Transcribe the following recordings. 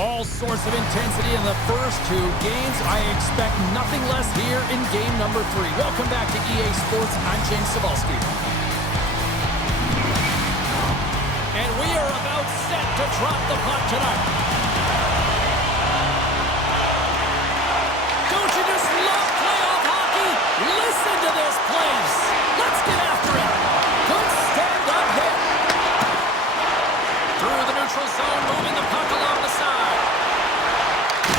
All sorts of intensity in the first two games. I expect nothing less here in game number 3. Welcome back to EA Sports. I'm James Cebulski. And we are about set to drop the puck tonight. Don't you just love playoff hockey? Listen to this place. Let's get after it. Good stand-up hit. Through the neutral zone, moving the puck along the side.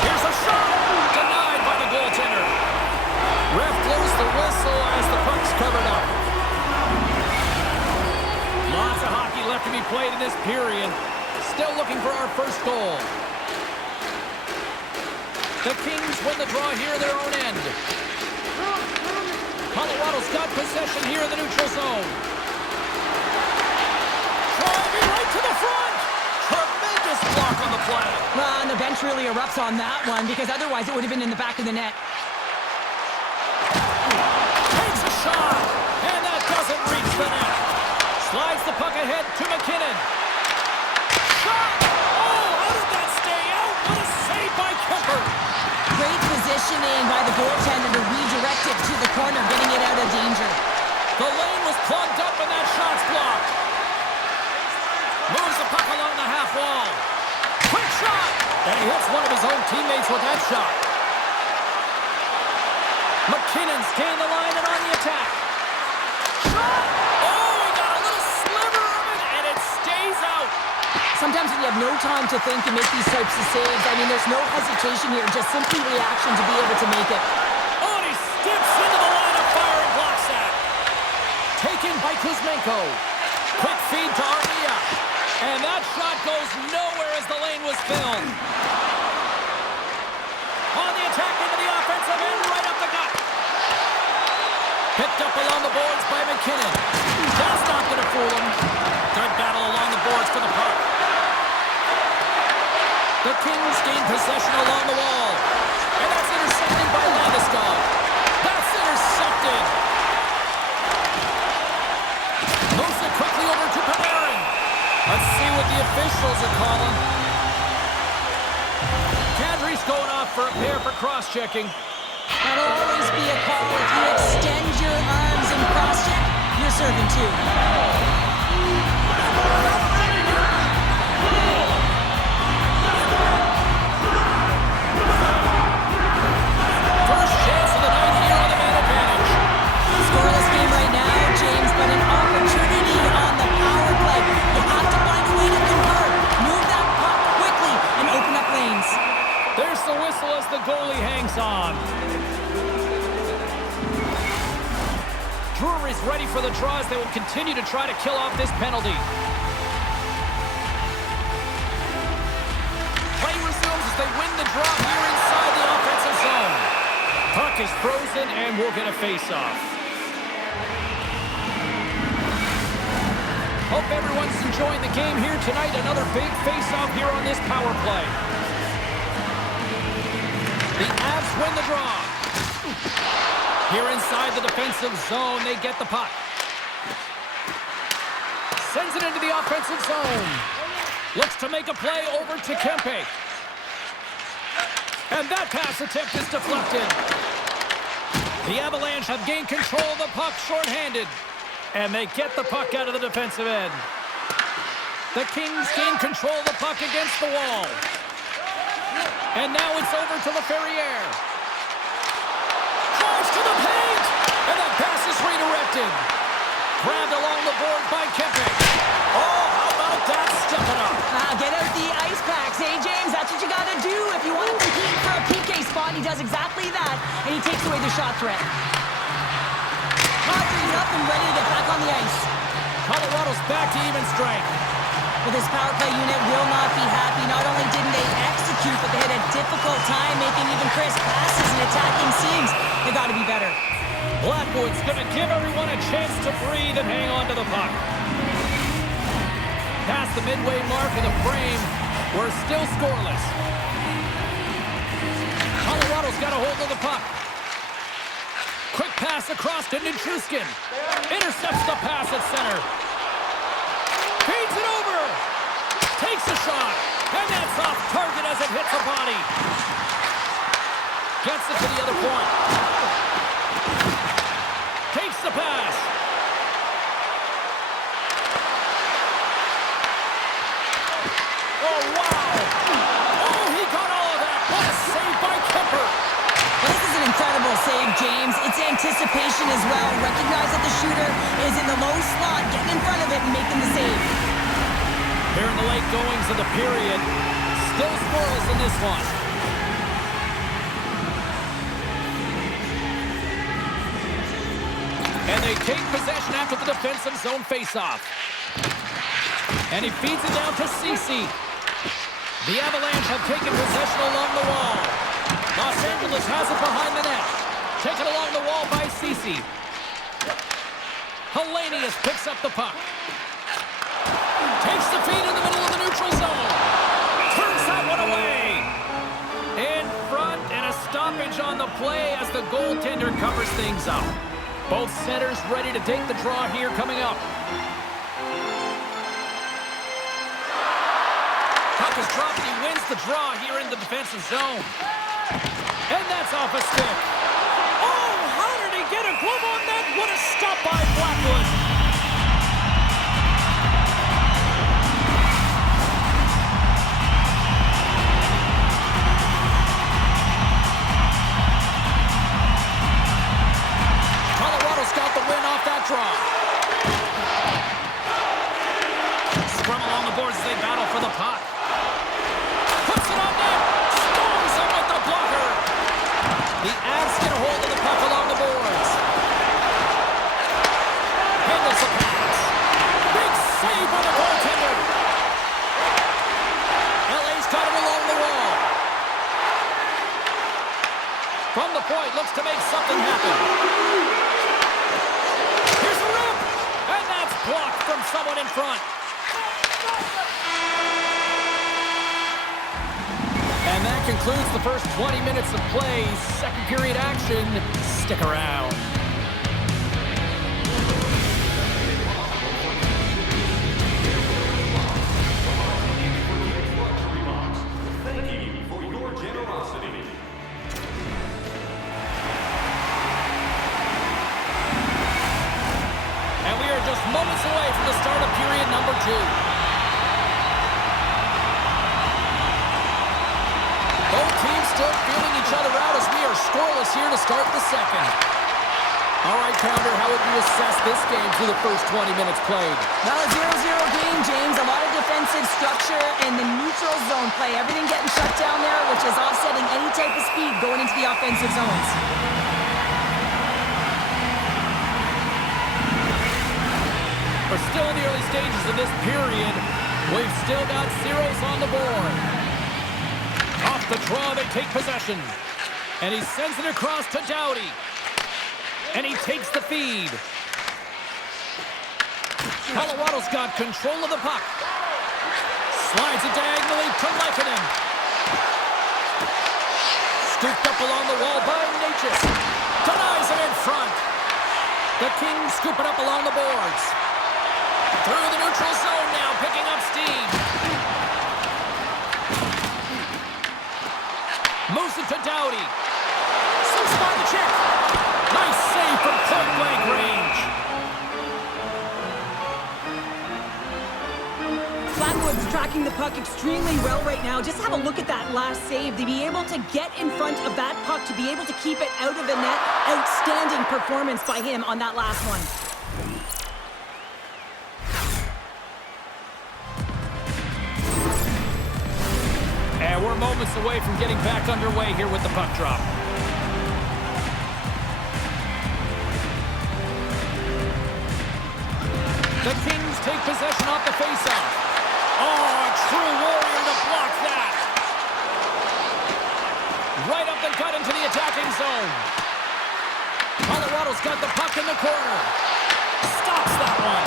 Here's a shot. Denied by the goaltender. Ref blows the whistle as the puck's covered up. Lots of hockey left to be played in this period. Still looking for our first goal. The Kings win the draw here in their own end. Colorado's got possession here in the neutral zone. Driving right to the front. Tremendous block on the play. Well, and the bench really erupts on that one because otherwise it would have been in the back of the net. Takes a shot, and that doesn't reach the net. Slides the puck ahead to McKinnon. Shot! Oh, how did that stay out? What a save by Kemper. Great positioning by the goaltender to redirect it to the corner, getting it out of danger. The lane was plugged up, and that shot's blocked. Moves the puck along the half wall. Quick shot! And he hits one of his own teammates with that shot. McKinnon's gained the line and on the attack. Shot! Oh, he got a little sliver of it, and it stays out. Sometimes when you have no time to think and make these types of saves, I mean, there's no hesitation here, just simply reaction to be able to make it. Oh, and he steps into the line of fire and blocks that. Taken by Kuzmenko. Quick feed to Armia. And that shot goes nowhere as the lane was filled. On the attack into the offensive end, right up the gut. Picked up along the boards by McKinnon. That's not going to fool him. Good battle along the boards for the puck. The Kings gain possession along the wall. And that's intercepted by Landeskog. That's intercepted. Moves it quickly over to Panarin. Let's see what the officials are calling. Kadri's going off for a pair for cross-checking. That'll always be a call. If you extend your arms and cross-check, you're serving too. First chance of the night here on the man advantage. Scoreless game right now, James, but an opportunity on the power play. You have to find a way to convert. Move that puck quickly and open up lanes. There's the whistle as the goalie hangs on. Drury's ready for the draws. They will continue to try to kill off this penalty. Play resumes as they win the draw here inside the offensive zone. Puck is frozen and we'll get a face-off. Hope everyone's enjoying the game here tonight. Another big face-off here on this power play. The Avs win the draw. Here inside the defensive zone, they get the puck. Sends it into the offensive zone. Looks to make a play over to Kempe. And that pass attempt is deflected. The Avalanche have gained control of the puck shorthanded. And they get the puck out of the defensive end. The Kings gain control of the puck against the wall. And now it's over to LaFerriere. Drives to the paint! And that pass is redirected. Grabbed along the board by Kempe. Oh, how about that stepping up? Get out the ice packs, hey, James? That's what you got to do if you want to compete for a PK spot. He does exactly that, and he takes away the shot threat. Padres up and ready to get back on the ice. Colorado's back to even strength. Well, this power play unit will not be happy. Not only didn't they execute, but they had a difficult time making even crisp passes and attacking seams. They got to be better. Blackwood's going to give everyone a chance to breathe and hang on to the puck. Past the midway mark of the frame, we're still scoreless. Colorado's got a hold of the puck. Quick pass across to Nichushkin. Intercepts the pass at center. Feeds it over. Takes a shot. And that's off target as it hits the body. Gets it to the other point. Takes the pass. Oh, wow. Oh, he got all of that. What a save by Kemper. This is an incredible save, James. It's anticipation as well. Recognize that the shooter is in the low slot, getting in front of it and making the save. Here in the late goings of the period, still scoreless in this one. And they take possession after the defensive zone faceoff. And he feeds it down to Cece. The Avalanche have taken possession along the wall. Los Angeles has it behind the net. Taken along the wall by Cece. Hellenius picks up the puck. Takes the feed in the middle of the neutral zone. Turns that one away. In front, and a stoppage on the play as the goaltender covers things up. Both centers ready to take the draw here coming up. Puck is dropped, and he wins the draw here in the defensive zone. And that's off a stick. Oh, how did he get a glove on that? What a stop by Blackwood. Colorado's got the win off that draw. Scrum along the boards as they battle for the puck. Puts it on net. Storms him with the blocker. The Avs get a hold of the puck along the boards. Handles the pass. Big save by the goaltender. LA's got it along the wall. From the point, looks to make something happen. Here's a rip. And that's blocked from someone in front. And that concludes the first 20 minutes of play. Second period action. Stick around. Thank you for your generosity. And we are just moments away from the start of period number 2. Both teams still feeling each other out as we are scoreless here to start the second. All right, Pounder, how would you assess this game through the first 20 minutes played? Well, a 0-0 game, James. A lot of defensive structure and the neutral zone play. Everything getting shut down there, which is offsetting any type of speed going into the offensive zones. We're still in the early stages of this period. We've still got zeros on the board. Off the draw, they take possession. And he sends it across to Doughty. And he takes the feed. Colorado's got control of the puck. Slides it diagonally to Lehkonen. Scooped up along the wall by Natchez. Denies it in front. The Kings scoop it up along the boards. Through the neutral zone now, picking up steam. Moves it to Doughty. Slips by the check. Nice save from point-blank range. Blackwood's tracking the puck extremely well right now. Just have a look at that last save. To be able to get in front of that puck, to be able to keep it out of the net, outstanding performance by him on that last one. And we're moments away from getting back underway here with the puck drop. The Kings take possession off the faceoff. Oh, a true warrior to block that. Right up and cut into the attacking zone. Colorado's got the puck in the corner. Stops that one.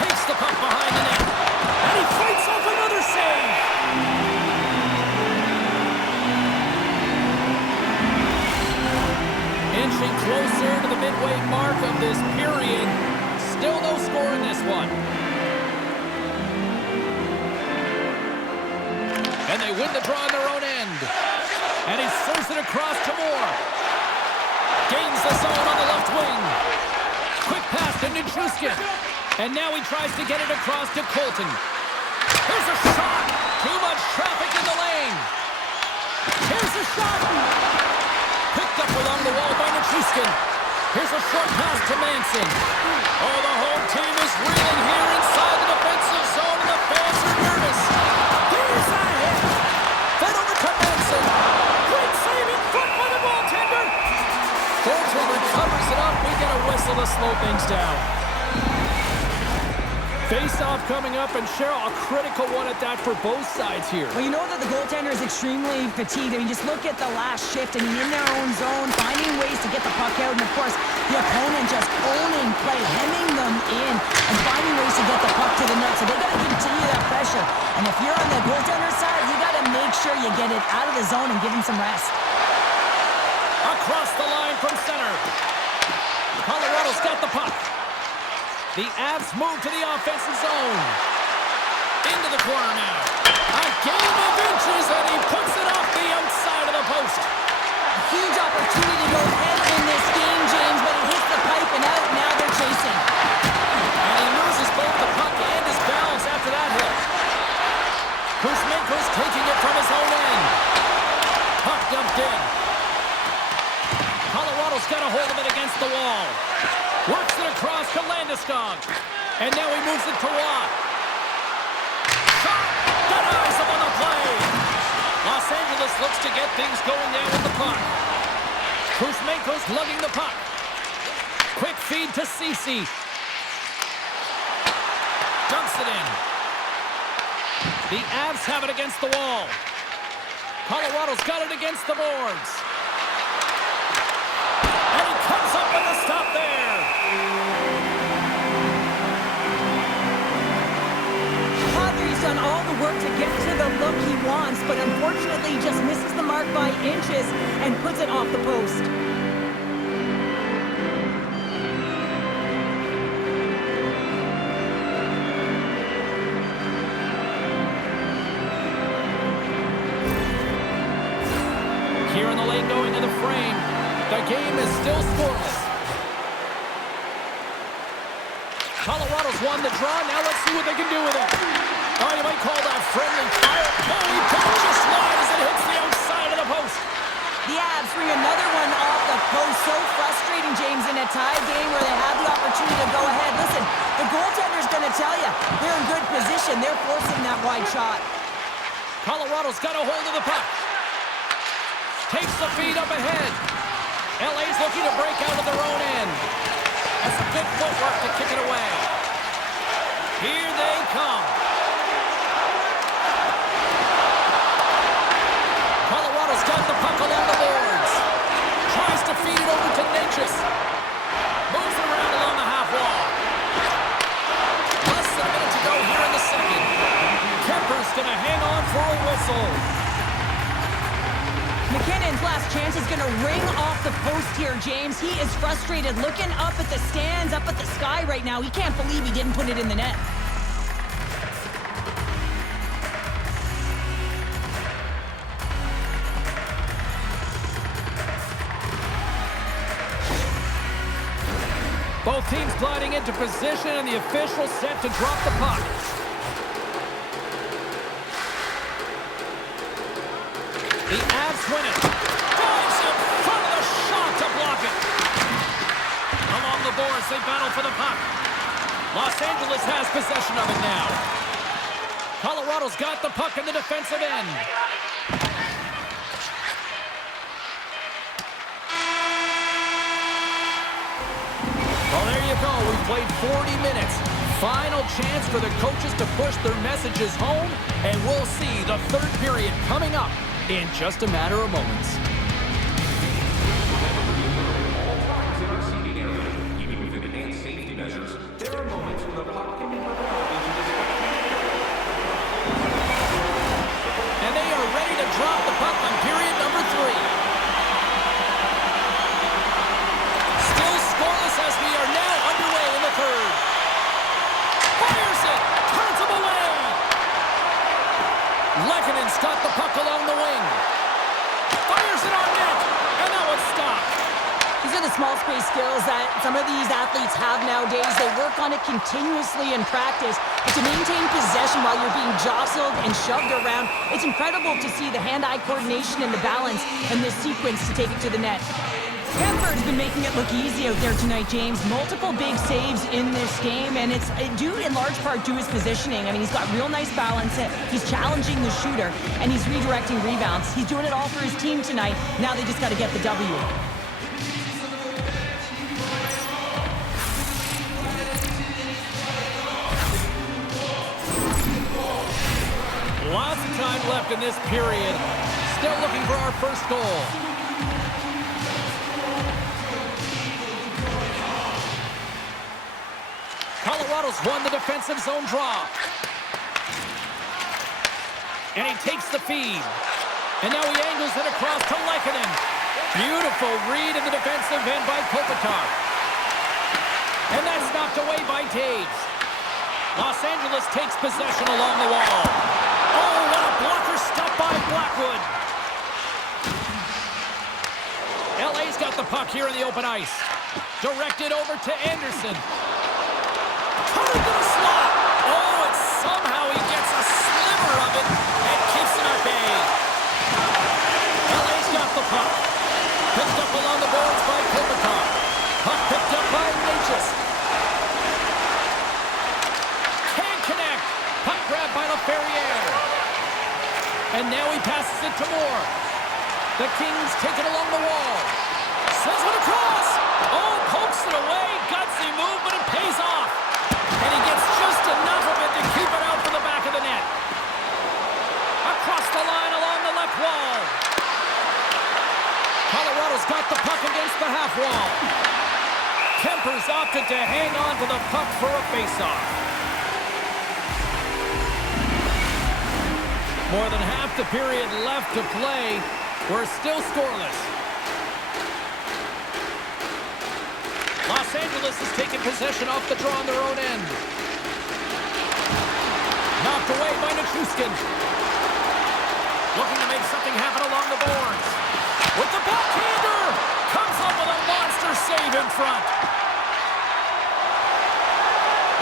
Takes the puck behind the net. And he fights off another save. Inching closer to the midway mark of this period. Still no score in this one. And they win the draw on their own end. And he serves it across to Moore. Gains the zone on the left wing. Quick pass to Nichushkin. And now he tries to get it across to Colton. Here's a shot. Too much traffic in the lane. Here's a shot. Picked up along the wall by Nichushkin. Here's a short pass to Manson. Oh, the home team is reeling here inside the defensive zone, and the fans are nervous. Here's a hit. Then over to Manson. Great saving foot by the goaltender. Goaltender covers it up. We get a whistle to slow things down. Face-off coming up, and Cheryl, a critical one at that for both sides here. Well, you know that the goaltender is extremely fatigued. I mean, just look at the last shift. I mean, in their own zone, finding ways to get the puck out. And, of course, the opponent just owning play, hemming them in, and finding ways to get the puck to the net. So they got to continue that pressure. And if you're on the goaltender side, you got to make sure you get it out of the zone and give him some rest. Across the line from center. Colorado's got the puck. The Avs move to the offensive zone. Into the corner now. A game of inches, and he puts it off the outside of the post. A huge opportunity to go ahead in this game, James, but it hits the pipe and out. Now they're chasing. And he loses both the puck and his balance after that hit. Kuzmenko's taking it from his own end. Puck dumped in. Colorado's got a hold of it against the wall. Works it across to Landeskog. And now he moves it to Watt. Shot! Denies him on the play. Los Angeles looks to get things going there with the puck. Kuzmenko's lugging the puck. Quick feed to Ceci. Dumps it in. The Avs have it against the wall. Colorado's got it against the boards. And he comes up with a stop there. Padres done all the work to get to the look he wants, but unfortunately just misses the mark by inches and puts it off the post. Here in the lane going to the frame. The game is still scoreless. Colorado's won the draw. Now let's see what they can do with it. Oh, you might call that friendly fire. Oh, he punched just wide as it hits the outside of the post. The Avs bring another one off the post. So frustrating, James, in a tie game where they have the opportunity to go ahead. Listen, the goaltender's going to tell you they're in good position. They're forcing that wide shot. Colorado's got a hold of the puck. Takes the feed up ahead. LA's looking to break out of their own end. That's a good footwork to kick it away. Here they come. Colorado's got the puck along the boards. Tries to feed it over to Natchez. Moves it around along the half wall. Less than a minute to go here in the second. Kemper's going to hang on for a whistle. McKinnon's last chance is going to ring off the post here, James. He is frustrated, looking up at the stands, up at the sky right now. He can't believe he didn't put it in the net. Both teams gliding into position, and the official set to drop the puck. The Avs win it. Dives in front of the shot to block it. Along the boards, they battle for the puck. Los Angeles has possession of it now. Colorado's got the puck in the defensive end. Well, there you go. We've played 40 minutes. Final chance for the coaches to push their messages home, and we'll see the third period coming up in just a matter of moments. All times in our seating area, even with enhanced safety measures, there are moments when the puck can be propelled into the sky. And they are ready to drop the puck on period number 3. Still scoreless as we are now underway in the third. Fires it! Turns him away! Lekkonen's got the puck along the wing. Fires it on net, and that one's stopped. These are the small space skills that some of these athletes have nowadays. They work on it continuously in practice. But to maintain possession while you're being jostled and shoved around, it's incredible to see the hand-eye coordination and the balance in this sequence to take it to the net. Kuemper's been making it look easy out there tonight, James. Multiple big saves in this game, and it's due in large part to his positioning. I mean, he's got real nice balance. He's challenging the shooter, and he's redirecting rebounds. He's doing it all for his team tonight. Now they just got to get the W. Lots of time left in this period. Still looking for our first goal. Colorado's won the defensive zone draw. And he takes the feed. And now he angles it across to Lekkonen. Beautiful read in the defensive end by Kopitar. And that's knocked away by Taves. Los Angeles takes possession along the wall. Oh, what a blocker stop by Blackwood. LA's got the puck here in the open ice. Directed over to Anderson. Cut into the slot. Oh, and somehow he gets a sliver of it and keeps it at bay. LA's got the puck. Picked up along the boards by Kopitar. Puck picked up by Natchez. Can't connect. Puck grabbed by LaFerriere. And now he passes it to Moore. The Kings take it along the wall. Sends it across. Oh, pokes it away. Gutsy move, but it pays off. And he gets just enough of it to keep it out for the back of the net. Across the line along the left wall. Colorado's got the puck against the half wall. Kuemper's opted to hang on to the puck for a faceoff. More than half the period left to play. We're still scoreless. Los Angeles is taking possession off the draw on their own end. Knocked away by Nichushkin. Looking to make something happen along the boards. With the backhander! Comes up with a monster save in front.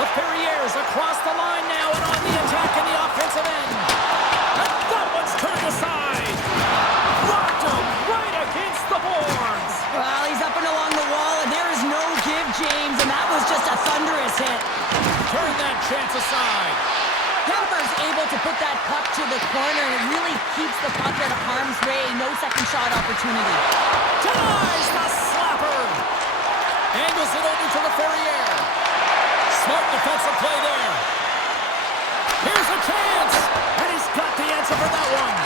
LaFerriere's across the line now and on the attack in the offensive end. And that one's turned aside. Rocked him right against the boards. Well, he's up and along the wall, and there is no give, James, and that was just a thunderous hit. Turn that chance aside. Kuemper's able to put that puck to the corner, and it really keeps the puck out of harm's way. No second shot opportunity. Denies the slapper. Angles it over to LaFerriere. Smart defensive play there. Here's a chance. And he's got the answer for that one.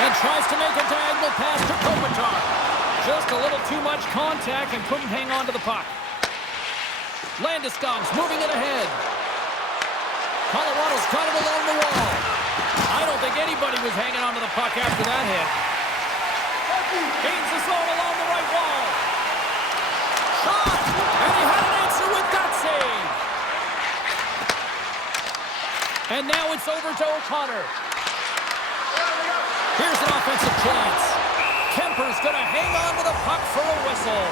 And tries to make a diagonal pass to Kopitar. Just a little too much contact and couldn't hang on to the puck. Landeskog's moving it ahead. Colorado's got it along the wall. I don't think anybody was hanging on to the puck after that hit. Gains the zone along the right wall. Shot! And he had an answer with that save. And now it's over to O'Connor. Here's an offensive chance. Kuemper's going to hang on to the puck for a whistle.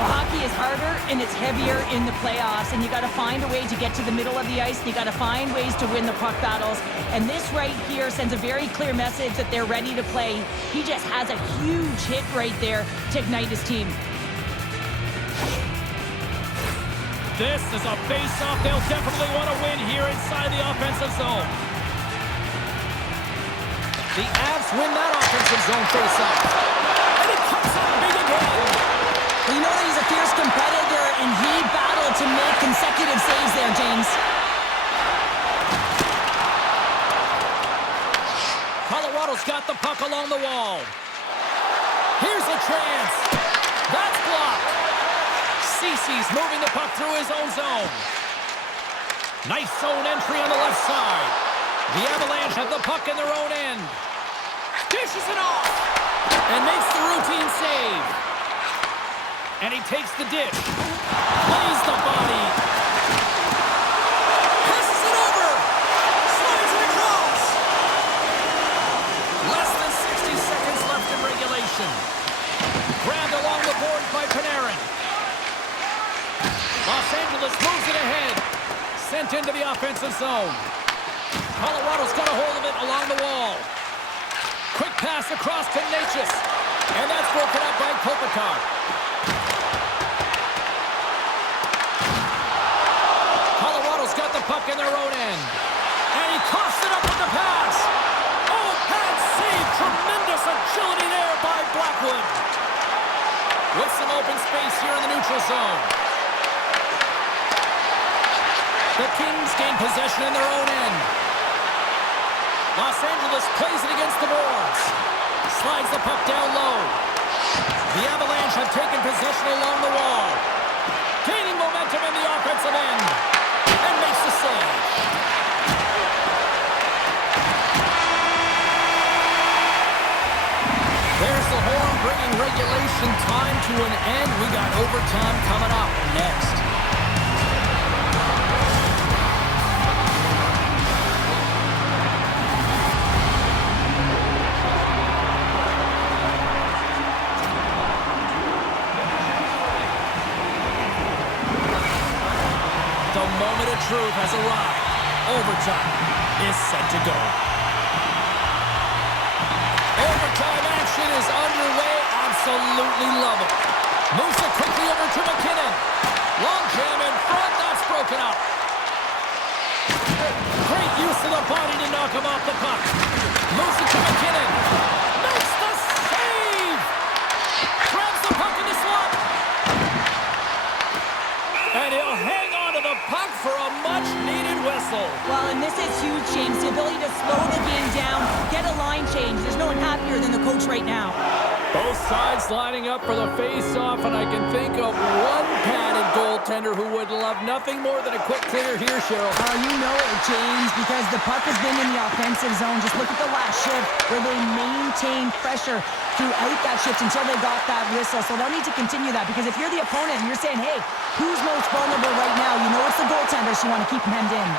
Well, hockey is harder and it's heavier in the playoffs, and you got to find a way to get to the middle of the ice. And you got to find ways to win the puck battles. And this right here sends a very clear message that they're ready to play. He just has a huge hit right there to ignite his team. This is a face-off they'll definitely want to win here inside the offensive zone. The Avs win that offensive zone face-off. And it comes up big again. Well, you know that he's a fierce competitor, and he battled to make consecutive saves there, James. Colorado's got the puck along the wall. Here's a chance. That's blocked. Cece's moving the puck through his own zone. Nice zone entry on the left side. The Avalanche have the puck in their own end. Dishes it off. And makes the routine save. And he takes the dish. Plays the body. Los Angeles moves it ahead. Sent into the offensive zone. Colorado's got a hold of it along the wall. Quick pass across to Natchez. And that's broken up by Kopitar. Colorado's got the puck in their own end. And he coughs it up with the pass. Oh, pad save. Tremendous agility there by Blackwood. With some open space here in the neutral zone. The Kings gain possession in their own end. Los Angeles plays it against the boards. Slides the puck down low. The Avalanche have taken possession along the wall. Gaining momentum in the offensive end. And makes the save. There's the horn bringing regulation time to an end. We got overtime coming up next. The moment of truth has arrived. Overtime is set to go. Overtime action is underway. Absolutely love it. Moves it quickly over to McKinnon. Long jam in front. That's broken up. Great use of the body to knock him off the puck. Moves it to McKinnon. Makes the save. Grabs the puck in the slot. And he'll hang on to the puck for a much-needed whistle. Well, and this is huge, James. The ability to slow the game down, get a line change. There's no one happier than the coach right now. Both sides lining up for the face-off, and I can think of one padded goaltender who would love nothing more than a quick clear here, Cheryl. You know it, James, because the puck has been in the offensive zone. Just look at the last shift where they maintained pressure throughout that shift until they got that whistle. So they'll need to continue that, because if you're the opponent and you're saying, hey, who's most vulnerable right now? You know it's the goaltender, so you want to keep him hemmed in.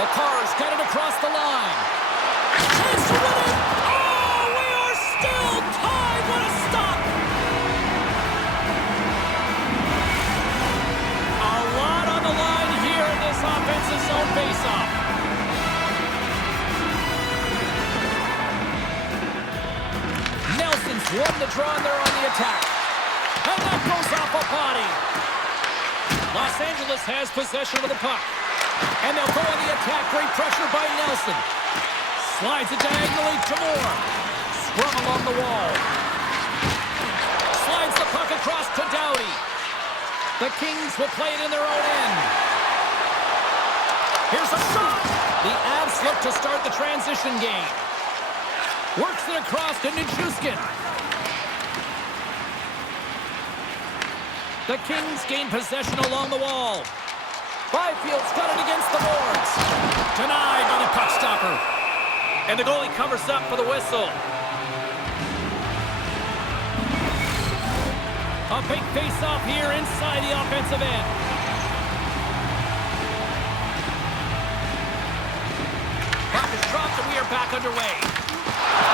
Makar's got it across the line. Chance to win it! Oh, we are still tied! What a stop! A lot on the line here in this offensive zone faceoff. Nelson's won the draw, and they're on the attack. And that goes off a body. Los Angeles has possession of the puck. And they'll go on the attack. Great pressure by Nelson. Slides it diagonally to Moore. Scrum along the wall. Slides the puck across to Doughty. The Kings will play it in their own end. Here's a shot. The Avs look to start the transition game. Works it across to Nichushkin. The Kings gain possession along the wall. Byfield's got it against the boards. Denied by the puck stopper. And the goalie covers up for the whistle. A big face-off here inside the offensive end. Puck is dropped and we are back underway.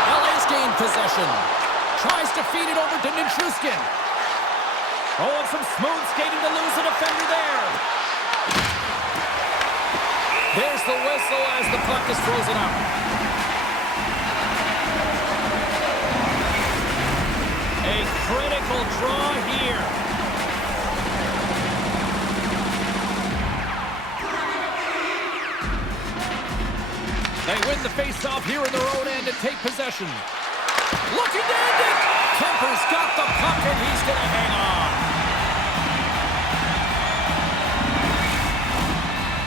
LA's gained possession. Tries to feed it over to Nichushkin. Oh, and some smooth skating to lose a defender there. There's the whistle as the puck is frozen up. A critical draw here. They win the face-off here in their own end and take possession. Looking to end it. Kemper's got the puck and he's going to hang on.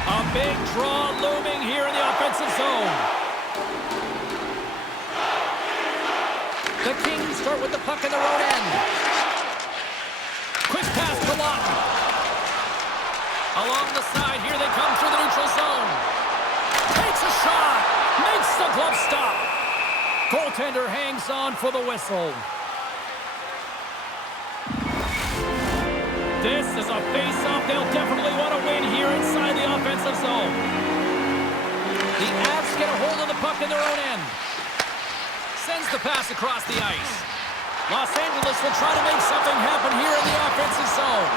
A big draw looming here in the offensive zone. The Kings start with the puck in their own end. Quick pass to Lawton. Along the side, here they come through the neutral zone. Takes a shot. Makes the glove stop. Goaltender hangs on for the whistle. This is a face-off they'll definitely want to win here inside the offensive zone. The Avs get a hold of the puck in their own end. Sends the pass across the ice. Los Angeles will try to make something happen here in the offensive zone.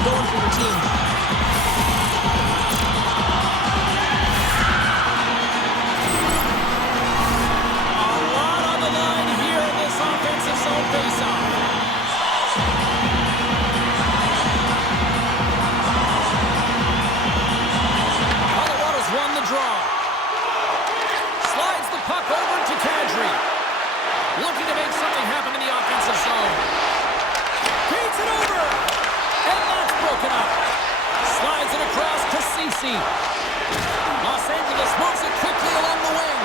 something going for your team. A lot on the line here in this offensive zone faceoff. Colorado's won the draw. Slides the puck over to Kadri. Looking to make something happen in the offensive zone. Feeds it over. And that's broken up. Slides it across to Ceci. Los Angeles moves it quickly along the wing.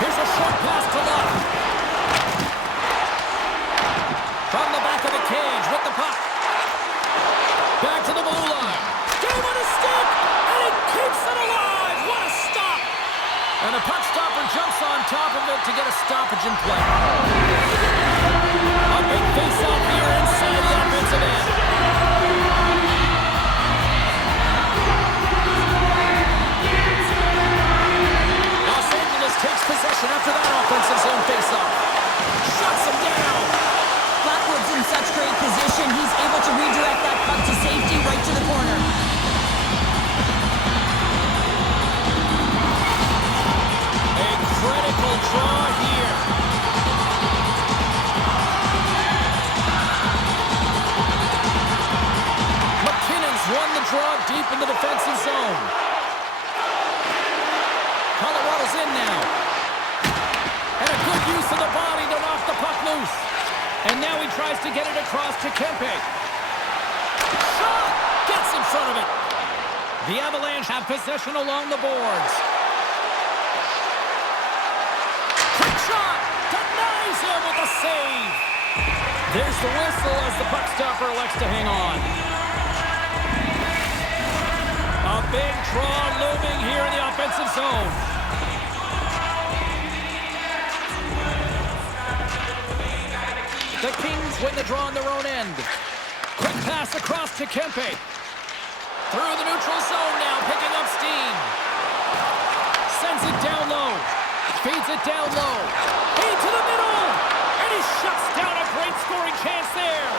Here's a short pass to Love. From the back of the cage with the puck. Back to the blue line. Game on a stick. And it keeps it alive. What a stop. And the puck stopper jumps on top of it to get a stoppage in play. A big face-off here inside the offensive end. Los Angeles takes possession after that offensive zone face-off. Shuts him down. Blackwood's in such great position. He's able to redirect that puck to safety right to the corner. Critical draw here. McKinnon's won the draw deep in the defensive zone. Colorado's in now. And a good use of the body to knock the puck loose. And now he tries to get it across to Kempe. Shot! Gets in front of it. The Avalanche have possession along the boards. Shot! Denies him with a save! There's the whistle as the puck stopper elects to hang on. A big draw looming here in the offensive zone. The Kings win the draw on their own end. Quick pass across to Kempe. Through the neutral zone now, picking up steam. Sends it down low. Feeds it down low. Into the middle. And he shuts down a great scoring chance there.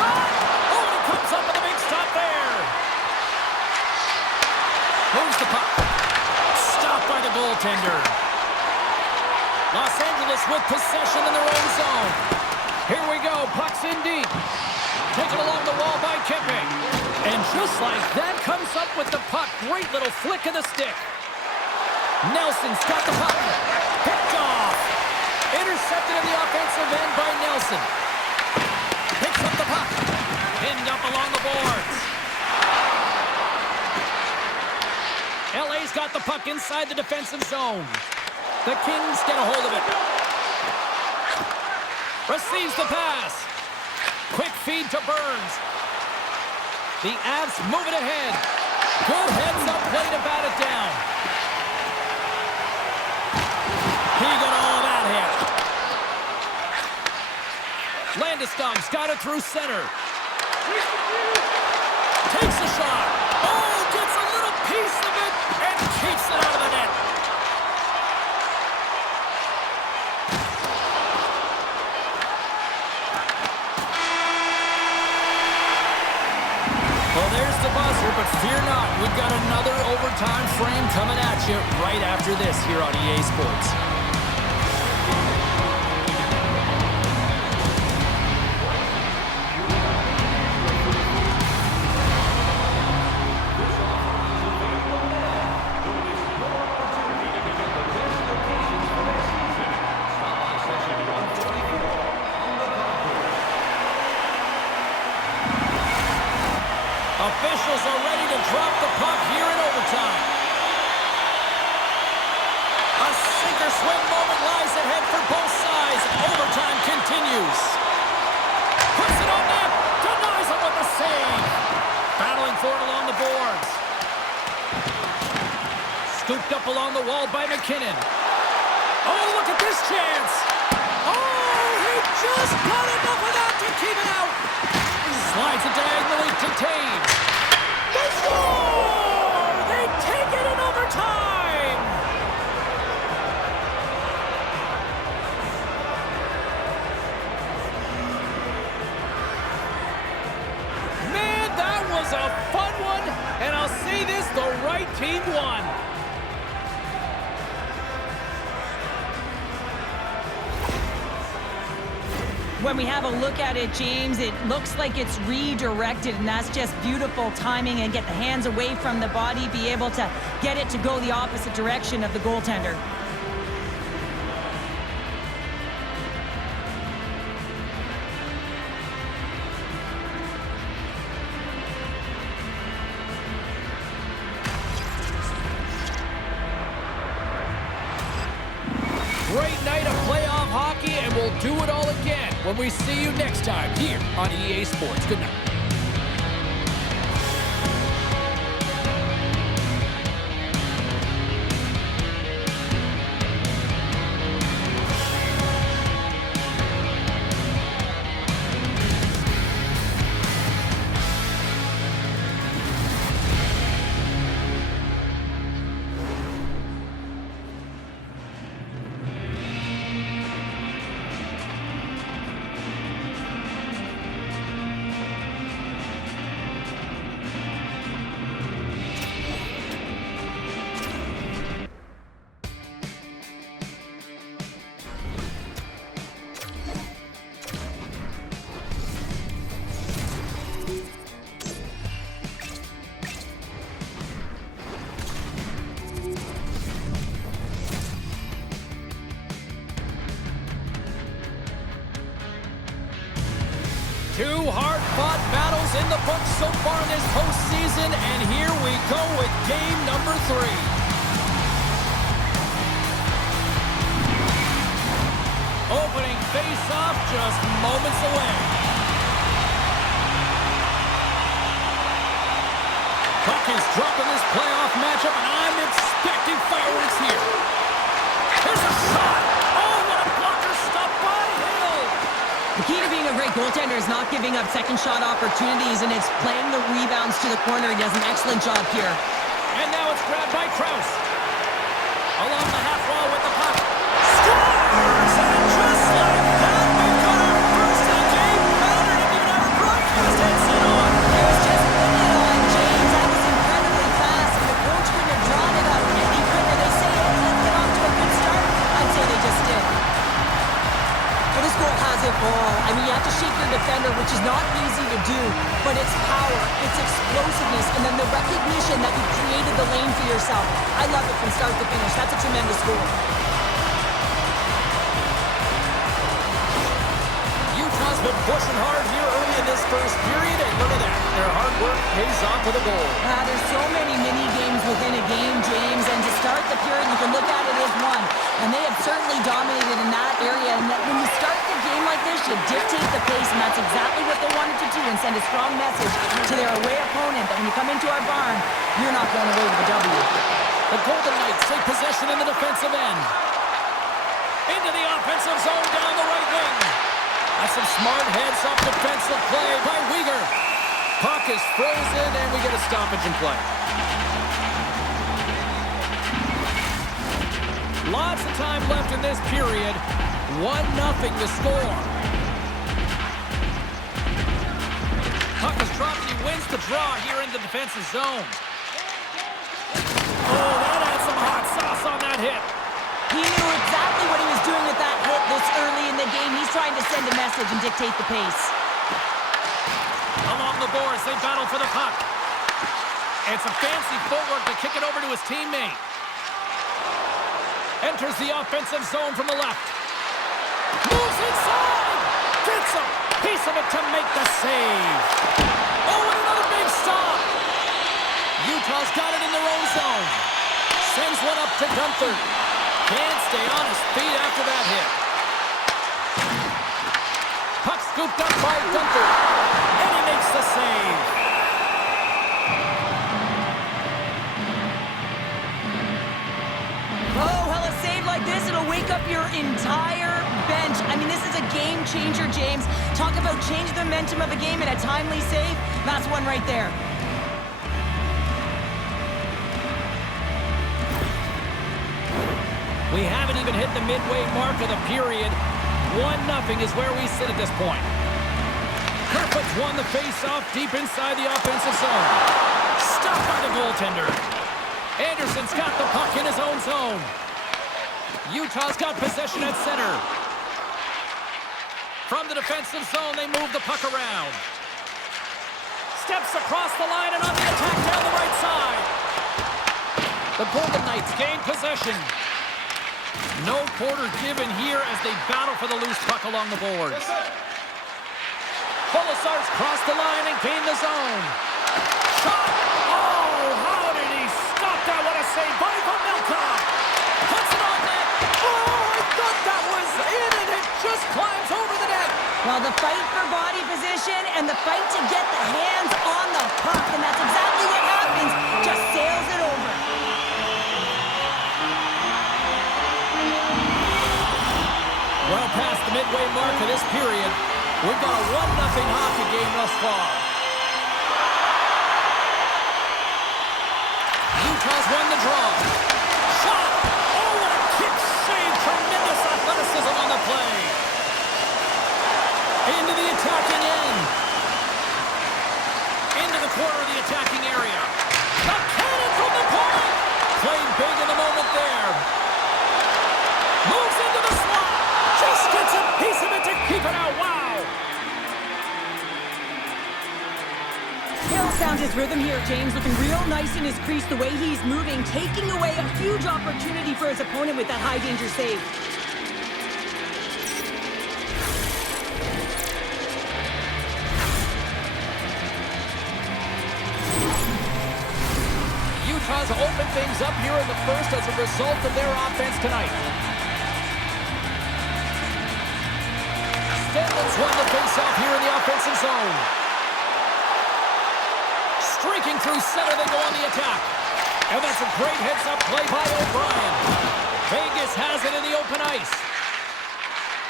Shot. Oh, and it comes up with a big stop there. Moves the puck. Stopped by the goaltender. Los Angeles with possession in their own zone. Here we go. Puck's in deep. Taken along the wall by Kempe. And just like that, comes up with the puck. Great little flick of the stick. Nelson's got the puck. Picked off. Intercepted in the offensive end by Nelson. Picks up the puck. Pinned up along the boards. LA's got the puck inside the defensive zone. The Kings get a hold of it. Receives the pass. Quick feed to Burns. The Avs move it ahead. Good heads-up play to bat it down. He got all of that hit. Landeskog's got it through center. Takes a shot. Oh, gets a little piece of it and keeps it out of the net. Well, there's the buzzer, but fear not. We've got another overtime frame coming at you right after this here on EA Sports. Officials are ready to drop the puck here in overtime. A sink-or-swim moment lies ahead for both sides. Overtime continues. Puts it on net. Denies him with the save. Battling for it along the boards. Scooped up along the wall by McKinnon. Oh, look at this chance. Oh, he just got enough of that to keep it out. Slides it diagonally to Taves. They score! They take it in overtime! When we have a look at it, James, it looks like it's redirected, and that's just beautiful timing, and get the hands away from the body, be able to get it to go the opposite direction of the goaltender. Great night of playoff hockey, and we'll do it all again when we see you next time here on EA Sports. Good night. Two hard-fought battles in the books so far in this postseason, and here we go with game number 3. Opening face-off just moments away. Puck is dropping this playoff matchup, and I'm expecting fireworks here. Here's a shot! Oh, what a blocker stop by Hill! The key to being a great goaltender is not giving up second shot opportunities, and it's playing the rebounds to the corner. He does an excellent job here. And now it's grabbed by Krause. Along the half wall with the puck. Scores! And just like that, we've got our first of the game. Matter didn't even have a broadcast headset on. It was just putting it on, James. That was incredibly fast, and the coach couldn't have drawn it up any quicker. They say it didn't get off to a good start. I'd say they just did. Well, this goal has it all. I mean, you have to shake your defender, which is not easy to do, but it's power, it's explosiveness, and then the recognition that you created the lane for yourself. I love it from start to finish. That's a tremendous goal. Utah's been pushing hard here early in this first period, and look at that. Their hard work pays off with a goal. There's so many mini games within a game, James, and to start the period, you can look at it as one. And they have certainly dominated in that area. And that when you start the game like this, you dictate the pace, and that's exactly what they wanted to do, and send a strong message to their away opponent that when you come into our barn, you're not going away with a W. The Golden Knights take possession in the defensive end. Into the offensive zone down the right wing. That's some smart heads-up defensive play by Weegar. Puck is frozen, and we get a stoppage in play. Lots of time left in this period. 1-0 the score. Puck is dropped, and he wins the draw here in the defensive zone. Oh, that had some hot sauce on that hit. He knew exactly what he was doing with that hit this early in the game. He's trying to send a message and dictate the pace. Along the boards, they battle for the puck. It's a fancy footwork to kick it over to his teammate. Enters the offensive zone from the left. Moves inside! Gets a piece of it to make the save. Oh, and another big stop! Utah's got it in their own zone. Sends one up to Gunther. Can't stay on his feet after that hit. Puck scooped up by Gunther. And he makes the save. Oh, well, a save like this, it'll wake up your entire bench. I mean, this is a game changer, James. Talk about changing the momentum of a game in a timely save. That's one right there. We haven't even hit the midway mark of the period. 1-0 is where we sit at this point. Kerfoot's won the face-off deep inside the offensive zone. Stopped by the goaltender. Anderson's got the puck in his own zone. Utah's got possession at center. From the defensive zone, they move the puck around. Steps across the line and on the attack down the right side. The Golden Knights gain possession. No quarter given here as they battle for the loose puck along the boards. Polisar's cross the line and gain the zone. Shot! Oh, how did he stop that? What a save by Vamilka! Puts it on net. Oh, I thought that was in and it just climbs over the net. Well, the fight for body position and the fight to get the hands on the puck, and that's exactly what happens. Just sails it over. Well past the midway mark of this period, we've got a 1-0 hockey game thus far. Utah's won the draw. Shot! Oh, what a kick save! Tremendous athleticism on the play. Into the attacking end. Into the corner of the attacking area. The cannon from the point! Played big in the moment there. Moves into the slot. Just gets a piece of it to keep it out. Wow! Hill's found his rhythm here, James, looking real nice in his crease, the way he's moving, taking away a huge opportunity for his opponent with that high-danger save. Utah's opened things up here in the first as a result of their offense tonight. Stanley's won the face-off here in the offensive zone. Streaking through center, they go on the attack. And that's a great heads-up play by O'Brien. Vegas has it in the open ice.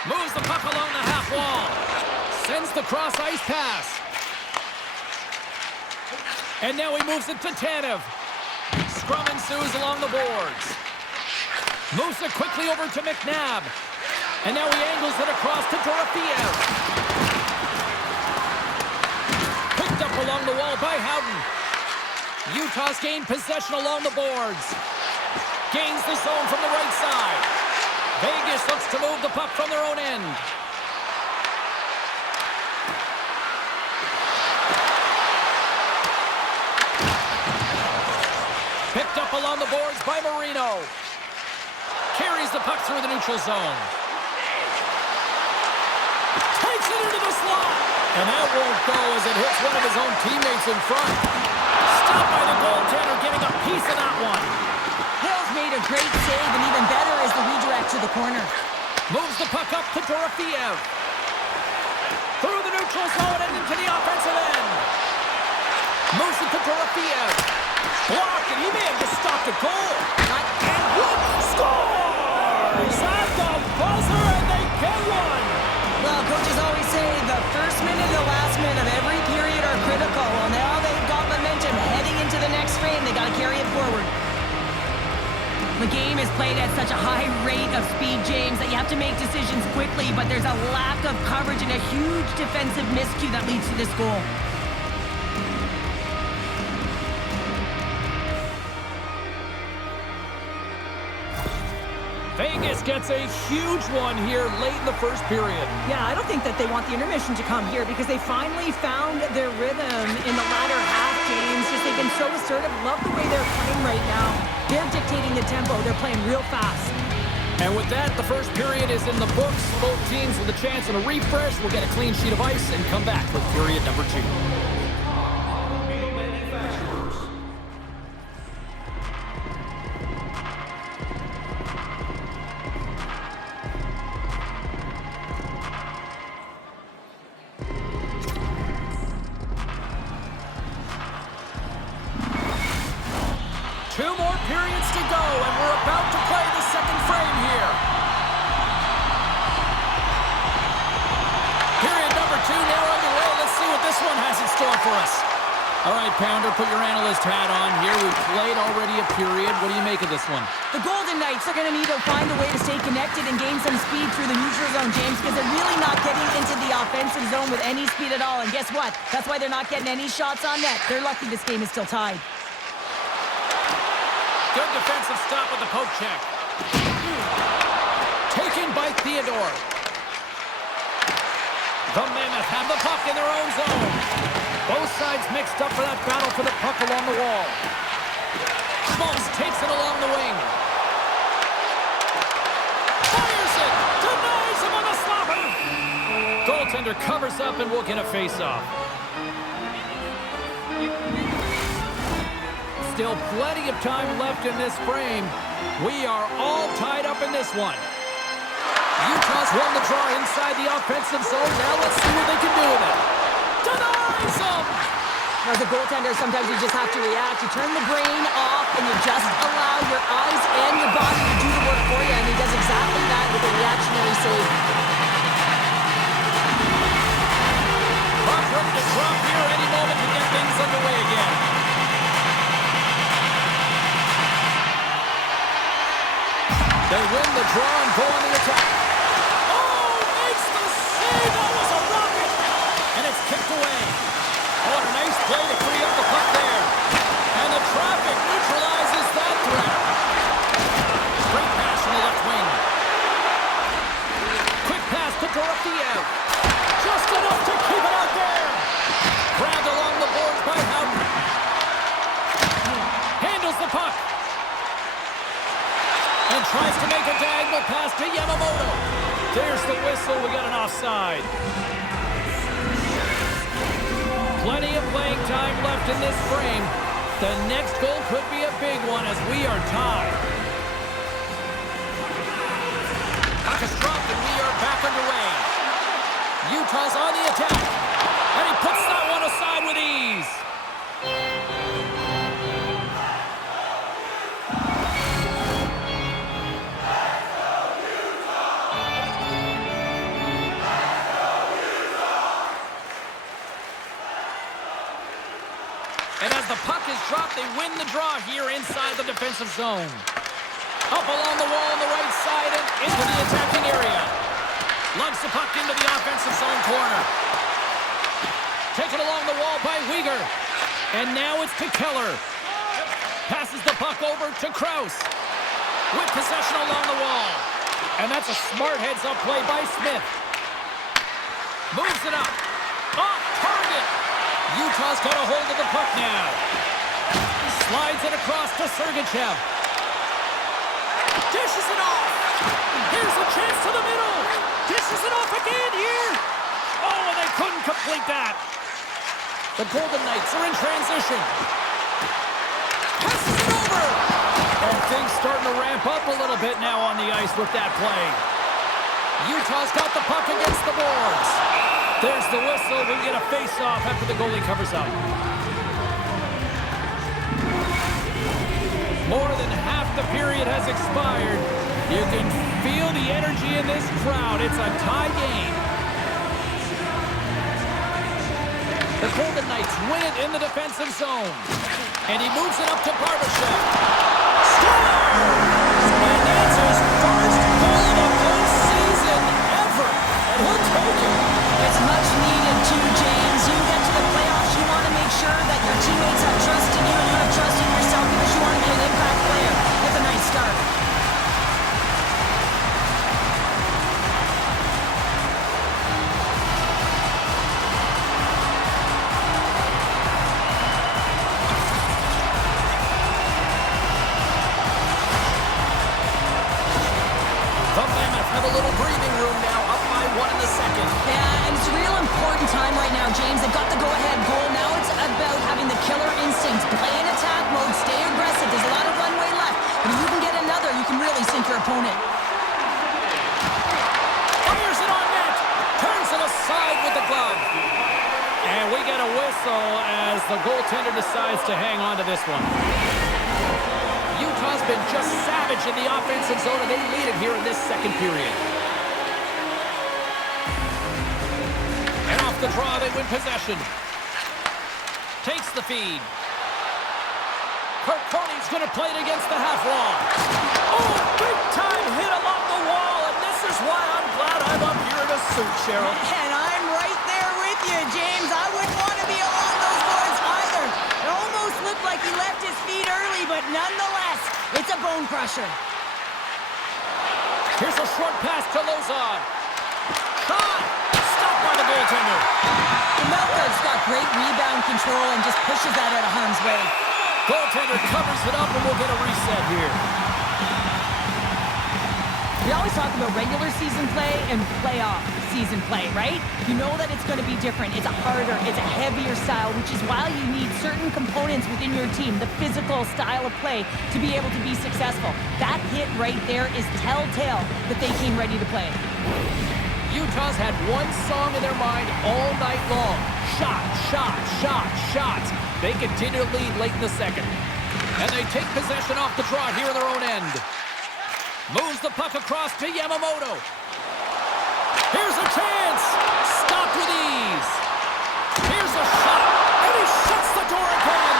Moves the puck along the half wall. Sends the cross-ice pass. And now he moves it to Tanev. Scrum ensues along the boards. Moves it quickly over to McNabb. And now he angles it across to Dorofeev. Picked up along the wall by Howden. Utah's gained possession along the boards. Gains the zone from the right side. Vegas looks to move the puck from their own end. Picked up along the boards by Marino. Carries the puck through the neutral zone. Takes it into the slot. And that won't go as it hits one of his own teammates in front. Stopped by the goaltender, getting a piece of that one. Hill's made a great save, and even better is the redirect to the corner. Moves the puck up to Dorofeev. Through the neutral zone and into the offensive end. Moves it to Dorofeev. Blocked, and he may have just stopped a goal. And Wood scores at the buzzer, and they get one. Well, coaches always say the first minute and the last minute of every period are critical. Well, now they've got momentum heading into the next frame. They got to carry it forward. The game is played at such a high rate of speed, James, that you have to make decisions quickly, but there's a lack of coverage and a huge defensive miscue that leads to this goal. Vegas gets a huge one here late in the first period. Yeah, I don't think that they want the intermission to come here because they finally found their rhythm in the latter half, James. Just they've been so assertive. Love the way they're playing right now. They're dictating the tempo. They're playing real fast. And with that, the first period is in the books. Both teams with a chance and a refresh will get a clean sheet of ice and come back for period number 2. Two more periods to go, and we're about to play the second frame here. Period number 2 now underway. Let's see what this one has in store for us. All right, Pounder, put your analyst hat on here. We've played already a period. What do you make of this one? The Golden Knights are going to need to find a way to stay connected and gain some speed through the neutral zone, James, because they're really not getting into the offensive zone with any speed at all. And guess what? That's why they're not getting any shots on net. They're lucky this game is still tied. Good defensive stop with the poke check. Taken by Theodore. The Mammoth have the puck in their own zone. Both sides mixed up for that battle for the puck along the wall. Schmaltz takes it along the wing. Fires it! Denies him on the slapper! Goaltender covers up and will get a face-off. Still plenty of time left in this frame. We are all tied up in this one. Utah's won the draw inside the offensive zone. Now let's see what they can do with it. Denies him! As a goaltender, sometimes you just have to react. You turn the brain off and you just allow your eyes and your body to do the work for you. And he does exactly that with a reactionary save. Puck ready to drop here any moment to get things underway again. They win the draw and go on the attack. Oh, makes the save! That was a rocket! And it's kicked away. Oh, a nice play to free up the puck there. And the traffic neutralizes that threat. Great pass from the left wing. Quick pass to Dorothy. Just enough to keep it out there. Grabbed along the boards by Houghton. Handles the puck. And tries to make a diagonal pass to Yamamoto. There's the whistle. We got an offside. Plenty of playing time left in this frame. The next goal could be a big one as we are tied. Puck is dropped and we are back underway. Utah's on the attack. And he puts that one aside with ease. And as the puck is dropped, they win the draw here inside the defensive zone. Up along the wall on the right side and into the attacking area. Lugs the puck into the offensive zone corner. Taken along the wall by Weegar. And now it's to Keller. Passes the puck over to Krause. With possession along the wall. And that's a smart heads-up play by Smith. Moves it up. Off target. Utah's got a hold of the puck now. Slides it across to Sergachev. Dishes it off. Here's a chance to the middle. Dishes it off again here. Oh, and they couldn't complete that. The Golden Knights are in transition. Passes it over. And things starting to ramp up a little bit now on the ice with that play. Utah's got the puck against the boards. There's the whistle. We get a face-off after the goalie covers up. More than half the period has expired. You can feel the energy in this crowd. It's a tie game. The Golden Knights win it in the defensive zone. And he moves it up to Barbashev. Scores! And that's his first goal of the postseason ever. And he'll take it. It's much needed too, James. You get to the playoffs, you want to make sure that your teammates have trust in you and you have trust in yourself because you want to be an impact player. It's a nice start. The Mammoth have a little breathing room now, up by 1 in the second. Yeah, and it's a real important time right now, James. They've got the go-ahead goal. Now it's about having the killer instincts. Play in attack mode, stay aggressive. There's a lot of runway left. But if you can get another, you can really sink your opponent. Fires it on net. Turns it aside with the glove. And we get a whistle as the goaltender decides to hang on to this one. Utah's been just savage in the offensive zone, and they lead it here in this second period. And off the draw, they win possession. Takes the feed. Kirk Carney's going to play it against the half wall. Oh, big time hit along the wall, and this is why I'm glad I'm up here in a suit, Cheryl. And I'm right there with you, James. I wouldn't want to be along those boards either. It almost looked like he left his feet early, but nonetheless, it's a bone crusher. Here's a short pass to Lozon. Shot! Stopped by the goaltender. great rebound control and just pushes that out of harm's way. Goaltender covers it up, and we'll get a reset here. We always talk about regular season play and playoff season play, right? You know that it's going to be different. It's a harder, it's a heavier style, which is why you need certain components within your team, the physical style of play, to be able to be successful. That hit right there is telltale that they came ready to play. Utah's had one song in their mind all night long. Shot, shot, shot, shots. They continue to lead late in the second. And they take possession off the draw here in their own end. Moves the puck across to Yamamoto. Here's a chance. Stopped with ease. Here's a shot. And he shuts the door again.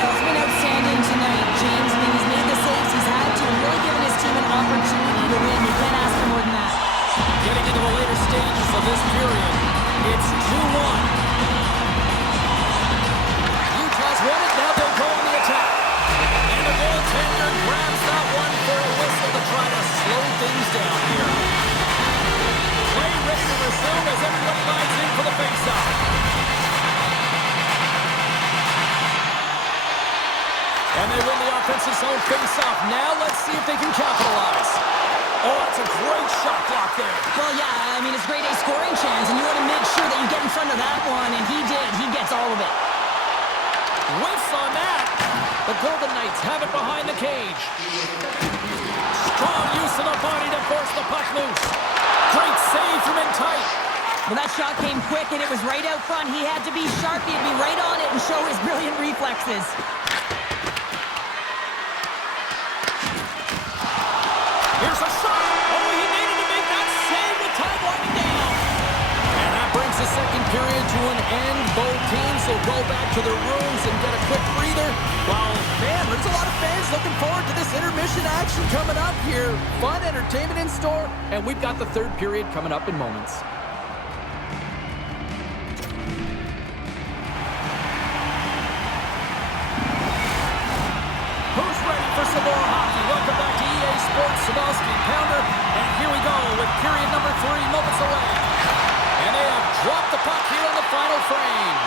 Bill's been outstanding tonight, James. I mean, he's made the saves he's had to and really given his team an opportunity to win. You can't ask for more than that. Getting into the later stages of this period, it's 2-1. Utah's won it. Now they'll go on the attack. And the goaltender grabs that one for a whistle to try to slow things down here. Play ready to resume as everybody lines in for the faceoff. And they win the offensive zone faceoff. Now let's see if they can capitalize. Oh, that's a great shot block there. Well, yeah, I mean, it's grade A scoring chance, and you want to make sure that you get in front of that one, and he did. He gets all of it. Whiffs on that. The Golden Knights have it behind the cage. Strong use of the body to force the puck loose. Great save from in tight. Well, that shot came quick, and it was right out front. He had to be sharp. He had to be right on it and show his brilliant reflexes. Here's a shot. Oh, he needed to make that save with time winding down. And that brings the second period to an end. Both teams will go back to their rooms and get a quick breather. While, man, there's a lot of fans looking forward to this intermission action coming up here. Fun entertainment in store, and we've got the third period coming up in moments. Who's ready for some more hockey? Welcome back to EA Sports Sabowski Pounder. And here we go with period number 3 moments away. And they have dropped the puck here on the final frame.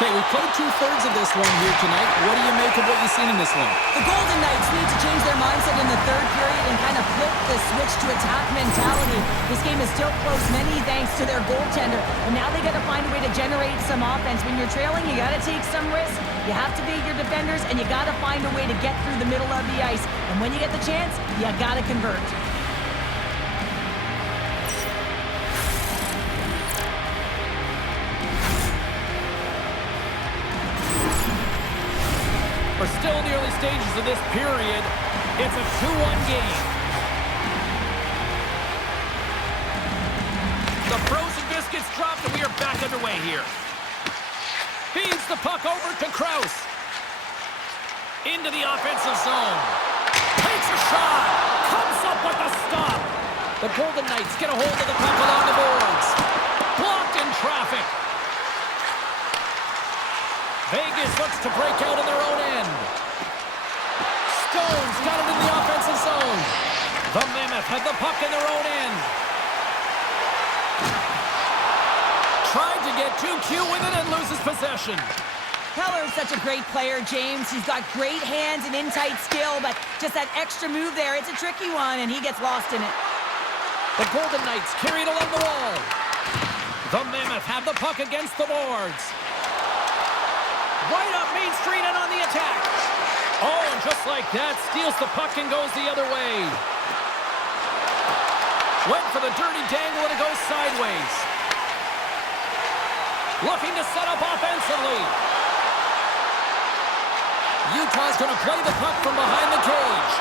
Okay, we played 2/3 of this one here tonight. What do you make of what you've seen in this one? The Golden Knights need to change their mindset in the third period and kind of flip the switch to attack mentality. This game is still close, many thanks to their goaltender. And now they got to find a way to generate some offense. When you're trailing, you got to take some risks. You have to beat your defenders, and you got to find a way to get through the middle of the ice. And when you get the chance, you got to convert. We're still in the early stages of this period. It's a 2-1 game. The frozen biscuits dropped, and we are back underway here. Feeds the puck over to Krause. Into the offensive zone. Takes a shot. Comes up with a stop. The Golden Knights get a hold of the puck along the boards. Blocked in traffic. Vegas looks to break out in their own end. Stone's got it in the offensive zone. The Mammoth have the puck in their own end. Tried to get too cute with it and loses possession. Keller's such a great player, James. He's got great hands and in-tight skill, but just that extra move there, it's a tricky one, and he gets lost in it. The Golden Knights carry it along the wall. The Mammoth have the puck against the boards. Right up Main Street and on the attack. Oh, and just like that, steals the puck and goes the other way. Went for the dirty dangle and it goes sideways. Looking to set up offensively. Utah's going to play the puck from behind the cage.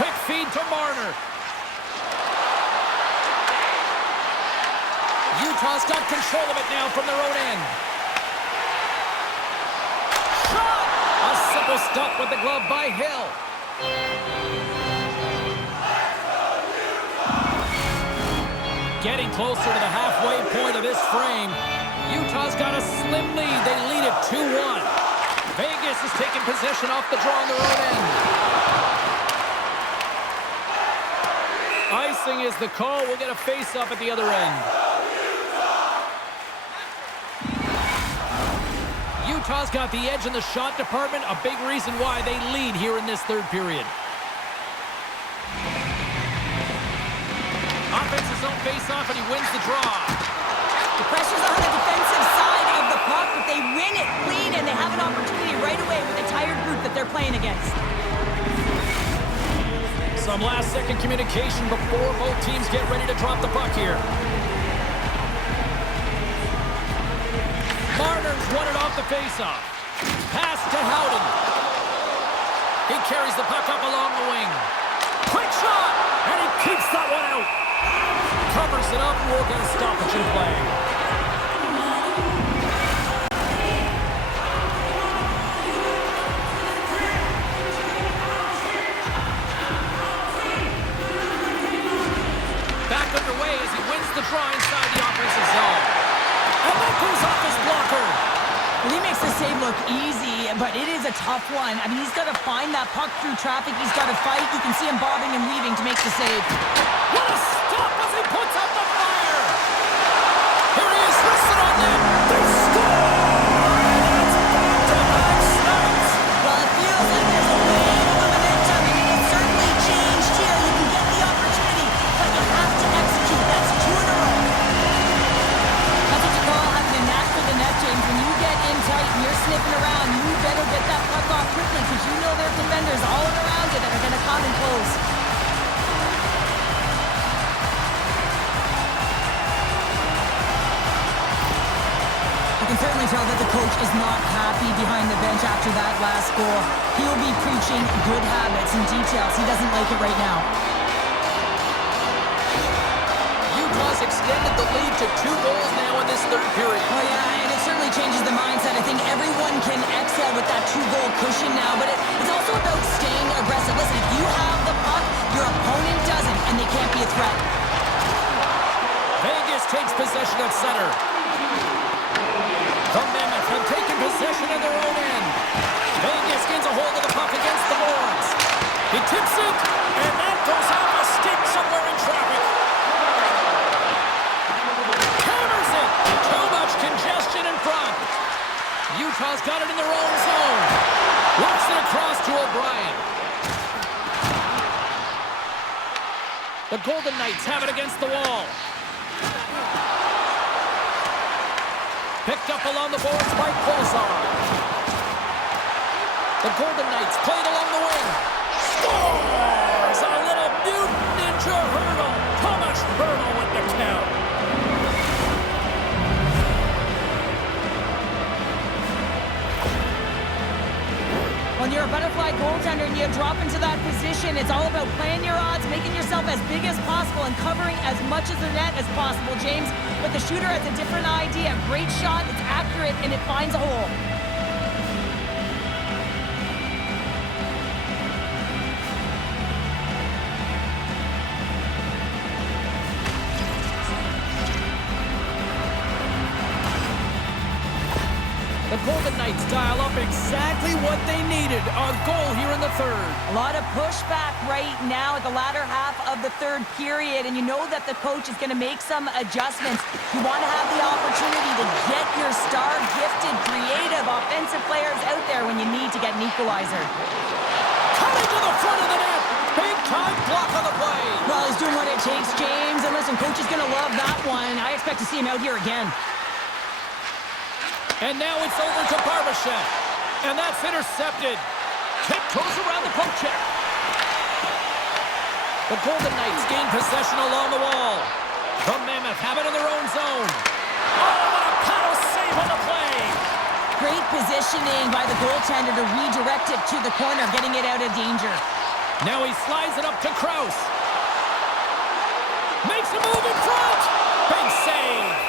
Quick feed to Marner. Utah's got control of it now from their own end. Shot! A simple stop with the glove by Hill. Getting closer to the halfway point of this frame. Utah's got a slim lead. They lead it 2-1. Vegas is taking possession off the draw on their own end. Icing is the call. We'll get a face-up at the other end. Utah's got the edge in the shot department, a big reason why they lead here in this third period. Offensive zone face-off, and he wins the draw. The pressure's on the defensive side of the puck, but they win it clean, and they have an opportunity right away with the tired group that they're playing against. Some last-second communication before both teams get ready to drop the puck here. Marner's won it off the face-off. Pass to Howden. He carries the puck up along the wing. Quick shot! And he keeps that one out. Covers it up, and we'll get a stoppage in play. Back underway as he wins the draw inside the offensive zone. And that goes off his blocker. Well, he makes the save look easy, but it is a tough one. I mean, he's got to find that puck through traffic. He's got to fight. You can see him bobbing and weaving to make the save. What a stop as he puts up the fire! Here he is, rested on net. They score! And it's back-to-back snaps. Well, it feels like there's a wave of momentum. I mean, it's certainly changed here. You can get the opportunity, but you have to execute. That's 2 in a row. That's what you call having a knack for the net, James. When you get in tight and you're sniffing around, you better get that puck off quickly because you know there are defenders all around you that are going to come and close. You can certainly tell that the coach is not happy behind the bench after that last goal. He'll be preaching good habits and details. He doesn't like it right now. Utah's extended the lead to 2 goals now in this third period. Oh yeah, and it certainly changes the mindset. I think everyone can exhale with that 2-goal cushion now, but it's also about staying aggressive. Listen, if you have the puck, your opponent doesn't, and they can't be a threat. Vegas takes possession at center. The Mammoth have taken possession of their own end. Vegas gains a hold of the puck against the boards. He tips it, and that goes off a stick somewhere in traffic. Hammers it. Too much congestion in front. Utah's got it in their own zone. Works it across to O'Brien. The Golden Knights have it against the wall. Picked up along the boards by Kolzar. The Golden Knights played along the wing. Scores! A little mutant ninja hurdle. Thomas Hurdle with the count. When you're a butterfly goaltender and you drop into that position, it's all about playing your odds, making yourself as big as possible, and covering as much of the net as possible, James. But the shooter has a different idea. Great shot, it's accurate, and it finds a hole. The Golden Knights dial up exactly what they needed. A goal here in the third. A lot of pushback right now at the latter half of the third period, and you know that the coach is going to make some adjustments. You want to have the opportunity to get your star, gifted, creative, offensive players out there when you need to get an equalizer. Coming to the front of the net. Big time block on the play. Well, he's doing what it takes, James, and listen, coach is going to love that one. I expect to see him out here again. And now it's over to Barbashev. And that's intercepted. Tiptoes around the poke check. The Golden Knights gain possession along the wall. The Mammoth have it in their own zone. Oh, what a paddle save on the play. Great positioning by the goaltender to redirect it to the corner, getting it out of danger. Now he slides it up to Krause. Makes a move in front. Big save.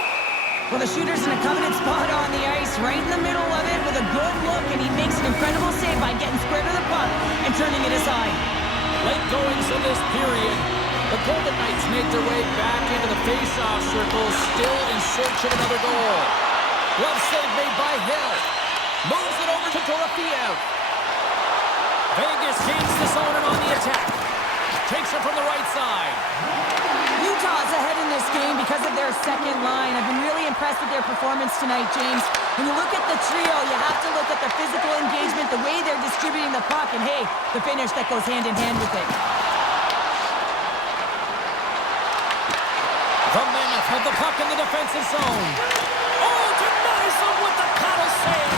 Well, the shooter's in a coveted spot on the ice, right in the middle of it with a good look, and he makes an incredible save by getting square to the puck and turning it aside. Late goings of this period. The Golden Knights make their way back into the face-off circle, still in search of another goal. Glove save made by Hill. Moves it over to Dorofeev. Vegas gains the zone and on the attack. Takes it from the right side. Utah's ahead in this game because of their second line. I've been really impressed with their performance tonight, James. When you look at the trio, you have to look at the physical engagement, the way they're distributing the puck, and hey, the finish that goes hand in hand with it. The Mammoth have the puck in the defensive zone. Oh, denies him with the paddle save.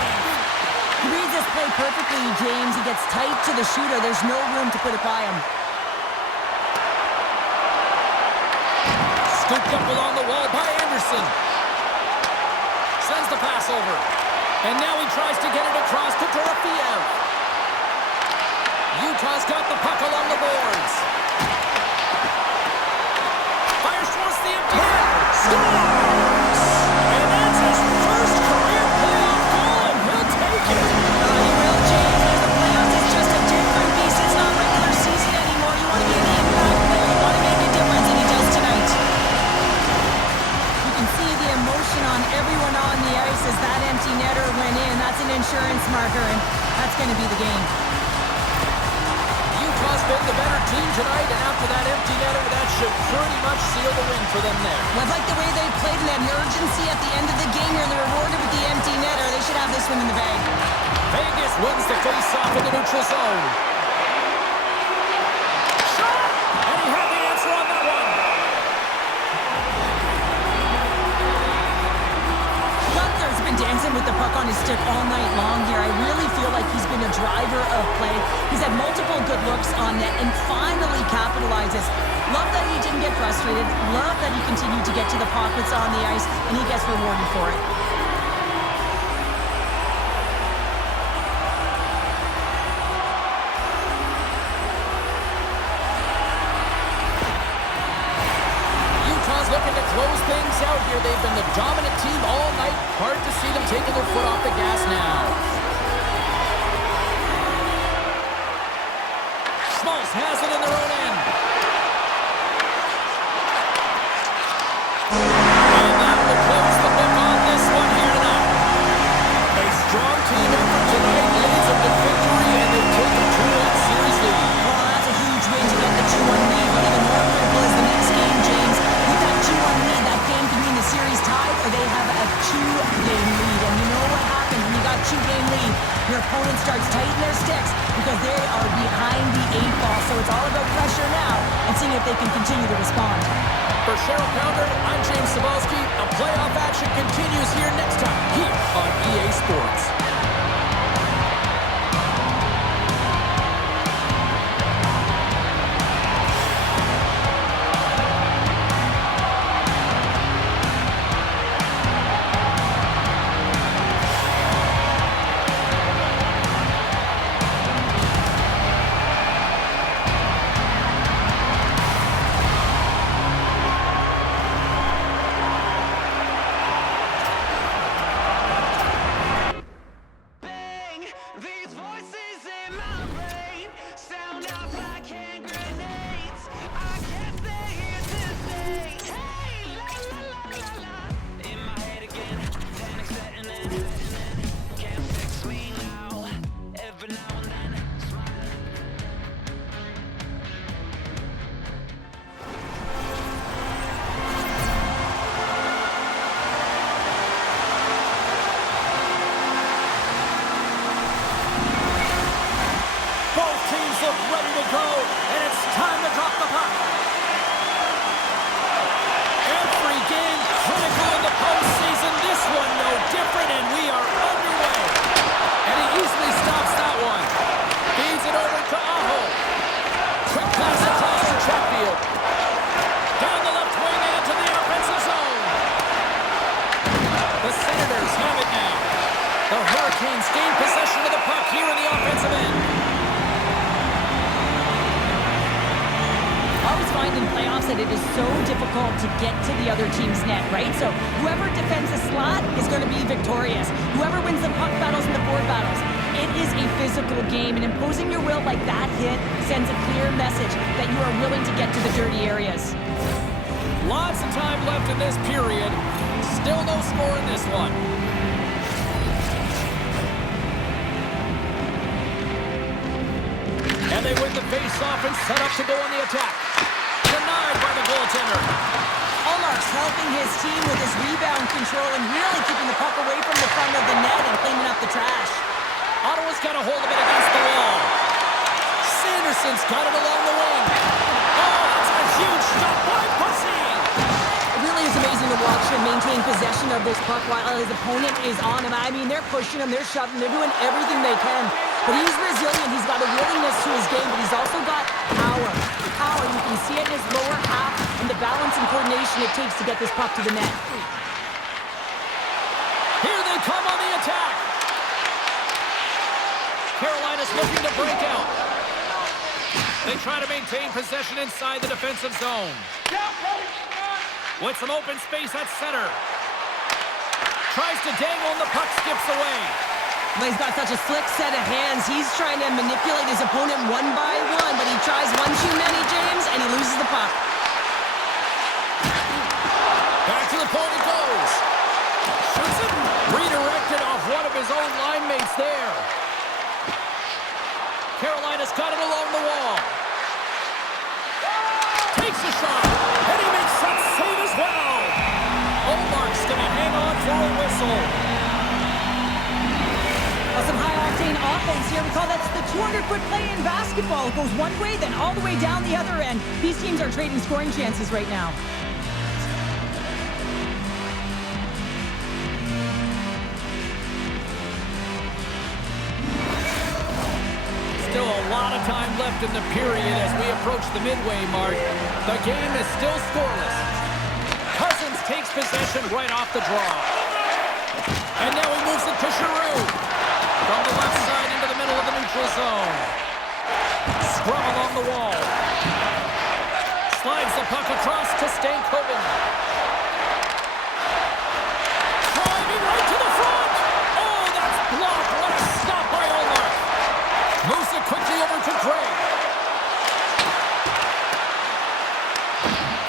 He reads this play perfectly, James. He gets tight to the shooter. There's no room to put it by him. Scooped up along the wall by Anderson. Sends the pass over. And now he tries to get it across to Dorofiev. Utah's got the puck along the boards. Fires towards the empty net. Scores! And that's his first career playoff goal, and he'll take it. He will, James. As the playoffs is just a different beast. It's not regular season anymore. You want to be an impact player. You want to make a difference, and he does tonight. You can see the emotion on everyone on the ice as that empty netter went in. That's an insurance marker, and that's going to be the game. Utah's been the better team tonight, and after that empty netter, that should pretty much seal the win for them there. Well, I like the way they played in that urgency at the end of the game here, and they're rewarded with the empty netter. They should have this one in the bag. Vegas wins the face-off in the neutral zone. Shot! And he had the answer on that one. Gunther's been dancing with the puck on his stick all night long here. I really feel like he's been a driver of play. He's had multiple good looks on net and finally capitalizes. Love that he didn't get frustrated. Love that he continued to get to the pockets on the ice, and he gets rewarded for it. Utah's looking to close things out here. They've been the dominant team all night. Hard to see them taking their foot off the gas now. Schmaltz has it in their own end. And that will close the book on this one here tonight. A strong team effort tonight leads them to victory, and they take a 2-1 series lead. Well, that's a huge win to get the 2-1 lead, but even more critical is the next game, James. With that 2-1 lead, that game can mean the series tied, or they have a 2-game lead. And you know what happens when you got a 2-game lead? Your opponent starts tightening their sticks because they are behind the 8 ball. So it's all about pressure now and seeing if they can continue to respond. For Cheryl Pounder, I'm James Cebulski. A playoff action continues here next time, here on EA Sports. Hurricanes gain possession of the puck here in the offensive end. I always find in playoffs that it is so difficult to get to the other team's net, right? So whoever defends a slot is going to be victorious. Whoever wins the puck battles and the board battles. It is a physical game, and imposing your will like that hit sends a clear message that you are willing to get to the dirty areas. Lots of time left in this period. Still no score in this one. And they win the face-off and set up to go on the attack. Denied by the goaltender. Almost. Allmark's helping his team with his rebound control and really keeping the puck away from the front of the net and cleaning up the trash. Ottawa's got a hold of it against the wall. Sanderson's got it along the wing. Oh, that's a huge stop by Pussy. It really is amazing to watch him maintain possession of this puck while his opponent is on him. I mean, they're pushing him, they're shoving, they're doing everything they can. But he's resilient, he's got a willingness to his game, but he's also got power. Power, you can see it in his lower half and the balance and coordination it takes to get this puck to the net. Here they come on the attack. Carolina's looking to break out. They try to maintain possession inside the defensive zone. With some open space at center. Tries to dangle and the puck skips away. But he's got such a slick set of hands. He's trying to manipulate his opponent one by one, but he tries one too many, James, and he loses the puck. Back to the point it goes. Shoots it. Redirected off one of his own line mates there. Carolina's got it along the wall. Takes a shot, and he makes that save as well. Allmark's going to hang on for a whistle. Well, some high-octane offense here. We call that the 200-foot play in basketball. It goes one way, then all the way down the other end. These teams are trading scoring chances right now. Still a lot of time left in the period as we approach the midway mark. The game is still scoreless. Cousins takes possession right off the draw. And now he moves it to Giroux. From the left side into the middle of the neutral zone. Scrum along the wall. Slides the puck across to Stankoven. Driving right to the front. Oh, that's blocked. What a stop by Allmark. Moves it quickly over to Gray.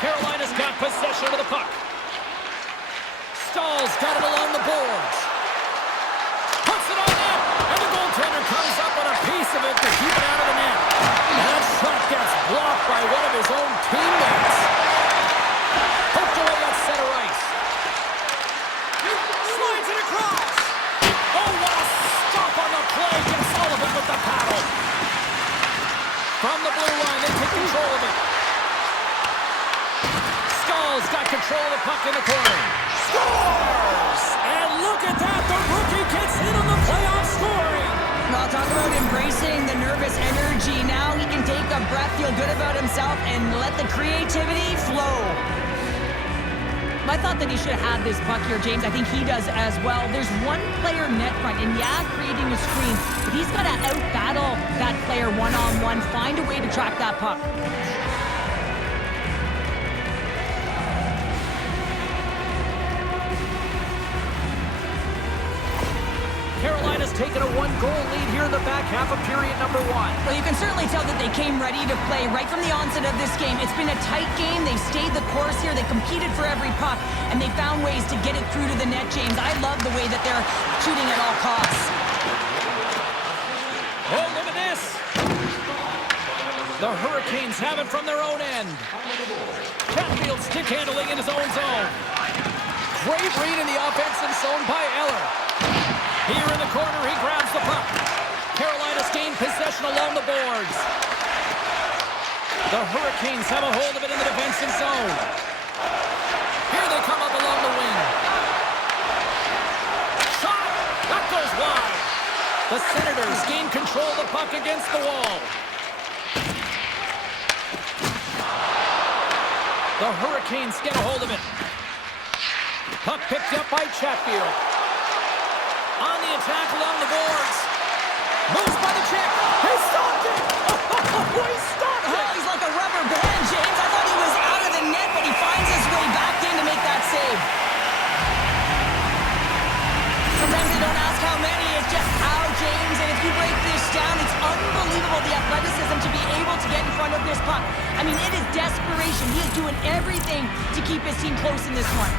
Carolina's got possession of the puck. Stahl's got it along the boards. Puts it on net, and the goaltender comes up with a piece of it to keep it out of the net. And that shot gets blocked by one of his own teammates. Poked away at center ice. Slides it across. Oh, what a stop on the play. Gets Sullivan with the paddle. From the blue line, they take control of it. Stahl's got control of the puck in the corner. Scores! And look at that, the rookie gets in on the playoff scoring. Well, talk about embracing the nervous energy. Now he can take a breath, feel good about himself, and let the creativity flow. I thought that he should have had this puck here, James. I think he does as well. There's one player net front, and yeah, creating a screen, but he's got to out-battle that player one-on-one, find a way to track that puck. Carolina's taken a one-goal lead here in the back half of period number one. Well, you can certainly tell that they came ready to play right from the onset of this game. It's been a tight game. They've stayed the course here. They competed for every puck, and they found ways to get it through to the net, James. I love the way that they're shooting at all costs. Oh, look at this. The Hurricanes have it from their own end. Chatfield stick handling in his own zone. Great read in the offensive zone by Eller. Here in the corner, he grabs the puck. Carolina's gained possession along the boards. The Hurricanes have a hold of it in the defensive zone. Here they come up along the wing. Shot! That goes wide. The Senators gain control of the puck against the wall. The Hurricanes get a hold of it. Puck picked up by Chatfield. On the attack along the boards. Moves by the chick. He stopped it! Oh, he stopped it! Oh, he's like a rubber band, James. I thought he was out of the net, but he finds his way back in to make that save. Sometimes they don't ask how many, it's just how, James. And if you break this down, it's unbelievable the athleticism to be able to get in front of this puck. I mean, it is desperation. He is doing everything to keep his team close in this one.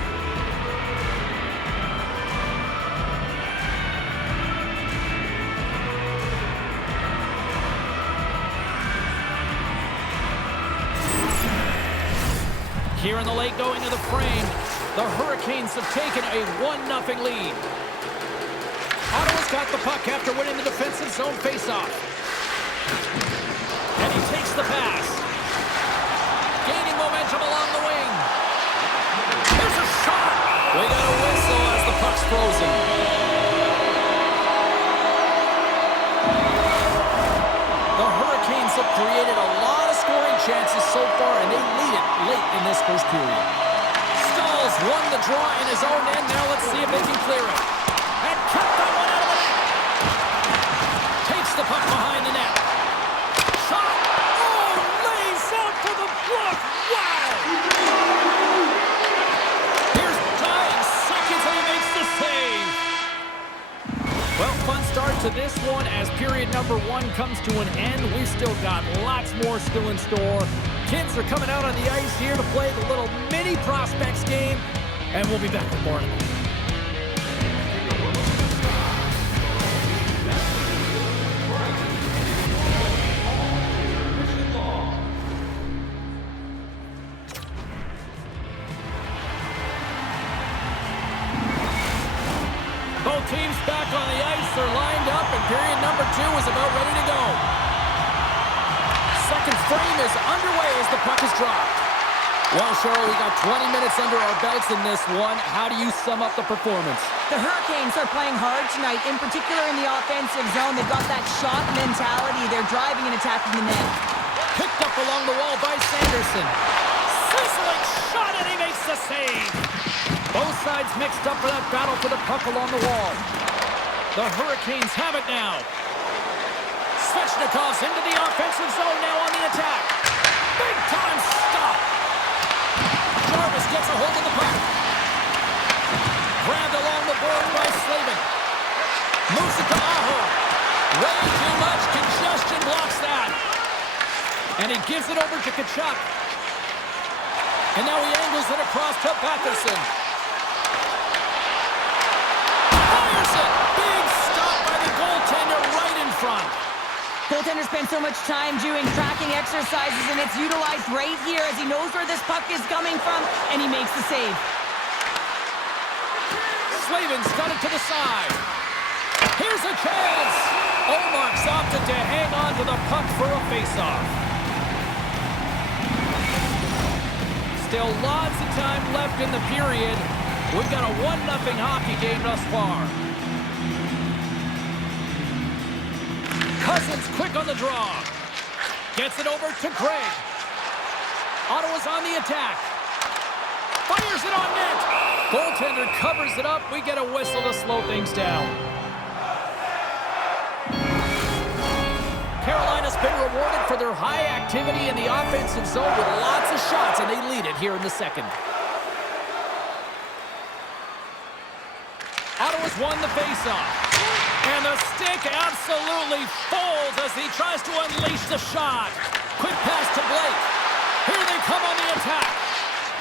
Here in the late going of the frame, the Hurricanes have taken a 1-0 lead. Ottawa's got the puck after winning the defensive zone faceoff. And he takes the pass. Gaining momentum along the wing. Here's a shot. We got a whistle as the puck's frozen. The Hurricanes have created a lot of scoring chances so far, and they lead it late in this first period. Stahls won the draw in his own end. Now let's see if they can clear it. And kept that one out of the net. Takes the puck behind the net. Shot. Oh, lays out for the block. Wow. Here's dying seconds and he makes the save. Well, fun start to this one as period number 1 comes to an end. We've still got lots more still in store. Kids are coming out on the ice here to play the little mini prospects game, and we'll be back with more. Both teams back on the ice. They're lined up, and period number 2 is about ready to go. Second frame is underway as the puck is dropped. Well, Cheryl, we got 20 minutes under our belts in this one. How do you sum up the performance? The Hurricanes are playing hard tonight, in particular in the offensive zone. They've got that shot mentality. They're driving and attacking the net. Picked up along the wall by Sanderson. Sizzling shot, and he makes the save. Both sides mixed up for that battle for the puck along the wall. The Hurricanes have it now. Svechnikov's into the offensive zone now on the attack. Big time stop. Jarvis gets a hold of the puck. Grabbed along the board by Slavin. Moves it to Aho. Way too much congestion blocks that. And he gives it over to Tkachuk. And now he angles it across to Batherson. Fires it. Big stop by the goaltender right in front. Goaltender spends so much time doing tracking exercises, and it's utilized right here as he knows where this puck is coming from, and he makes the save. Slavin's got it to the side. Here's a chance. Olmark's opted to hang on to the puck for a faceoff. Still lots of time left in the period. We've got a 1-0 hockey game thus far. Cousins quick on the draw. Gets it over to Craig. Ottawa's on the attack. Fires it on net. Goaltender covers it up. We get a whistle to slow things down. Carolina's been rewarded for their high activity in the offensive zone with lots of shots, and they lead it here in the second. Ottawa's won the faceoff. And the stick absolutely folds as he tries to unleash the shot. Quick pass to Blake. Here they come on the attack.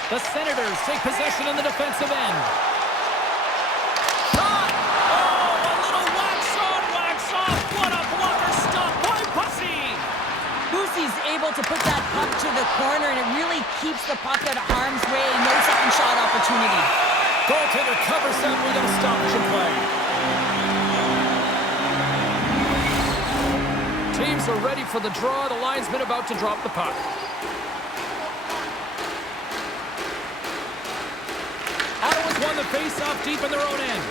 The Senators take possession in the defensive end. Shot! Oh, a little wax on, wax off. What a blocker stop by Bussy. Bussy's able to put that puck to the corner, and it really keeps the puck out of harm's way. No second shot opportunity. Goaltender covers them. We got a stoppage in play. Teams are ready for the draw. The linesman about to drop the puck. Ottawa's won the face-off deep in their own end.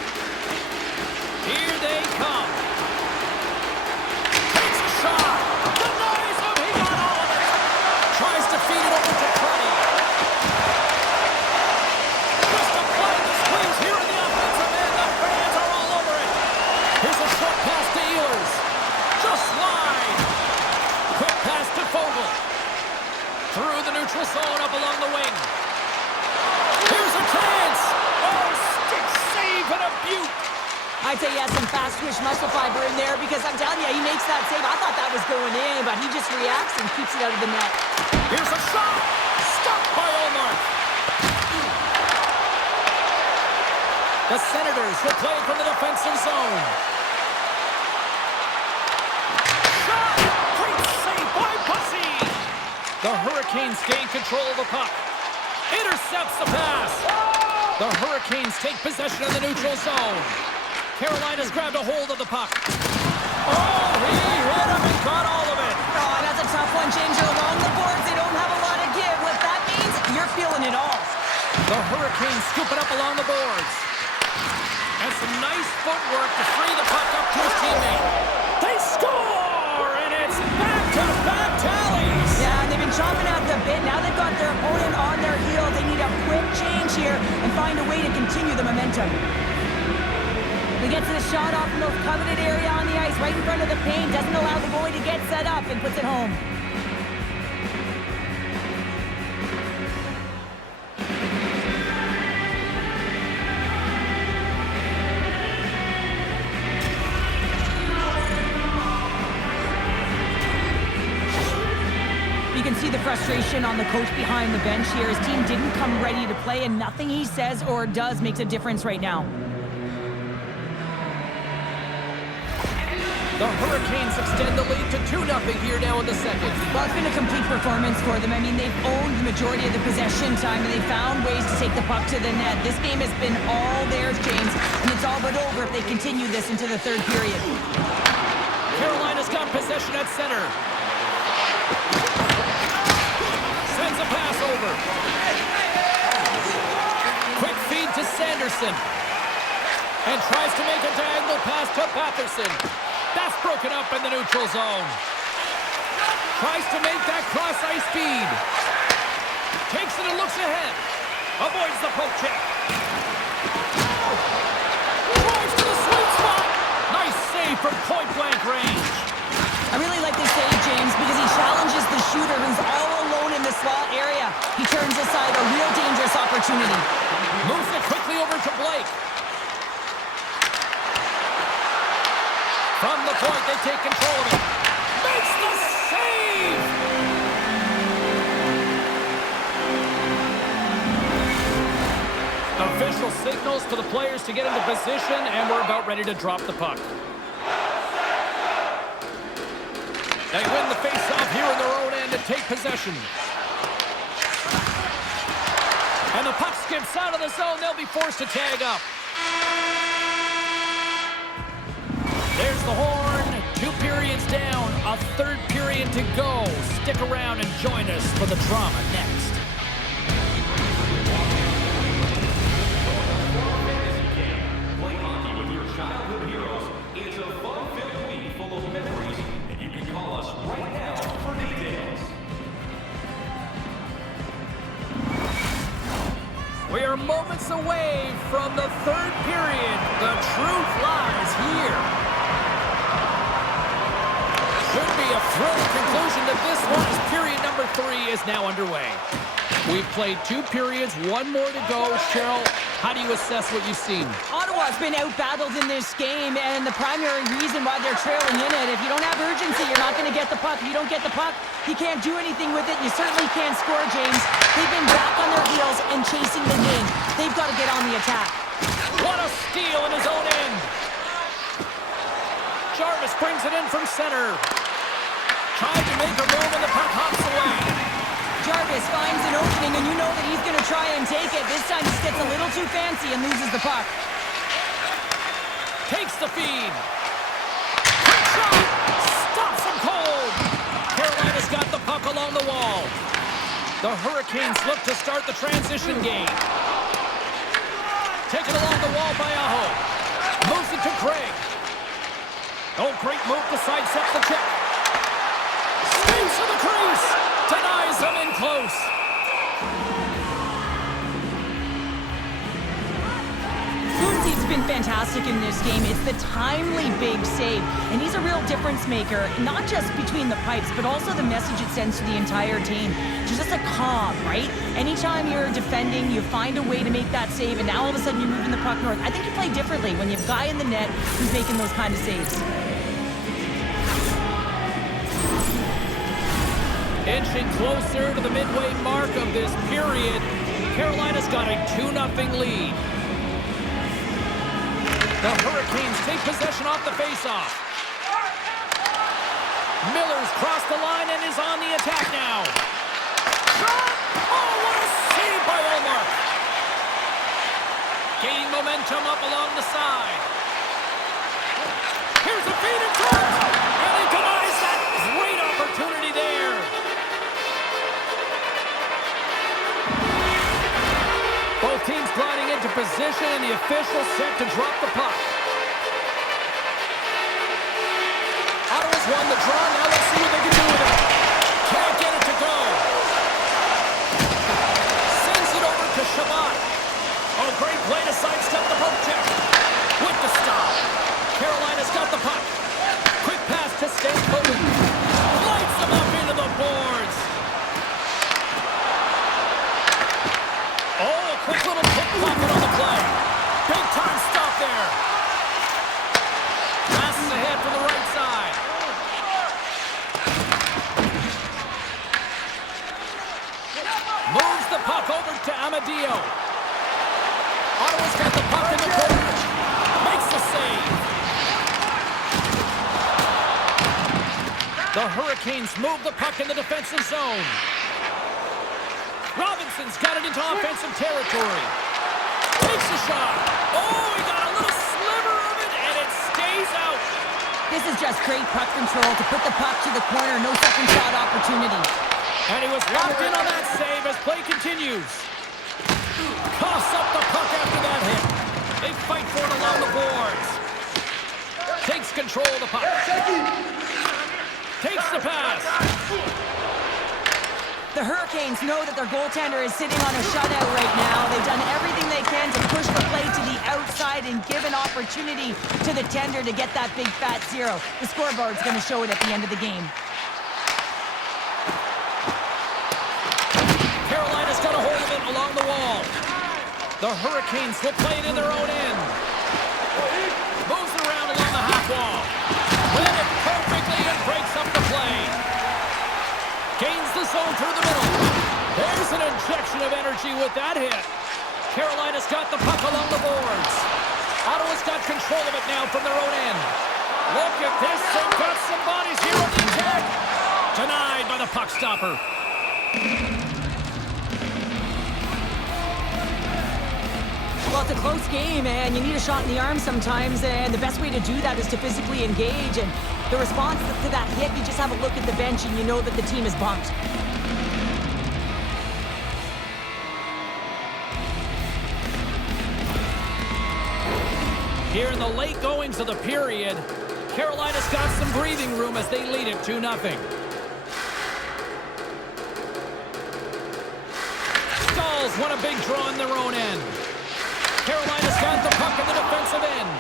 Here they come. Takes a shot. Denies him. He got all of it. Tries to feed it over to Cruddy. Just applying the squeeze here in the offensive end. The fans are all over it. Here's a short pass to Ehlers. Just wide. Quick pass to Fogle. Through the neutral zone up along the wing. Here's a chance. Oh, stick save and a beaut. I'd say he has some fast twitch muscle fiber in there because I'm telling you, he makes that save. I thought that was going in, but he just reacts and keeps it out of the net. Here's a shot. Stopped by Olmark. The Senators will play from the defensive zone. The Hurricanes gain control of the puck. Intercepts the pass. The Hurricanes take possession of the neutral zone. Carolina's grabbed a hold of the puck. Oh, he hit him and got all of it. Oh, that's a tough one, James. You're along the boards. They don't have a lot of give. What that means, you're feeling it all. The Hurricanes scoop it up along the boards. And some nice footwork to free the puck up to his teammate. They score! And it's back-to-back tallies! Yeah, and they've been chomping at the bit. Now they've got their opponent on their heels. They need a quick change here and find a way to continue the momentum. He gets the shot off the most coveted area on the ice, right in front of the paint. Doesn't allow the goalie to get set up and puts it home. You can see the frustration on the coach behind the bench here. His team didn't come ready to play, and nothing he says or does makes a difference right now. The Hurricanes extend the lead to 2-0 here now in the second. Well, it's been a complete performance for them. I mean, they've owned the majority of the possession time, and they found ways to take the puck to the net. This game has been all theirs, James, and it's all but over if they continue this into the third period. Carolina's got possession at center. Sends a pass over. Quick feed to Sanderson. And tries to make a diagonal pass to Patterson. That's broken up in the neutral zone. Tries to make that cross-ice feed. Takes it and looks ahead. Avoids the poke check. Drives to the sweet spot. Nice save from point-blank range. I really like this save, James, because he challenges the shooter who's all alone in the slot area. He turns aside a real dangerous opportunity. Moves it quickly over to Blake. From the point, they take control of it. Makes the save! Official signals for the players to get into position, and we're about ready to drop the puck. They win the face-off here in their own end and take possession. And the puck skips out of the zone. They'll be forced to tag up. There's the horn. 2 periods down. A third period to go. Stick around and join us for the drama next. Play hockey with your childhood heroes. It's a fun-filled week full of memories, and you can call us right now for details. We are moments away from the third period. The truth lies here. Should be a thrilling conclusion to this one as period number 3 is now underway. We've played 2 periods, 1 more to go. Cheryl, how do you assess what you've seen? Ottawa's been out-battled in this game, and the primary reason why they're trailing in it, if you don't have urgency, you're not going to get the puck. If you don't get the puck, you can't do anything with it. You certainly can't score, James. They've been back on their heels and chasing the game. They've got to get on the attack. What a steal in his own end. Jarvis brings it in from center. Tried to make a move and the puck hops away. Jarvis finds an opening, and you know that he's going to try and take it. This time he gets a little too fancy and loses the puck. Takes the feed. Quick shot. Stops him cold. Carolina's got the puck along the wall. The Hurricanes look to start the transition game. Taken along the wall by Aho. Moves it to Craig. Oh, great move to sidestep the check. Skates to the crease. Denies him in close. Lucy's been fantastic in this game. It's the timely big save, and he's a real difference maker, not just between the pipes, but also the message it sends to the entire team. It's just a calm, right? Anytime you're defending, you find a way to make that save, and now all of a sudden you're moving the puck north. I think you play differently when you have a guy in the net who's making those kind of saves. Inching closer to the midway mark of this period, Carolina's got a 2-0 lead. The Hurricanes take possession off the faceoff. Miller's crossed the line and is on the attack now. Shot! Oh, what a save by momentum up along the side. Here's a feed and touch. And he denies that. Great opportunity there. Both teams gliding into position, and the official set to drop the puck. Ottawa's won the draw. Now let's see what they can do with it. Can't get it to go. Sends it over to Shabbat. Oh, great play to sidestep the poke check. With the stop. Carolina's got the puck. Quick pass to Stanley. Lights them up into the boards. Oh, a quick little pickpocket on the play. Big time stop there. Passes ahead from the right side. Moves the puck over to Amadio. Ottawa's got the puck in the corner. Makes the save. The Hurricanes move the puck in the defensive zone. Robinson's got it into offensive territory. Takes a shot. Oh, he got a little sliver of it, and it stays out. This is just great puck control to put the puck to the corner. No second shot opportunity. And he was locked in on that save as play continues. Coughs up the puck after that hit. They fight for it along the boards. Takes control of the puck. Takes the pass. The Hurricanes know that their goaltender is sitting on a shutout right now. They've done everything they can to push the play to the outside and give an opportunity to the tender to get that big fat zero. The scoreboard's going to show it at the end of the game. Carolina's got a hold of it along the wall. The Hurricanes will play it in their own end. Moves it around along the half wall. Win it perfectly and breaks up the play. Gains the zone through the middle. There's an injection of energy with that hit. Carolina's got the puck along the boards. Ottawa's got control of it now from their own end. Look at this. They've got some bodies here on the attack. Denied by the puck stopper. Well, it's a close game, and you need a shot in the arm sometimes, and the best way to do that is to physically engage, and the response to that hit, you just have a look at the bench, and you know that the team is bumped. Here in the late goings of the period, Carolina's got some breathing room as they lead it 2-0. Skulls won a big draw in their own end. Carolina's got the puck in the defensive end.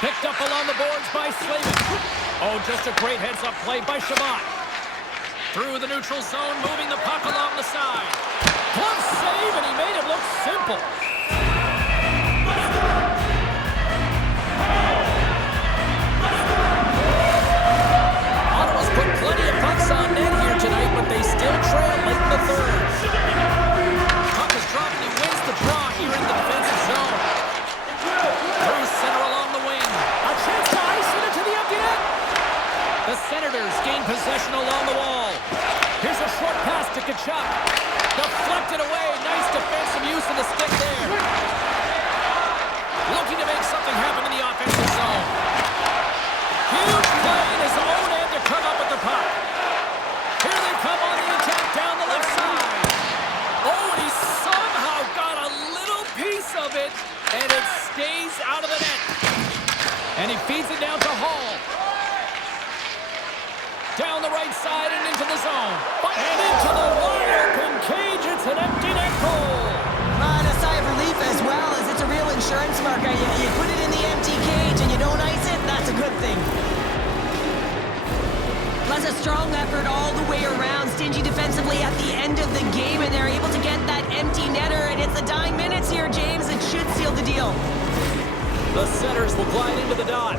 Picked up along the boards by Slavin. Oh, just a great heads-up play by Shabbat. Through the neutral zone, moving the puck along the side. Glove save, and he made it look simple. Ottawa's put plenty of pucks on net here tonight, but they still trail late in the third. Puck is dropped, and he wins the draw here in the defensive zone. Through center along the wing. A chance to ice it into the empty net. The Senators gain possession along the wall. Here's a short pass to Kachuk. Deflected away. Nice defensive use of the stick there. Looking to make something happen in the offensive zone. Huge play in his own end to come up with the puck. Here they come on the attack down the left side. Oh, and he somehow got a little piece of it, and it stays out of the net. And he feeds it down to Hall. Down the right side and into the zone. And into the wide open cage. It's an empty net goal. And a sigh of relief as well, as it's a real insurance marker. You put it in the empty cage and you don't ice it, that's a good thing. That's a strong effort all the way around. Stingy defensively at the end of the game, and they're able to get that empty netter. And it's the dying minutes here, James. It should seal the deal. The Senators will glide into the dot.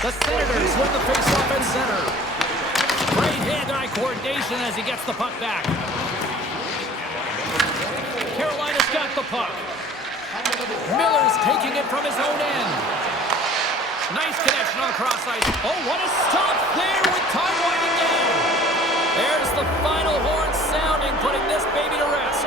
The Senators win the faceoff at center. Great hand-eye coordination as he gets the puck back. Carolina's got the puck. Miller's taking it from his own end. Nice connection on across ice. Oh, what a stop there with time winding down. There's the final horn sounding, putting this baby to rest.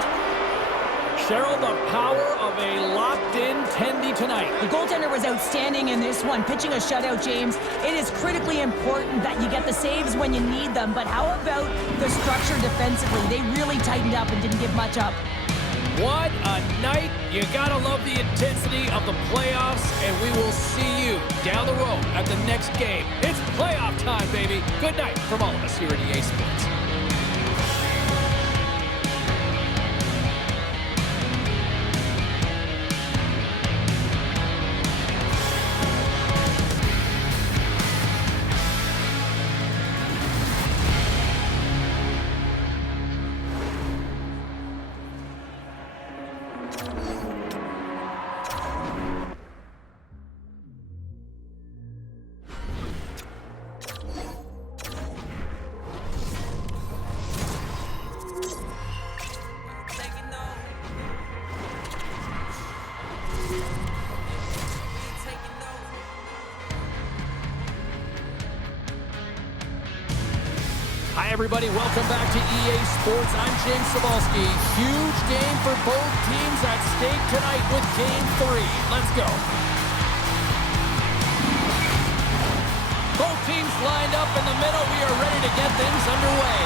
Cheryl, the power of a locked-in Tendy tonight. The goaltender was outstanding in this one, pitching a shutout, James. It is critically important that you get the saves when you need them, but how about the structure defensively? They really tightened up and didn't give much up. What a night. You gotta love the intensity of the playoffs, and we will see you down the road at the next game. It's playoff time, baby. Good night from all of us here at EA Sports. Hi, everybody. Welcome back to EA Sports. I'm James Cebulski. Huge game for both teams at stake tonight with Game 3. Let's go. Both teams lined up in the middle. We are ready to get things underway.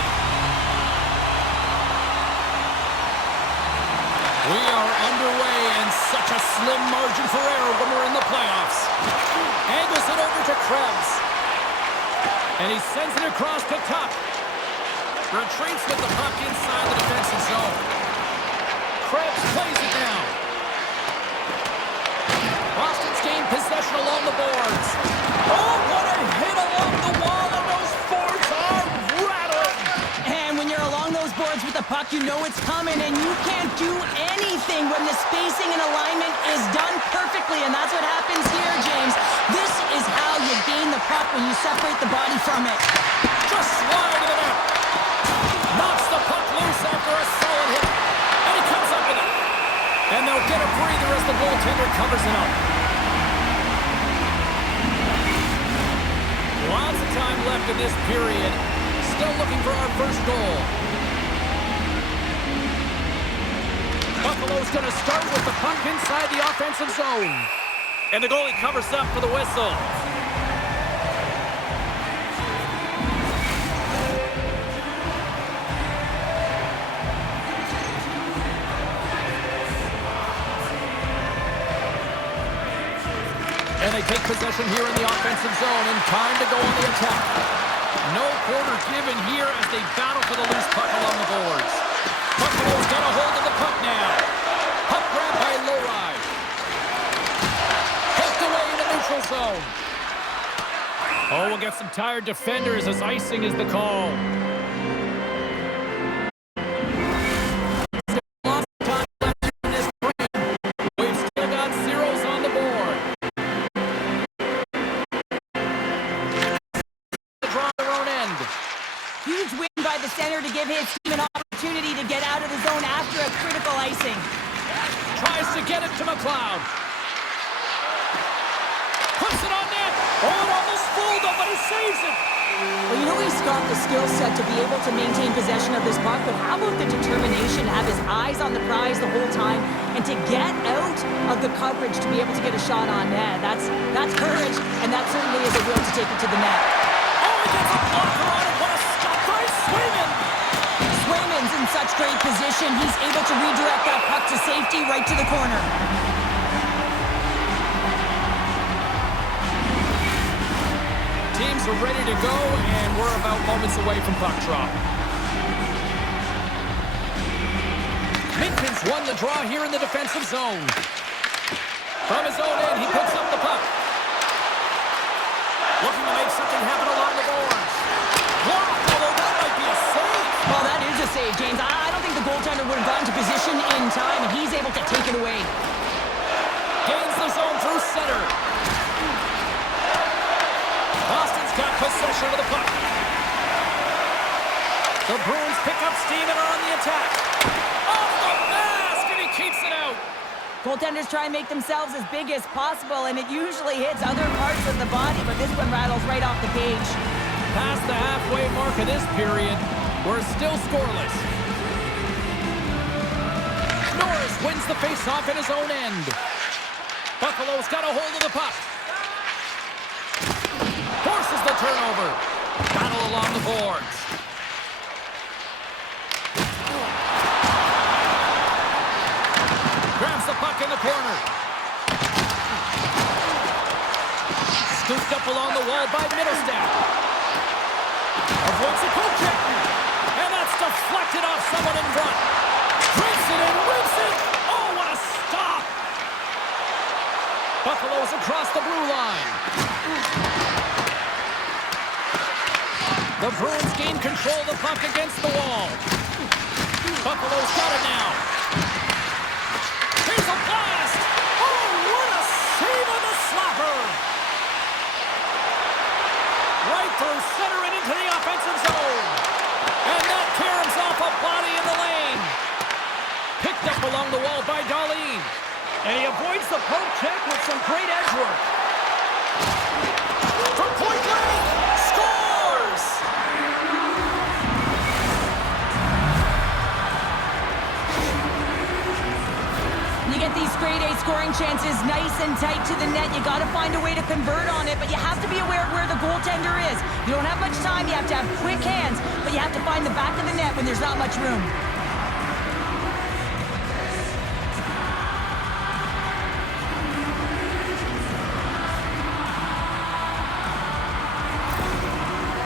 We are underway, and such a slim margin for error when we're in the playoffs. Angles it over to Krebs. And he sends it across to Tuck. Retreats with the puck inside the defensive zone. Krebs plays it down. Boston's gained possession along the boards. Oh, what a hit along the wall, and those boards are rattling. And when you're along those boards with the puck, you know it's coming, and you can't do anything when the spacing and alignment is done perfectly, and that's what happens here, James. This is how you gain the puck when you separate the body from it. Just slide it out. Knocks the puck loose after a solid hit. And he comes up with it. And they'll get a breather as the goaltender covers it up. Lots of time left in this period. Still looking for our first goal. Buffalo's going to start with the puck inside the offensive zone. And the goalie covers up for the whistle. And they take possession here in the offensive zone, and time to go on the attack. No quarter given here as they battle for the loose puck along the boards. Buffalo's got a hold of the puck now. Puck grab by Lowride. Poked away in the neutral zone. Oh, we'll get some tired defenders as icing is the call. Lots of time left in this frame. We've still got zeros on the board. Draw their own end. Huge win by the center to give his team an opportunity to get out of the zone after a critical icing. Tries to get it to McLeod. Puts it on net. Oh, it almost fooled him, but he saves it. Well, you know he's got the skill set to be able to maintain possession of this puck, but how about the determination to have his eyes on the prize the whole time and to get out of the coverage to be able to get a shot on net? That's courage, and that certainly is a will to take it to the net. Oh, he gets a blocker on it. What a stop by Swayman. Swayman's in such great position. He's able to redirect that puck to safety right to the corner. Teams are ready to go, and we're about moments away from puck drop. Minkin's won the draw here in the defensive zone. From his own end, he picks up the puck. Looking to make something happen along the boards. Blocked, although that might be a save. Well, that is a save, James. I don't think the goaltender would have gotten to position in time, and he's able to take it away. Gains the zone through center. Boston's got possession of the puck. The Bruins pick up steam and are on the attack. Off the mask, and he keeps it out. Goaltenders try and make themselves as big as possible, and it usually hits other parts of the body, but this one rattles right off the page. Past the halfway mark of this period, we're still scoreless. Norris wins the faceoff in his own end. Buffalo's got a hold of the puck. Forces the turnover. Battle along the boards. Grabs the puck in the corner. Scooped up along the wall by Middlestat. Avoids the poke check. And that's deflected off someone in front. Drapes it and whips it. Oh, what a stop. Buffalo's across the blue line. The Bruins gain control of the puck against the wall. Buffalo's got it now. Here's a blast! Oh, what a save on the slapper! Right through center and into the offensive zone. And that caroms off a body in the lane. Picked up along the wall by Darlene. And he avoids the poke check with some great edge work. From point blank, scores! You get these grade A scoring chances nice and tight to the net. You got to find a way to convert on it, but you have to be aware of where the goaltender is. You don't have much time. You have to have quick hands, but you have to find the back of the net when there's not much room.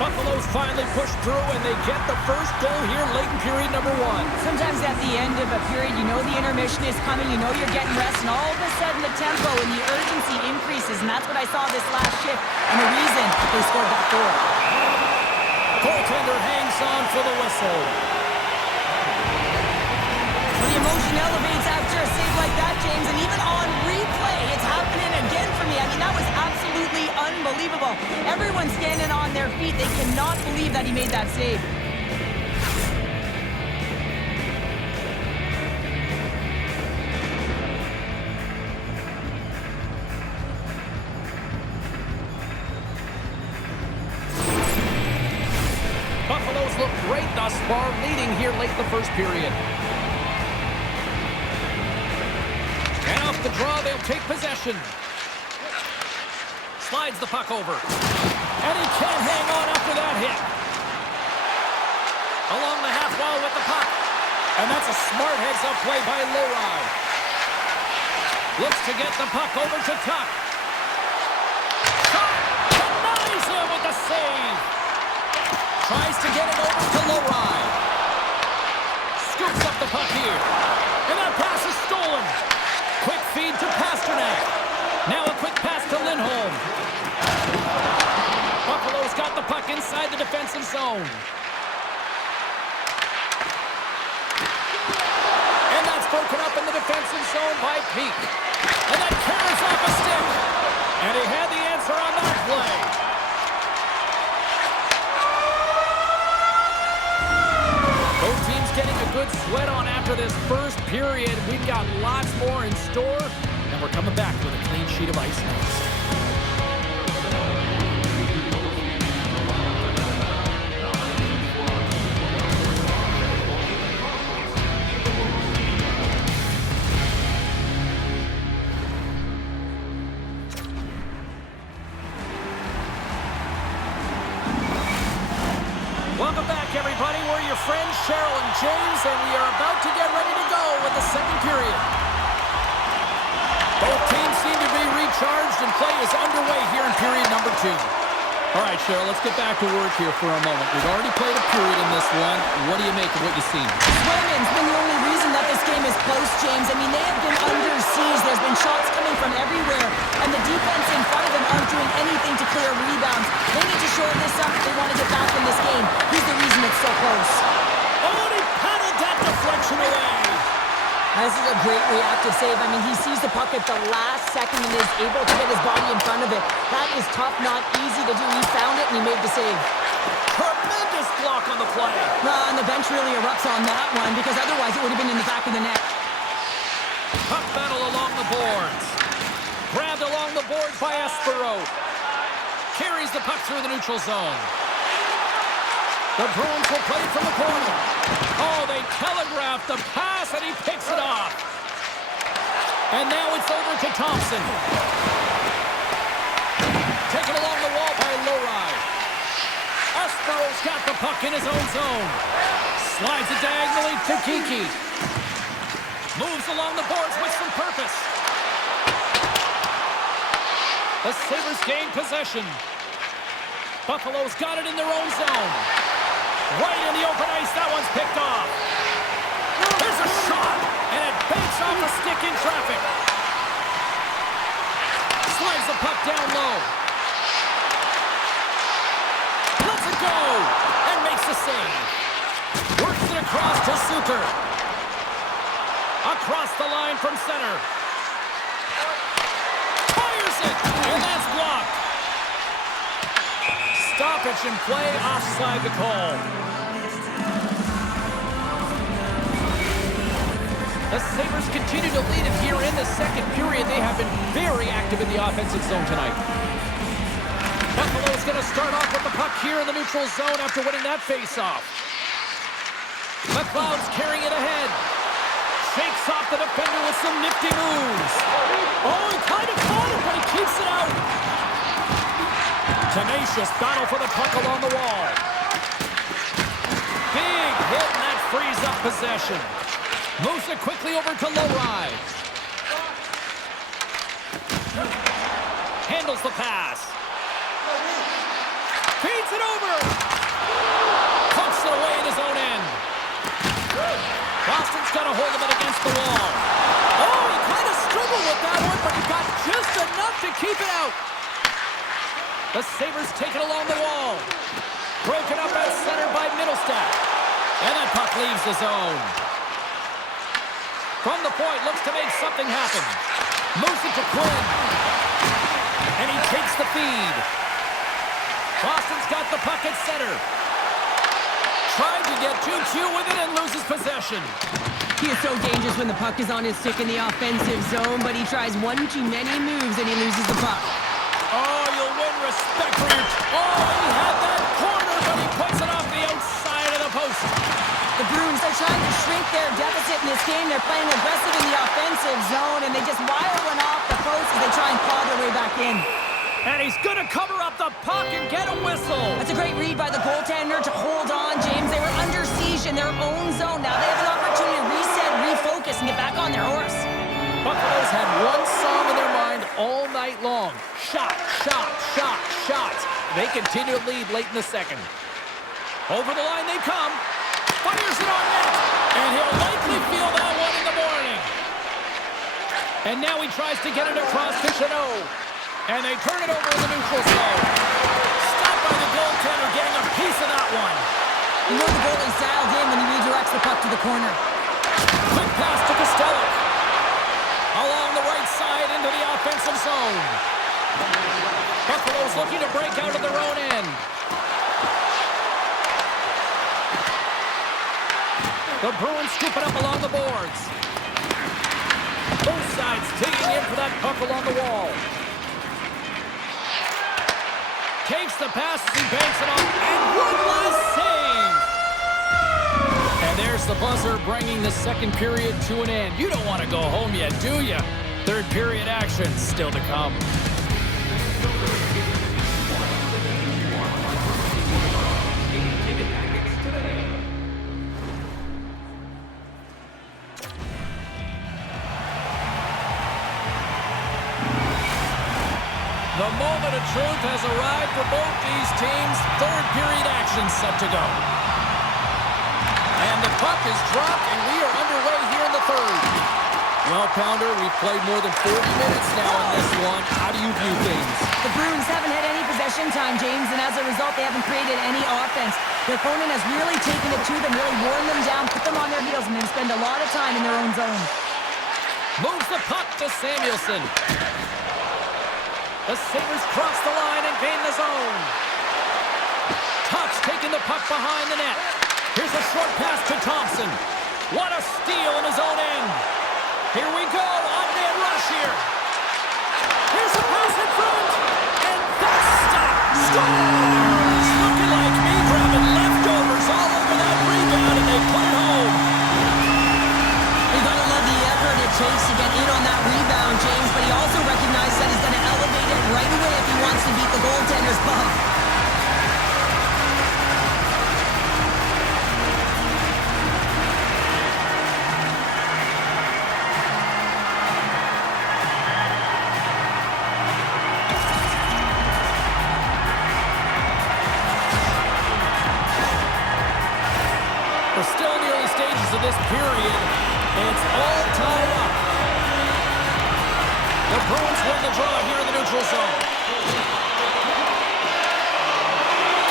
Buffalo's finally pushed through, and they get the first goal here late in period number 1. Sometimes at the end of a period, you know the intermission is coming, you know you're getting rest, and all of a sudden the tempo and the urgency increases, and that's what I saw this last shift, and the reason they scored that goal. Goaltender hangs on for the whistle. The emotion elevates after a save like that, James, and even on replay, it's happening again for me. I mean, that was absolutely unbelievable. Everyone's standing on their feet. They cannot believe that he made that save. Buffalo's look great thus far, leading here late in the first period. And off the draw, they'll take possession. Slides the puck over. And he can't hang on after that hit. Along the half wall with the puck. And that's a smart heads-up play by Lowry. Looks to get the puck over to Tuck. Tuck denies him with the save. Tries to get it over to Lowry. Scoops up the puck here. And that pass is stolen. Quick feed to Pasternak. Now a quick pass to Lindholm. Buffalo's got the puck inside the defensive zone. And that's broken up in the defensive zone by Peak. And that carries off a stick. And he had the answer on that play. Both teams getting a good sweat on after this first period. We've got lots more in store, and we're coming back with a clean sheet of ice next. Welcome back, everybody. We're your friends, Cheryl and James, and we are about to get ready to go with the second period. Both teams seem to be recharged, and play is underway here in period number 2. All right, Cheryl, let's get back to work here for a moment. We've already played a period in this one. What do you make of what you've seen? Swimming's been the only reason that this game is close, James. I mean, they have been under siege. There's been shots coming from everywhere, and the defense in front of them aren't doing anything to clear rebounds. They need to shore this up if they want to get back in this game. He's the reason it's so close. Oh, and he paddled that deflection away. This is a great reactive save. I mean, he sees the puck at the last second and is able to get his body in front of it. That is tough, not easy to do. He found it and he made the save. Tremendous block on the play. And the bench really erupts on that one because otherwise it would have been in the back of the net. Puck battle along the boards. Grabbed along the boards by Espero. Carries the puck through the neutral zone. The Bruins will play it from the corner. Oh, they telegraphed the pass, and he picks it off. And now it's over to Thompson. Taken along the wall by Lowry. Espero's got the puck in his own zone. Slides it diagonally to Kiki. Moves along the boards with some purpose. The Sabres gain possession. Buffalo's got it in their own zone. Right in the open ice, that one's picked off. There's a shot, and it banks off a stick in traffic. Slides the puck down low. Lets it go, and makes the save. Works it across to Zucker. Across the line from center. Fires it, and that's blocked. Stoppage in play, offside the call. The Sabres continue to lead it here in the second period. They have been very active in the offensive zone tonight. Buffalo's going to start off with the puck here in the neutral zone after winning that faceoff. McLeod's carrying it ahead. Shakes off the defender with some nifty moves. Oh, he kind of caught it, but he keeps it out. Tenacious battle for the puck along the wall. Big hit, and that frees up possession. Moves it quickly over to Lowry. Handles the pass. Feeds it over. Punks it away in his own end. Boston's got a hold of it against the wall. Oh, he kind of struggled with that one, but he got just enough to keep it out. The Sabres take it along the wall. Broken up at center by Middlestat. And that puck leaves the zone. From the point, looks to make something happen. Moves it to Quinn. And he takes the feed. Boston's got the puck at center. Tried to get 2-2 with it and loses possession. He is so dangerous when the puck is on his stick in the offensive zone, but he tries one too many moves and he loses the puck. Oh, you'll win respect for your... Oh, he had that corner, but he puts it off the outside of the post. The Bruins are trying to shrink their deficit in this game. They're playing aggressive in the offensive zone, and they just wire one off the post as they try and claw their way back in. And he's going to cover up the puck and get a whistle. That's a great read by the goaltender to hold on, James. They were under siege in their own zone. Now they have an opportunity to reset, refocus, and get back on their horse. Buffalo's had one song in their mind all night long. Shot, shot, shot, shot. They continue to lead late in the second. Over the line they come. Fires it on net. And he'll likely feel that one in the morning. And now he tries to get it across to Chanot. And they turn it over in the neutral zone. Stopped by the goaltender, getting a piece of that one. You know the goalie's dialed in when he redirects the puck to the corner. Quick pass to Costello. Along the right side into the offensive zone. Buffalo's looking to break out of their own end. The Bruins scoop it up along the boards. Both sides digging in for that puck along the wall. Takes the pass as he banks it off, and one last save! And there's the buzzer bringing the second period to an end. You don't want to go home yet, do you? Third period action still to come. The moment of truth has arrived for both these teams. Third period action set to go. And the puck is dropped, and we are underway here in the third. Well, Pounder, we've played more than 40 minutes now in this one. How do you view things? The Bruins haven't had any possession time, James, and as a result, they haven't created any offense. Their opponent has really taken it to them, really worn them down, put them on their heels, and then spend a lot of time in their own zone. Moves the puck to Samuelson. The Sabres cross the line and gain the zone. Tuch taking the puck behind the net. Here's a short pass to Thompson. What a steal in his own end. Here we go. here. Here's a pass in front. And that's stopped. Scores! Looking like me grabbing leftovers all over that rebound, and they put it home. You gotta love the effort it takes to get in on that rebound, James, but he also recognizes that he's gonna elevate it right away if he wants to beat the goaltender's puck. We're still in the early stages of this period. It's all tied up. The Bruins win the draw here in the neutral zone.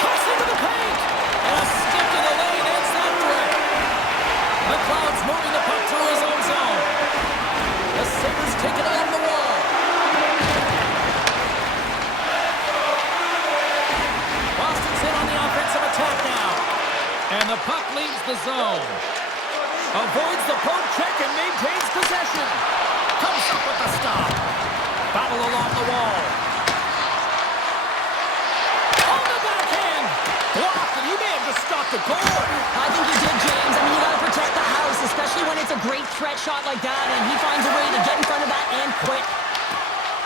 Cuts into the paint. And a stick in the lane ends that threat. McLeod's moving the puck through his own zone. The Sabres take it along the wall. Boston's in on the offensive attack now. And the puck leaves the zone. Avoids the poke check and maintains possession. Comes up with the stop. Battle along the wall. On the backhand. Blocked, and he may have just stopped the goal. I think he did, James. I mean, you gotta protect the house, especially when it's a great threat shot like that, and he finds a way to get in front of that and quit.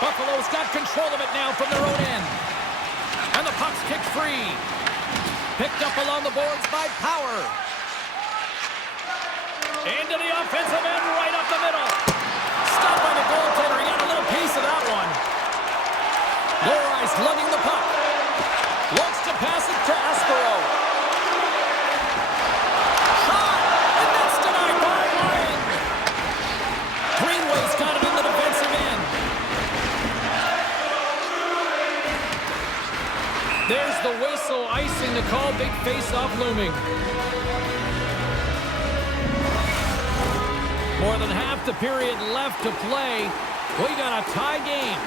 Buffalo's got control of it now from their own end. And the puck's kicked free. Picked up along the boards by Power. Into the offensive end, right up the middle. Stopped by the goaltender. He got a little piece of that one. Loris lugging the puck. Looks to pass it to Aspero. Shot! And that's denied by Ryan. Greenway's got it in the defensive end. There's the whistle, icing the call. Big face-off looming. More than half the period left to play. We got a tie game.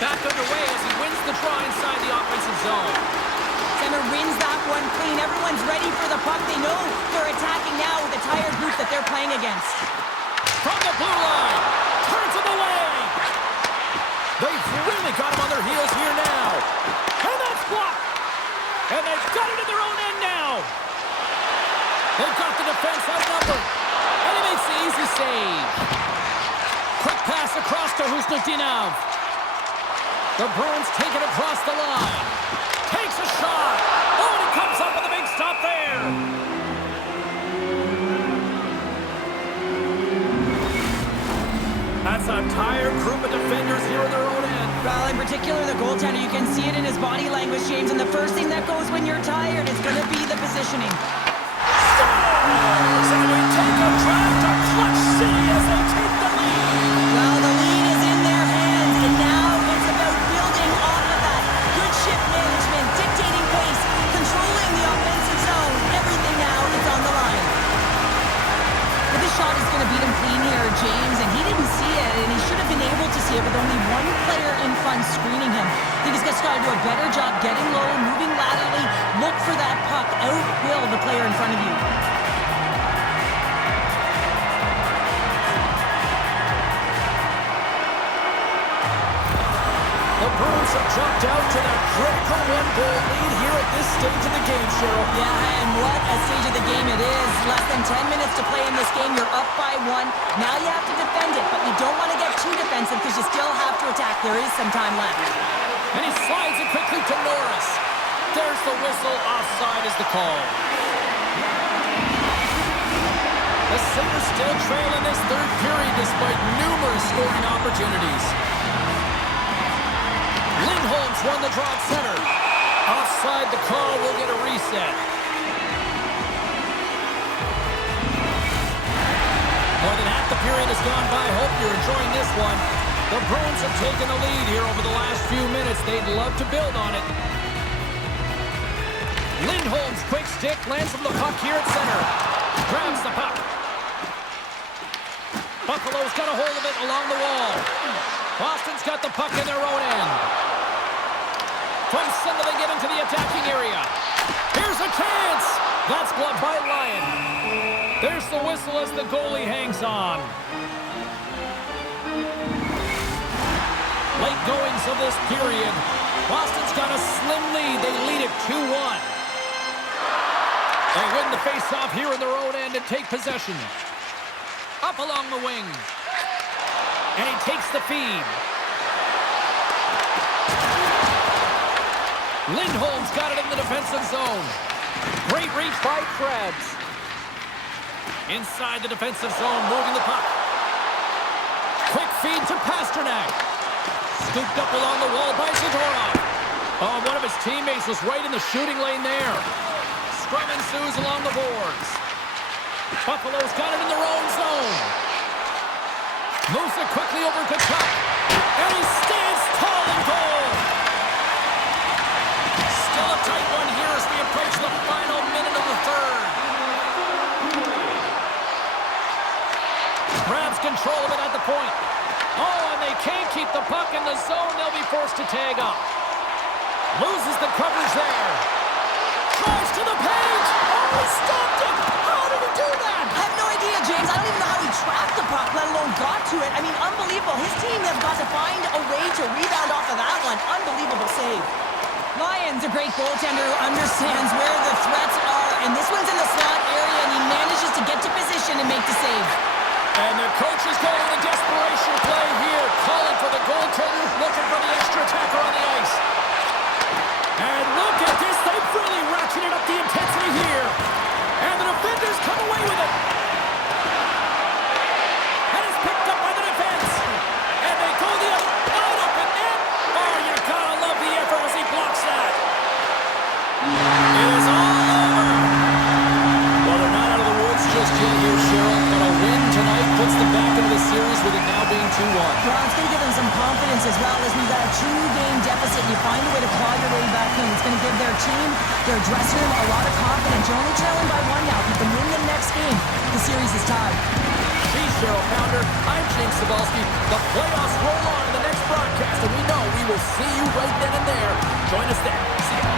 Back underway as he wins the draw inside the offensive zone. Center wins that one clean. Everyone's ready for the puck. They know they're attacking now with the tired group that they're playing against. From the blue line. Turns him away. They've really got him on their heels here now. And that's blocked. And they've got it in their own end now. They've got the defense outnumbered. And he makes the easy save. Quick pass across to Husnudinov. The Bruins take it across the line. Takes a shot. Oh, and he comes up with a big stop there. That's a tired group of defenders here in their own end. Well, in particular, the goaltender, you can see it in his body language, James, and the first thing that goes when you're tired is going to be the positioning. And we take a drive to Clutch City as they take the lead. Well, the lead is in their hands, and now it's about building off of that. Good shift management, dictating pace, controlling the offensive zone. Everything now is on the line. But this shot is going to beat him clean here, James, and he didn't see it, and he should have been able to see it with only one player in front screening him. I think he's just got to do a better job getting low, moving laterally, look for that puck, outwill the player in front of you. The Bruins have jumped out to their critical one-goal lead here at this stage of the game, Cheryl. Yeah, and what a stage of the game it is. Less than 10 minutes to play in this game. You're up by one. Now you have to defend it, but you don't want to get too defensive because you still have to attack. There is some time left. And he slides it quickly to Norris. There's the whistle. Offside is the call. The Sabres still trail in this third period despite numerous scoring opportunities. Lindholm's won the draw at center. Offside the call, will get a reset. More than half the period has gone by. Hope you're enjoying this one. The Bruins have taken the lead here over the last few minutes. They'd love to build on it. Lindholm's quick stick lands from the puck here at center. Grabs the puck. Buffalo's got a hold of it along the wall. Boston's got the puck in their own end. From center they get into the attacking area. Here's a chance. That's blocked by Lyon. There's the whistle as the goalie hangs on. Late goings of this period. Boston's got a slim lead. They lead it 2-1. They win the face-off here in their own end and take possession. Up along the wing. And he takes the feed. Lindholm's got it in the defensive zone. Great reach by Krebs. Inside the defensive zone, moving the puck. Quick feed to Pasternak. Scooped up along the wall by Zadorov. Oh, one of his teammates was right in the shooting lane there. Scrum ensues along the boards. Buffalo's got it in their own zone. Moves it quickly over to Tuck. And he stands tall in goal. Still a tight one here as we approach the final minute of the third. Grabs control of it at the point. Oh, and they can't keep the puck in the zone. They'll be forced to tag up. Loses the coverage there. Drives to the page. Oh, he stopped it. How did he do that? I have no idea, James. I don't even know how he tracked the puck, let alone got to it. I mean, unbelievable. His team has got to find a way to rebound off of that one. Unbelievable save. Lyon's a great goaltender who understands where the threats are, and this one's in the slot area, and he manages to get to position and make the save. And the coach is going to desperation play here, calling for the goaltender, looking for the extra attacker on the ice. And look at this, they've really ratcheted up the intensity here. And the defenders come away with it. And it's picked up by the defense. And they go the other wide open net. Oh, you gotta love the effort as he blocks that. It is all over. Well, they're not out of the woods just yet here, Cheryl, but a win tonight puts them back into the series with it now being 2-1. Well, it's going to give them some confidence as well as we've got a 2-game deficit. You find a way to claw your way back in. It's going to give their team, their dressing room, a lot of confidence. You're only trailing by 1 now. If you can win the next game, the series is tied. She's Cheryl Pounder. I'm James Cybulski. The playoffs roll on in the next broadcast, and we know we will see you right then and there. Join us then. See ya.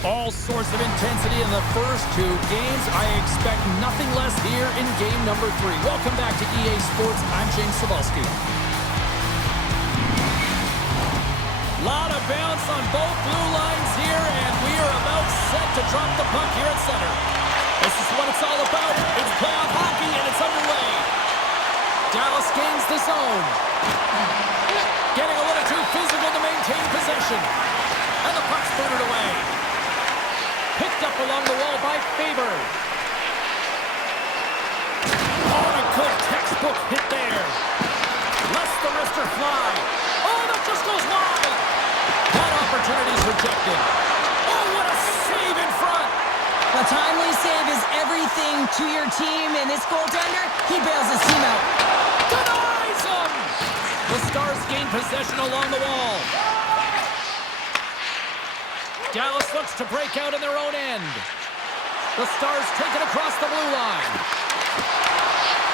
All sorts of intensity in the first 2 games. I expect nothing less here in game number 3. Welcome back to EA Sports. I'm James Cybulski. Lot of bounce on both blue lines here, and we are about set to drop the puck here at center. This is what it's all about. It's playoff hockey, and it's underway. Dallas gains the zone. Getting a little too physical to maintain possession. And the puck's booted away. Picked up along the wall by Faber. Oh, and a good textbook hit there. Lets the wrister fly. Oh, that just goes wide. That opportunity's rejected. Oh, what a save in front. A timely save is everything to your team, and this goaltender, he bails his team out. Denies him. The Stars gain possession along the wall. Dallas looks to break out in their own end. The Stars take it across the blue line.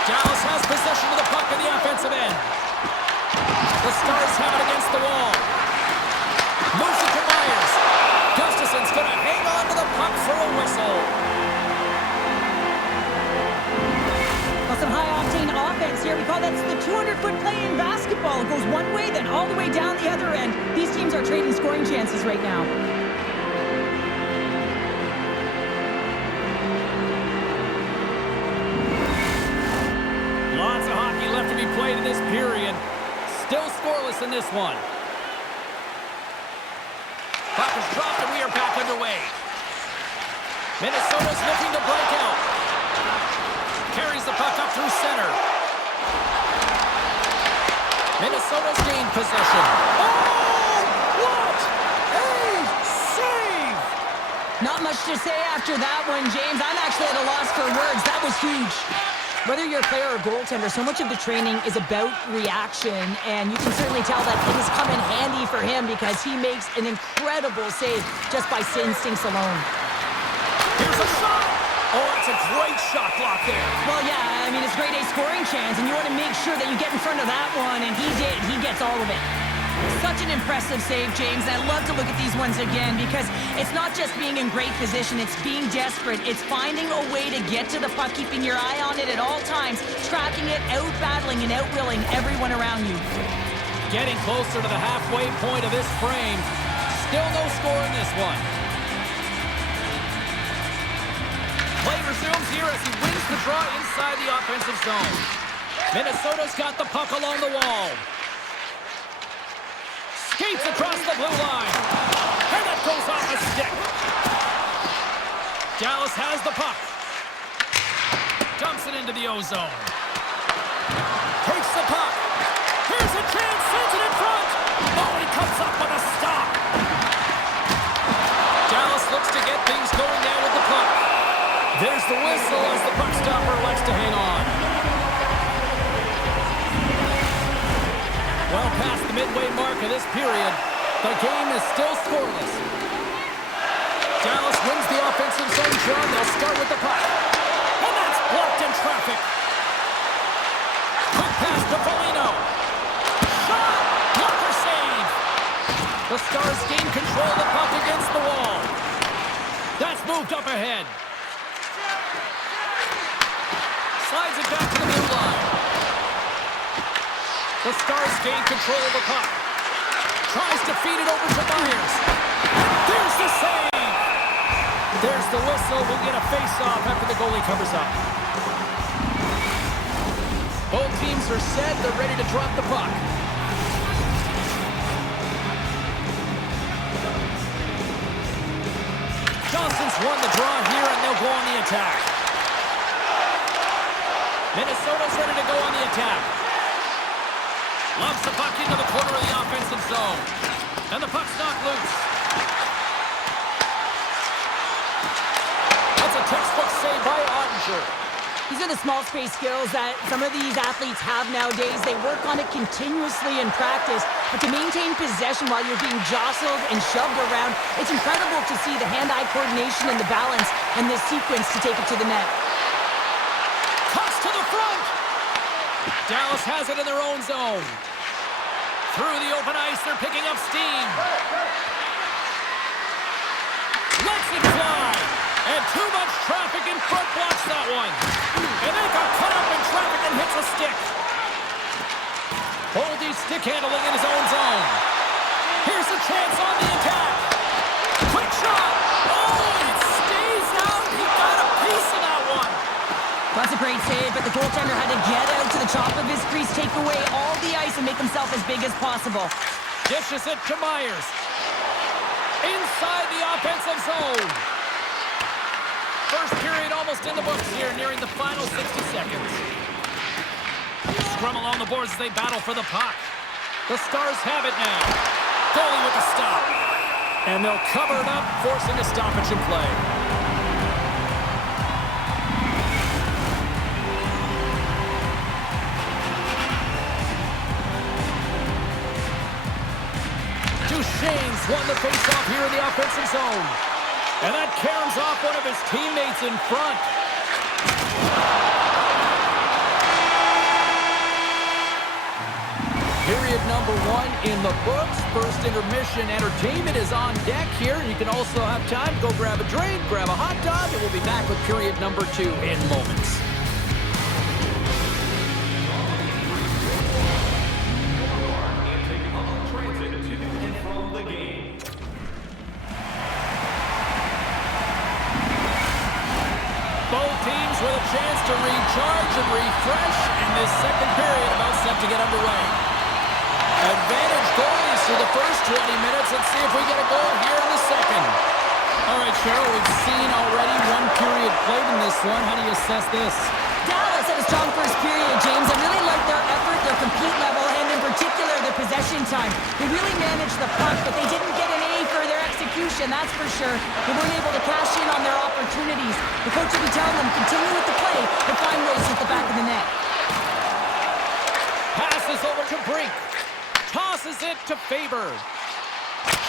Dallas has possession of the puck in the offensive end. The Stars have it against the wall. Moves it to Myers. Gustafson's going to hang on to the puck for a whistle. Well, some high-octane offense here. We call that the 200-foot play in basketball. It goes one way, then all the way down the other end. These teams are trading scoring chances right now. Lots of hockey left to be played in this period. Still scoreless in this one. Puck is dropped and we are back underway. Minnesota's looking to break out. Carries the puck up through center. Minnesota's gained possession. Oh, what a save! Not much to say after that one, James. I'm actually at a loss for words. That was huge. Whether you're a player or goaltender, so much of the training is about reaction, and you can certainly tell that it has come in handy for him because he makes an incredible save just by instincts alone. Here's a shot! Oh, that's a great shot block there. Well, yeah, I mean, it's a grade A scoring chance, and you want to make sure that you get in front of that one, and he did. He gets all of it. Such an impressive save, James, and I love to look at these ones again because it's not just being in great position, it's being desperate. It's finding a way to get to the puck, keeping your eye on it at all times, tracking it, out-battling and out-willing everyone around you. Getting closer to the halfway point of this frame. Still no score in this one. Play resumes here as he wins the draw inside the offensive zone. Minnesota's got the puck along the wall. Skates across the blue line. And that goes off a stick. Dallas has the puck. Dumps it into the O-zone. Takes the puck. Here's a chance. Sends it in front. Oh, and he comes up with a stop. Dallas looks to get things going now with the puck. There's the whistle as the puck stopper elects to hang on. Well past the midway mark of this period, the game is still scoreless. Dallas wins the offensive zone, John. They'll start with the puck. And that's blocked in traffic. Quick pass to Foligno. Shot! Blocker save! The Stars gain control of the puck against the wall. That's moved up ahead. Slides it back to the blue line. The Stars gain control of the puck. Tries to feed it over to Myers. There's the save! There's the whistle. We'll get a face-off after the goalie covers up. Both teams are set. They're ready to drop the puck. Johnson's won the draw here, and they'll go on the attack. Minnesota's ready to go on the attack. Loves the puck into the corner of the offensive zone. And the puck's knocked loose. That's a textbook save by Ottinger. These are the small space skills that some of these athletes have nowadays. They work on it continuously in practice, but to maintain possession while you're being jostled and shoved around, it's incredible to see the hand-eye coordination and the balance in this sequence to take it to the net. Cuts to the front. Dallas has it in their own zone. Through the open ice, they're picking up steam. Lets it fly. And too much traffic in front blocks that one. And they got cut up in traffic and hits a stick. Boldy stick handling in his own zone. Here's a chance on the attack. Quick shot. Oh, it stays out. He got a piece of that one. That's a great save, but the goaltender had to get out to the top of his crease, take away all the ice, and make himself as big as possible. Dishes it to Myers. Inside the offensive zone. First period almost in the books here, nearing the final 60 seconds. Scrum along the boards as they battle for the puck. The Stars have it now. Goalie with the stop. And they'll cover it up, forcing a stoppage in play. Duchesne's won the faceoff here in the offensive zone. And that caroms off one of his teammates in front. Period number 1 in the books. First intermission entertainment is on deck here. You can also have time to go grab a drink, grab a hot dog, and we'll be back with period number 2 in moments. Both teams with a chance to recharge and refresh, and this second period about set to get underway. Advantage goalies through the first 20 minutes. Let's see if we get a goal here in the second. All right, Cheryl, we've seen already one period played in this one. How do you assess this? Dallas had a strong first period, James. I really like their effort, their compete level, and in particular, their possession time. They really managed the puck, but they didn't get an A for their execution, that's for sure. They weren't able to cash in on their opportunities. The coach will be telling them, continue with the play, but find ways at the back of the net. Passes over to Brink. Tosses it to Faber.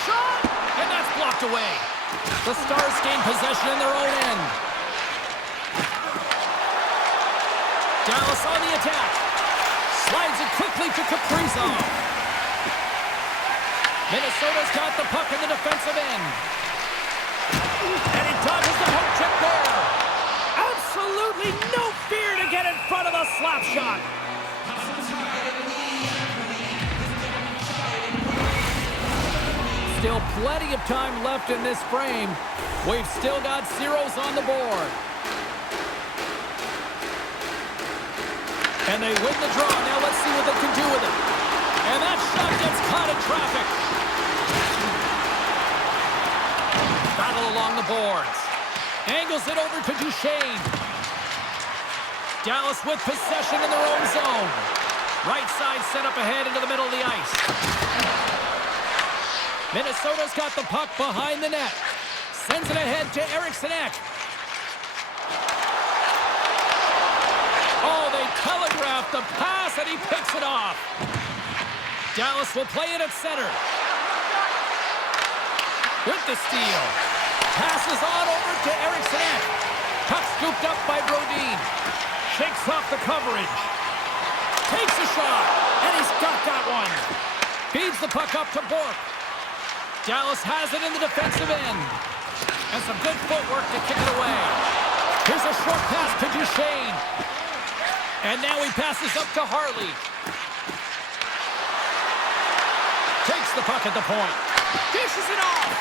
Shot! And that's blocked away. The Stars gain possession in their own end. Dallas on the attack. Slides it quickly to Kaprizov. Minnesota's got the puck in the defensive end. And he dodges the hook check there. Absolutely no fear to get in front of the slap shot. Still plenty of time left in this frame. We've still got zeros on the board. And they win the draw. Now let's see what they can do with it. And that shot gets caught in traffic. Battle along the boards. Angles it over to Duchesne. Dallas with possession in their own zone. Right side set up ahead into the middle of the ice. Minnesota's got the puck behind the net. Sends it ahead to Eriksson Ek. Oh, they telegraphed the pass, and he picks it off. Dallas will play it at center. With the steal. Passes on over to Eriksson Ek. Puck scooped up by Brodin. Shakes off the coverage. Takes a shot, and he's got that one. Feeds the puck up to Bork. Dallas has it in the defensive end. And some good footwork to kick it away. Here's a short pass to Duchesne. And now he passes up to Harley. Takes the puck at the point. Dishes it off.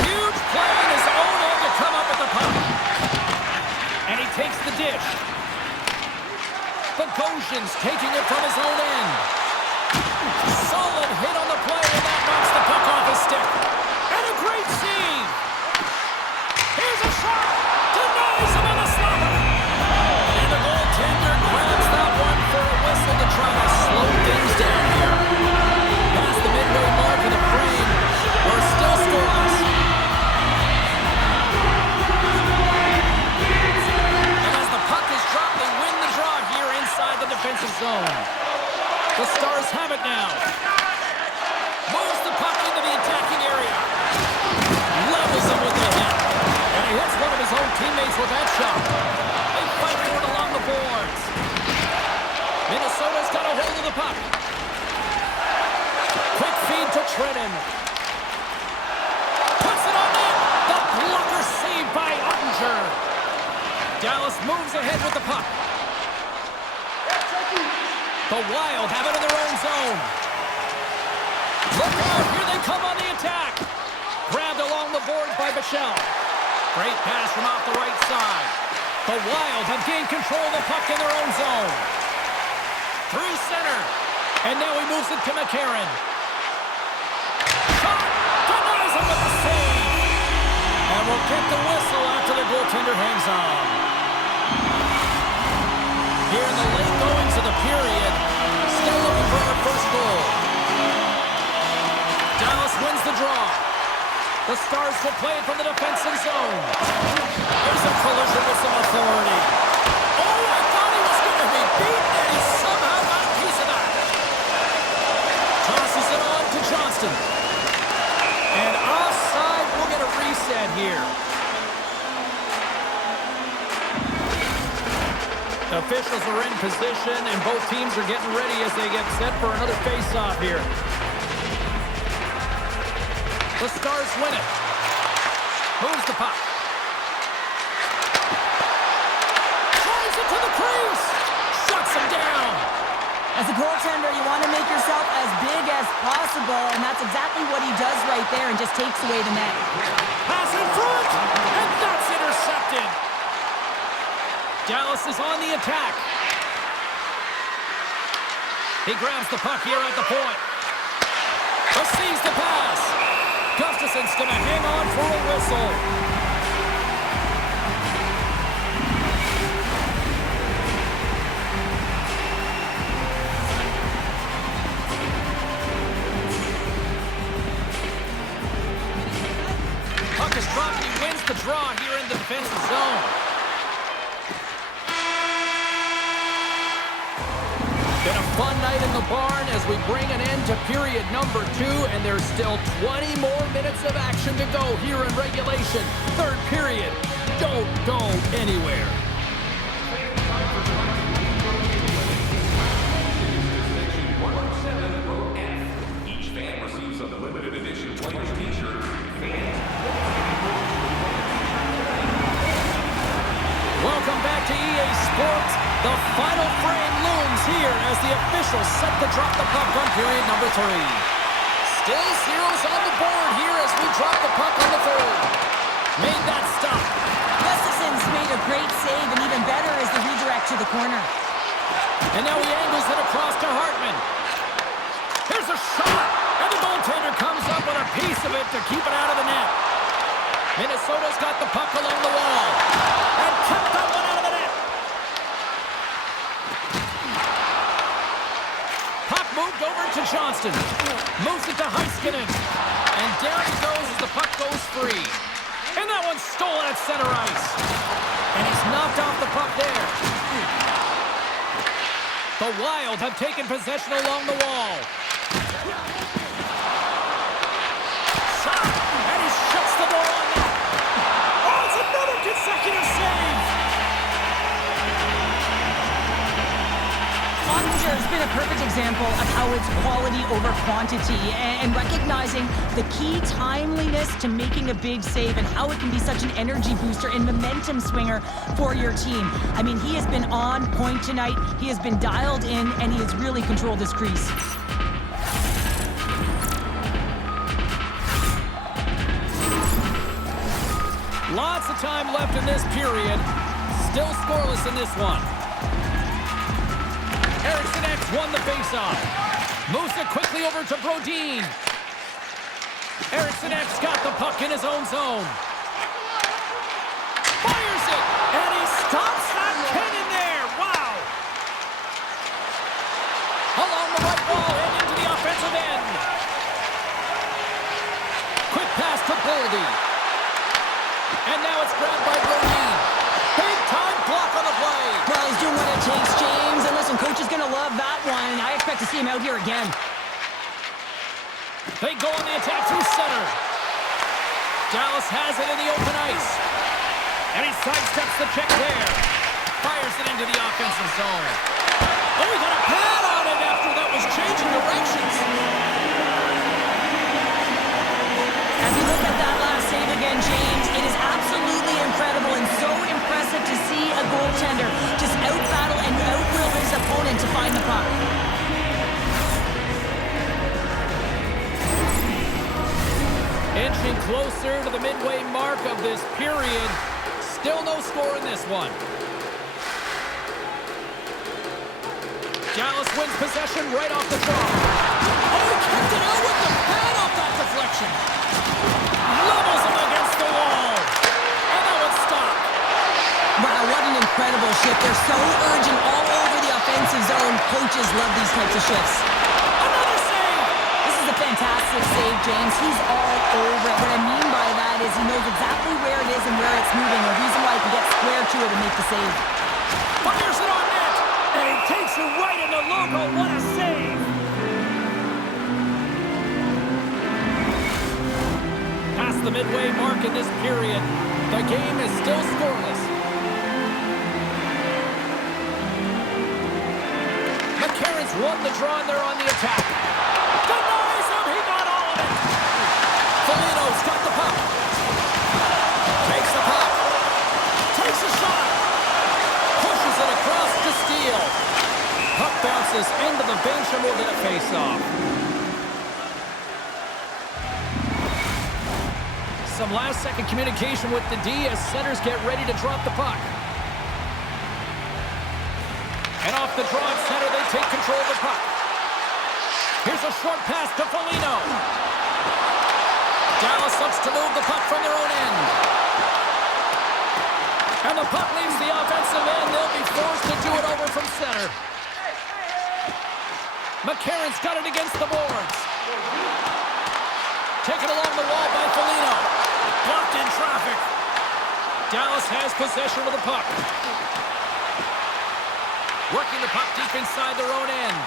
Huge play in his own end to come up with the puck. And he takes the dish. Bogosian's taking it from his own end. Solid hit on the play, and that knocks the puck off his stick. And a great save. Here's a shot. Denies him on the slapper. And the goaltender grabs that one for a whistle to try to slow things down here. Past the midway mark of the frame. We're still scoreless. And as the puck is dropped, they win the draw here inside the defensive zone. The Stars have it now. Moves the puck into the attacking area. Levels him with the hit. And he hits one of his own teammates with that shot. They fight for it along the boards. Minnesota's got a hold of the puck. Quick feed to Trenton. Puts it on net. The blocker saved by Ottinger. Dallas moves ahead with the puck. The Wild have it in their own zone. Look out, here they come on the attack. Grabbed along the board by Bichelle. Great pass from off the right side. The Wild have gained control of the puck in their own zone. Through center. And now he moves it to McCarron. Shot! Denies him with the save. And we'll get the whistle after the goaltender hangs on. Here in the late goings of the period, still looking for our first goal. Dallas wins the draw. The Stars will play it from the defensive zone. There's a collision with some authority. Oh, I thought he was going to be beaten, and he somehow got a piece of that. Tosses it on to Johnston. And offside, we'll get a reset here. Officials are in position, and both teams are getting ready as they get set for another face-off here. The Stars win it. Moves the puck. Drives it to the crease. Shuts him down. As a goaltender, you want to make yourself as big as possible, and that's exactly what he does right there and just takes away the net. Pass in front, and that's intercepted. Dallas is on the attack. He grabs the puck here at the point. Receives the pass. Gustafson's going to hang on for a whistle. Puck is dropped. He wins the draw here in the defensive zone. Been a fun night in the barn as we bring an end to period number 2, and there's still 20 more minutes of action to go here in regulation. Third period. Don't go anywhere. Each fan receives a limited edition player's t-shirt. Welcome back to EA Sports. The final frame looms here as the officials set to drop the puck on period number 3. Still zeros on the board here as we drop the puck on the third. Made that stop. Gustafson's made a great save, and even better is the redirect to the corner. And now he angles it across to Hartman. Here's a shot, and the goaltender comes up with a piece of it to keep it out of the net. Minnesota's got the puck along the wall and kept that one out of the net. Puck moved over to Johnston. Moves it to Heiskanen. And down he goes as the puck goes free. And that one's stolen at center ice. And he's knocked off the puck there. The Wild have taken possession along the wall. Shot, and he shuts the door on that. Oh, it's another consecutive save. Ottinger has been a perfect example of how it's quality over quantity and recognizing the key timeliness to making a big save and how it can be such an energy booster and momentum swinger for your team. I mean, he has been on point tonight. He has been dialed in, and he has really controlled his crease. Lots of time left in this period. Still scoreless in this one. Eriksson X won the faceoff. Moves it quickly over to Brodin. Eriksson X got the puck in his own zone. Fires it, and he stops that cannon there. Wow. Along the right wall and into the offensive end. Quick pass to Boldy. And now it's grabbed by Brodin. Big time block on the play. Well, he's doing what it takes, James. And listen, coach is going to love that one. I expect to see him out here again. They go on the attack through center. Dallas has it in the open ice. And he sidesteps the check there. Fires it into the offensive zone. Oh, he got a pad on it after that was changing directions. As we look at that last save again, James, it is absolutely incredible and so impressive to see a goaltender just out-battle and out-will his opponent to find the puck. Inching closer to the midway mark of this period. Still no score in this one. Dallas wins possession right off the draw. Oh, he kicked it out with the pad off that deflection. Levels him against the wall. And that one's stopped. Wow, what an incredible shift. They're so urgent all over the offensive zone. Coaches love these types of shifts. Another save. This is a fantastic save, James. He's all over it. What I mean by that is he knows exactly where it is and where it's moving. The reason why he can get square to it and make the save. Fires it on net. And he takes it right in the logo. What a save. Past the midway mark in this period. The game is still scoreless. McCarron's won the draw and they're on the attack. Denies him. He got all of it. Foligno's got the puck. Takes the puck. Takes a shot. Pushes it across to Steele. Puck bounces into the bench and will get a face-off. Some last-second communication with the D as centers get ready to drop the puck. And off the draw at center, they take control of the puck. Here's a short pass to Foligno. Dallas looks to move the puck from their own end. And the puck leaves the offensive end. They'll be forced to do it over from center. McCarron's got it against the boards. Taken along the wall by Foligno. Blocked in traffic. Dallas has possession of the puck. Working the puck deep inside their own end.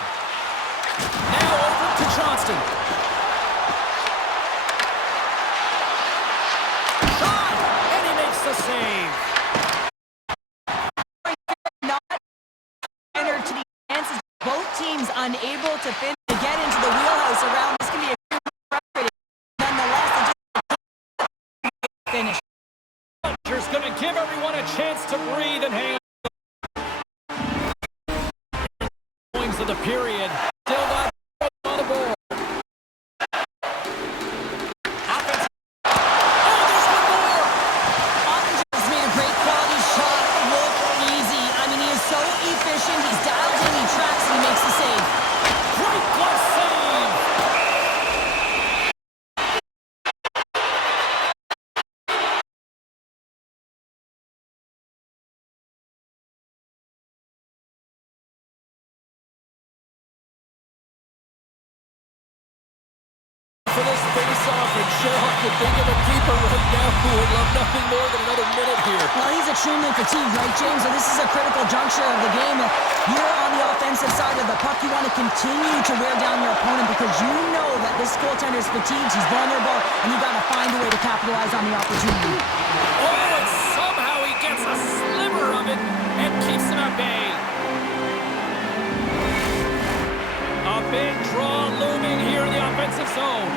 Now over to Johnston. Shot! And he makes the save. Not enter to the chances. Both teams unable to finish to get into the wheelhouse around. This can be a frustrating. Nonetheless, they just finish. Rogers going to give everyone a chance to breathe and hang on. Of the period. Still got on the board. Offense. Oh, there's one more. Ottinger's made a great quality shot look easy. I mean, he is so efficient. He's dialed in, he tracks, and he makes the save. Great glove save. For this face-off, and Sherlock could think of a keeper right now who would love nothing more than another minute here. Well, he's extremely fatigued, right, James? So this is a critical juncture of the game. You're on the offensive side of the puck. You want to continue to wear down your opponent because you know that this goaltender is fatigued, he's vulnerable, and you got to find a way to capitalize on the opportunity. Oh, and somehow he gets a sliver of it and keeps him at bay. A big draw looming here in the offensive zone.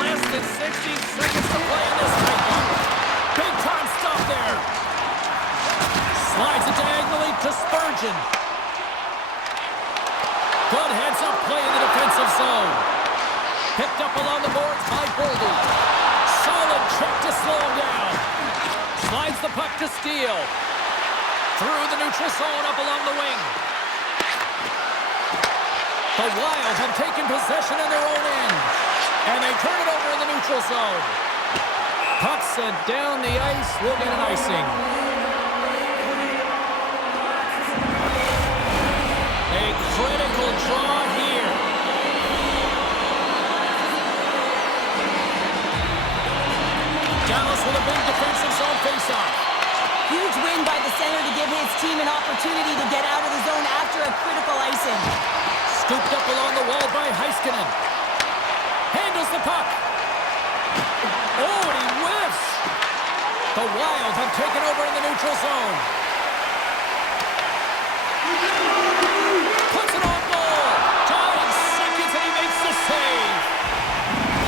Less than 60 seconds to play in this tight one. Big time stop there. Slides it diagonally to Spurgeon. Good heads-up play in the defensive zone. Picked up along the boards by Goldie. Solid check to slow him down. Slides the puck to Steele. Through the neutral zone up along the wing. The Wild have taken possession in their own end. And they turn it over in the neutral zone. Puck sent down the ice. We'll get an icing. A critical draw here. Dallas with a big defensive zone faceoff. Huge win by the center to give his team an opportunity to get out of the zone after a critical icing. Scooped up along the wall by Heiskanen. Handles the puck. Oh, and he whiffs. The Wild have taken over in the neutral zone. Puts it on goal. Dying seconds and he makes the save.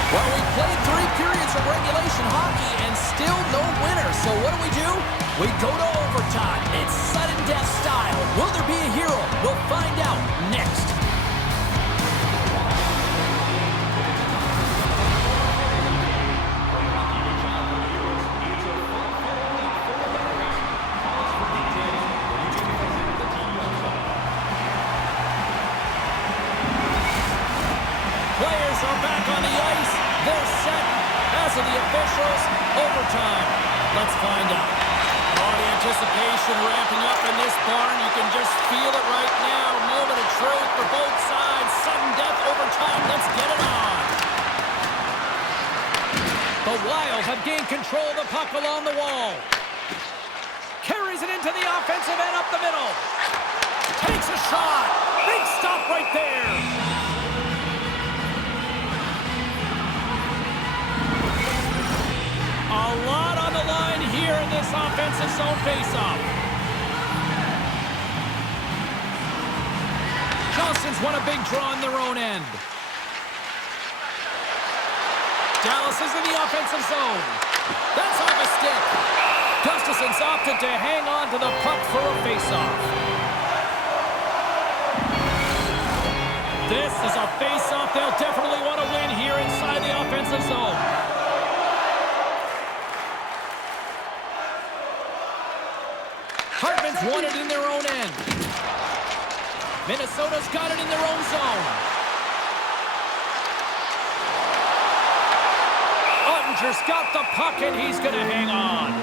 Well, we played 3 periods of regulation hockey and still no winner. So what do? We go to overtime. It's sudden death style. Will there be a hero? We'll find out next. Players are back on the ice. They're set. As are the officials. Overtime. Let's find out. Oh, the anticipation ramping up in this barn. You can just feel it right now. Moment of truth for both sides. Sudden death overtime. Let's get it on. The Wild have gained control of the puck along the wall. Carries it into the offensive end up the middle. Takes a shot. Big stop right there. A lot on the line here in this offensive zone faceoff. Johnston's won a big draw in their own end. Dallas is in the offensive zone. That's off a stick. Gustafson's opted to hang on to the puck for a faceoff. This is a faceoff they'll definitely want to win here inside the offensive zone. Hartman's won it in their own end. Minnesota's got it in their own zone. Ottinger's got the puck, and he's going to hang on.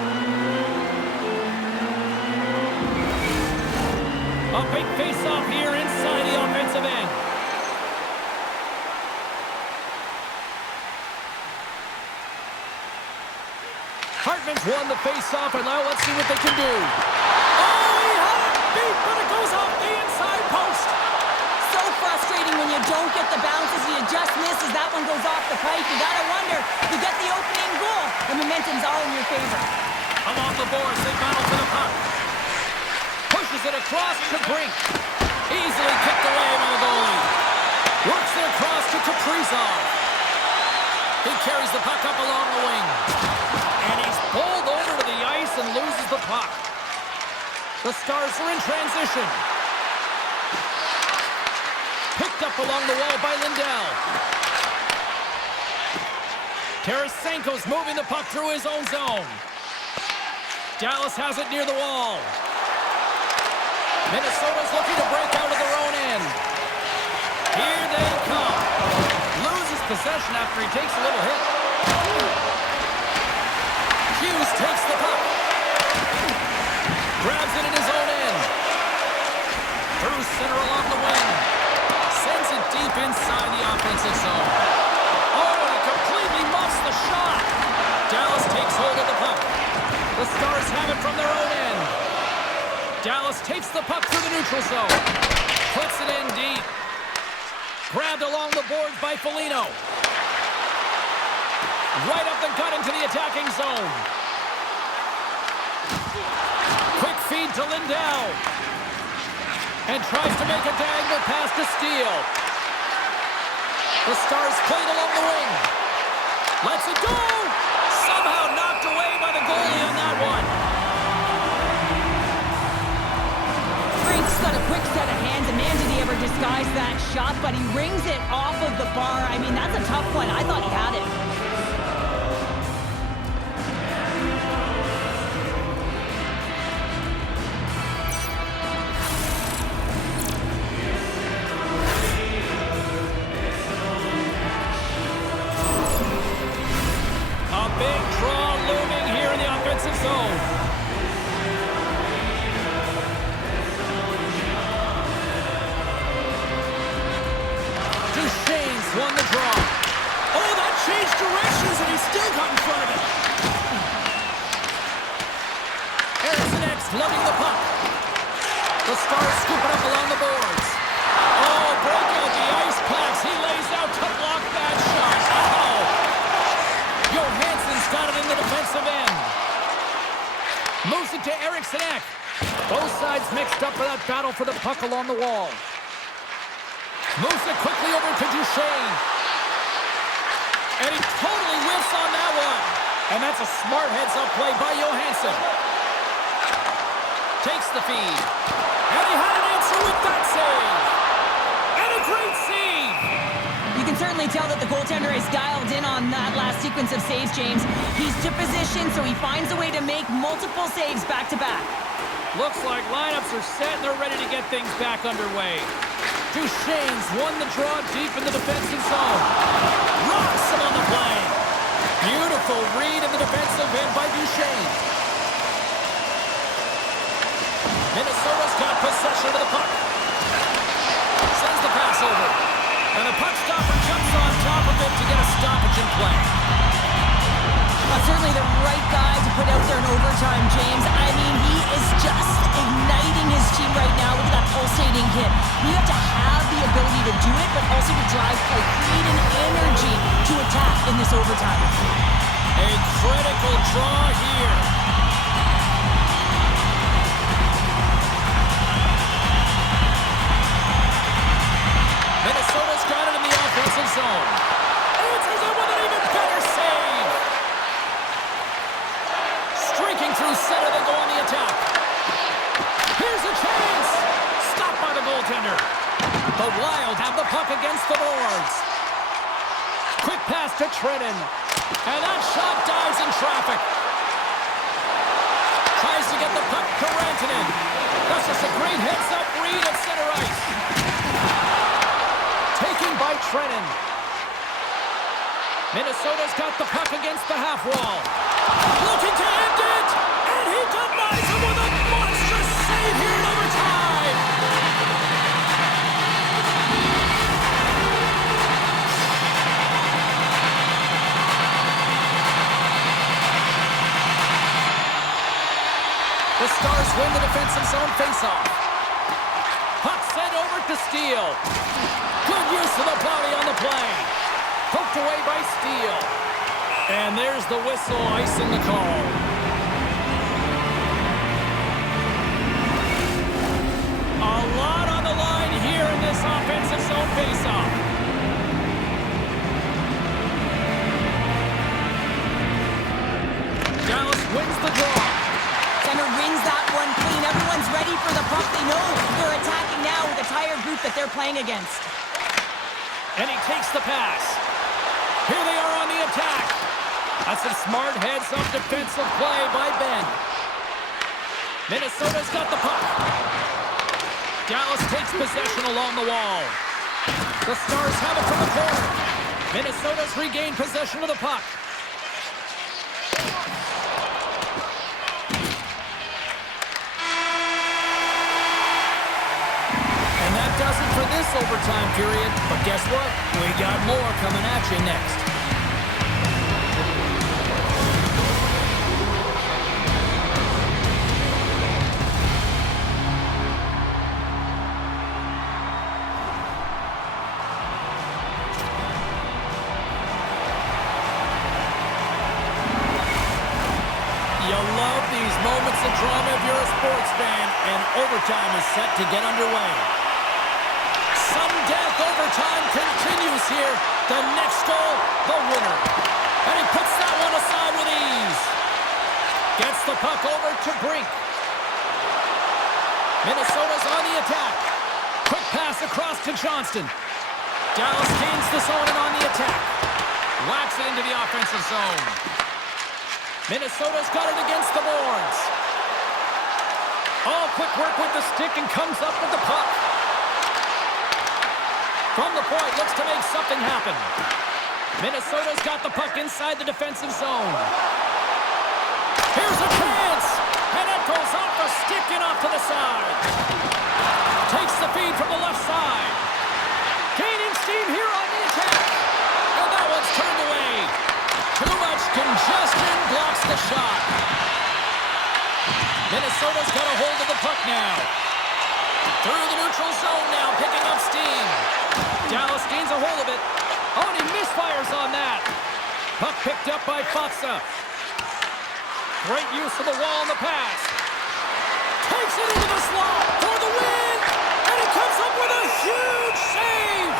A big face-off here inside the offensive end. Hartman's won the face-off, and now let's see what they can do. Oh, he had it beat, but it goes off the inside post. So frustrating when you don't get the bounces, you just miss as that one goes off the pipe. You gotta wonder, you get the opening goal, the momentum's all in your favor. Along the boards, they battle for the puck. Pushes it across to Brink. Easily kicked away by the goalie. Works it across to Kaprizov. He carries the puck up along the wing. And he's pulled over to the ice and loses the puck. The Stars are in transition. Picked up along the wall by Lindell. Tarasenko's moving the puck through his own zone. Dallas has it near the wall. Minnesota's looking to break out of their own end. Here they come. Loses possession after he takes a little hit. Hughes takes the puck. Grabs it in his own end. Through center along the wing. Sends it deep inside the offensive zone. Oh, he completely muffs the shot. Dallas takes hold of the puck. The Stars have it from their own end. Dallas takes the puck through the neutral zone. Puts it in deep. Grabbed along the boards by Foligno. Right up the gut into the attacking zone. Quick feed to Lindell. And tries to make a diagonal pass to Steele. The Stars played along the wing. Lets it go! Somehow knocked away by the goalie on that one. Brink's got a quick set of hands, and man, did he ever disguise that shot, but he rings it off of the bar. I mean, that's a tough one. I thought he had it. Big draw looming here in the offensive zone. Duchesne's won the draw. Oh, that changed directions, and he still got in front of it. Eriksson X lugging the puck. The Stars scoop it up along the boards. Oh, break out the ice packs. He lays out to block that shot. Oh! Johansson's got it in the defensive end. Moves it to Eriksson Ek. Both sides mixed up for that battle for the puck along the wall. Moves it quickly over to Duchesne. And he totally whiffs on that one. And that's a smart heads-up play by Johansson. Takes the feed. And he had an answer with that save. And a great save. You can certainly tell that the goaltender is dialed in on that last sequence of saves, James. He's to position, so he finds a way to make multiple saves back-to-back. Looks like lineups are set and they're ready to get things back underway. Duchesne's won the draw deep in the defensive zone. Rocks him on the play. Beautiful read in the defensive end by Duchesne. Minnesota's got possession of the puck. Sends the pass over. And the puck stopper jumps on top of it to get a stoppage in play. Certainly the right guy to put out there in overtime, James. I mean, he is just igniting his team right now. Look at that pulsating hit. You have to have the ability to do it, but also to drive play, create an energy to attack in this overtime. A critical draw here. Minnesota's got it in the offensive zone. Answers it with an even better save. Streaking through center, they go on the attack. Here's a chance. Stopped by the goaltender. The Wild have the puck against the boards. Quick pass to Trenton. And that shot dives in traffic. Tries to get the puck to Rantanen. That's just a great heads-up read at center ice. Trennan. Minnesota's got the puck against the half wall. Looking to end it, and he denies him with a monstrous save here in overtime. The Stars win the defensive zone faceoff. Puck sent over to Steele. Good use of the body on the play. Poked away by Steele. And there's the whistle, icing the call. A lot on the line here in this offensive zone faceoff. Dallas wins the draw. Center wins that one clean. Everyone's ready for the puck. They know they're attacking now with a tired group that they're playing against. And he takes the pass. Here they are on the attack. That's a smart heads-up defensive play by Ben. Minnesota's got the puck. Dallas takes possession along the wall. The Stars have it from the corner. Minnesota's regained possession of the puck. And that does it for this overtime period. But guess what? We got more coming at you next. You love these moments of drama if you're a sports fan, and overtime is set to get underway. Sudden death overtime continues here. The next goal, the winner. And he puts that one aside with ease. Gets the puck over to Brink. Minnesota's on the attack. Quick pass across to Johnston. Dallas gains the zone and on the attack. Whacks it into the offensive zone. Minnesota's got it against the boards. Oh, quick work with the stick and comes up with the puck. From the point, looks to make something happen. Minnesota's got the puck inside the defensive zone. Here's a chance! And it goes off the stick and off to the side. Takes the feed from the left side. Gaining steam here on the attack. And that one's turned away. Too much congestion blocks the shot. Minnesota's got a hold of the puck now. Through the neutral zone now, picking up steam. Dallas gains a hold of it. Oh, and he misfires on that. Puck picked up by Faksa. Great use of the wall in the pass. Takes it into the slot for the win. And he comes up with a huge save.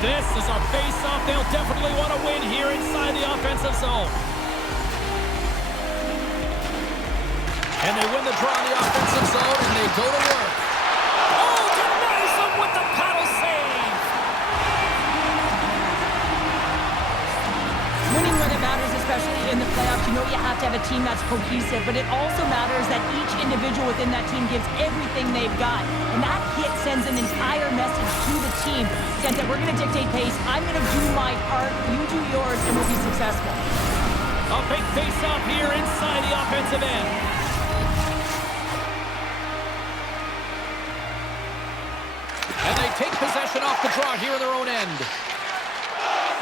This is a face-off they'll definitely want to win here inside the offensive zone. And they win the draw in the offensive zone, and they go to work. Oh, denies them with the paddle save. Winning when it matters, especially in the playoffs, you know you have to have a team that's cohesive, but it also matters that each individual within that team gives everything they've got. And that hit sends an entire message to the team that we're going to dictate pace, I'm going to do my part, you do yours, and we'll be successful. A big face-off here inside the offensive end. And they take possession off the draw here in their own end.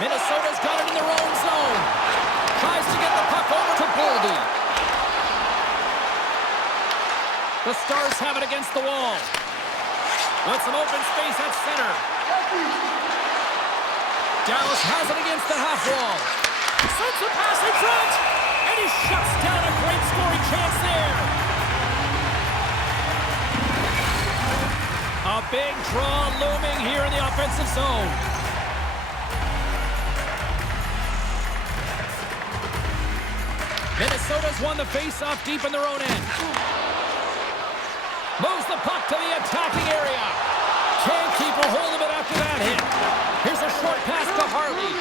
Minnesota's got it in their own zone. Tries to get the puck over to Boldy. The Stars have it against the wall. With some open space at center. Dallas has it against the half wall. Sends a pass in front. And he shuts down a great scoring chance there. A big draw looming here in the offensive zone. Minnesota's won the face-off deep in their own end. Moves the puck to the attacking area. Can't keep a hold of it after that hit. Here's a short pass to Harley.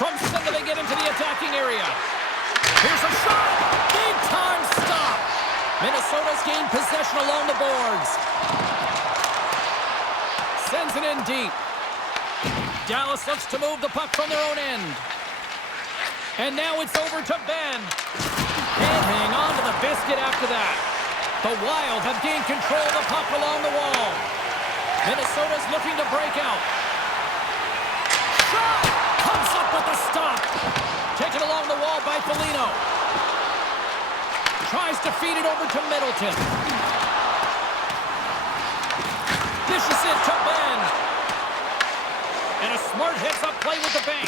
From center they get into the attacking area. Here's a shot. Big time stop. Minnesota's gained possession along the boards. Sends it in deep. Dallas looks to move the puck from their own end. And now it's over to Ben. And hang on to the biscuit after that. The Wild have gained control of the puck along the wall. Minnesota's looking to break out. Shot! Comes up with the stop. Taken along the wall by Foligno. Tries to feed it over to Middleton. Dishes it to Ben. And a smart heads-up play with the bank.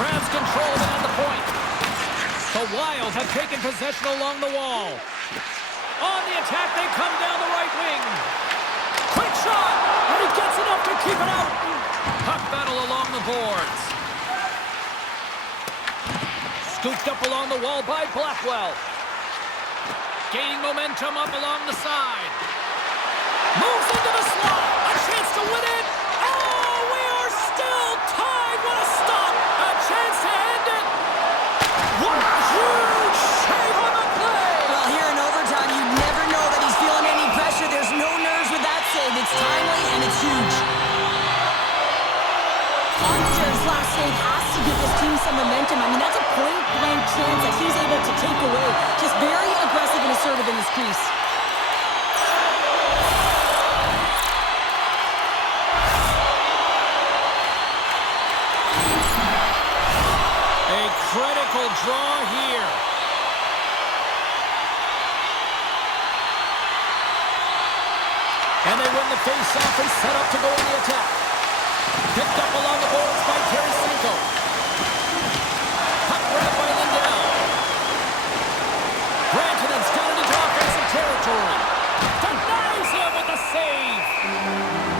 Grabs control of it at the point. The Wild have taken possession along the wall. On the attack, they come down the right wing. Quick shot! And he gets enough to keep it out. Puck battle along the boards. Scooped up along the wall by Blackwell. Gaining momentum up along the side. Moves into the slot. A chance to win it. Oh, we are still tied. What a stop. A chance to end it. What a huge save on the play. Well, here in overtime, you never know that he's feeling any pressure. There's no nerves with that save. It's timely and it's huge. Onster's last save has to give this team some momentum. I mean, that's a point-blank chance that he's able to take away. Just very aggressive and assertive in his crease. A critical draw here. And they win the face-off and set up to go on the attack. Picked up along the boards by Tarasenko. Puck grabbed by Lindell. Rantanen's got it into offensive territory. Denies him with the save.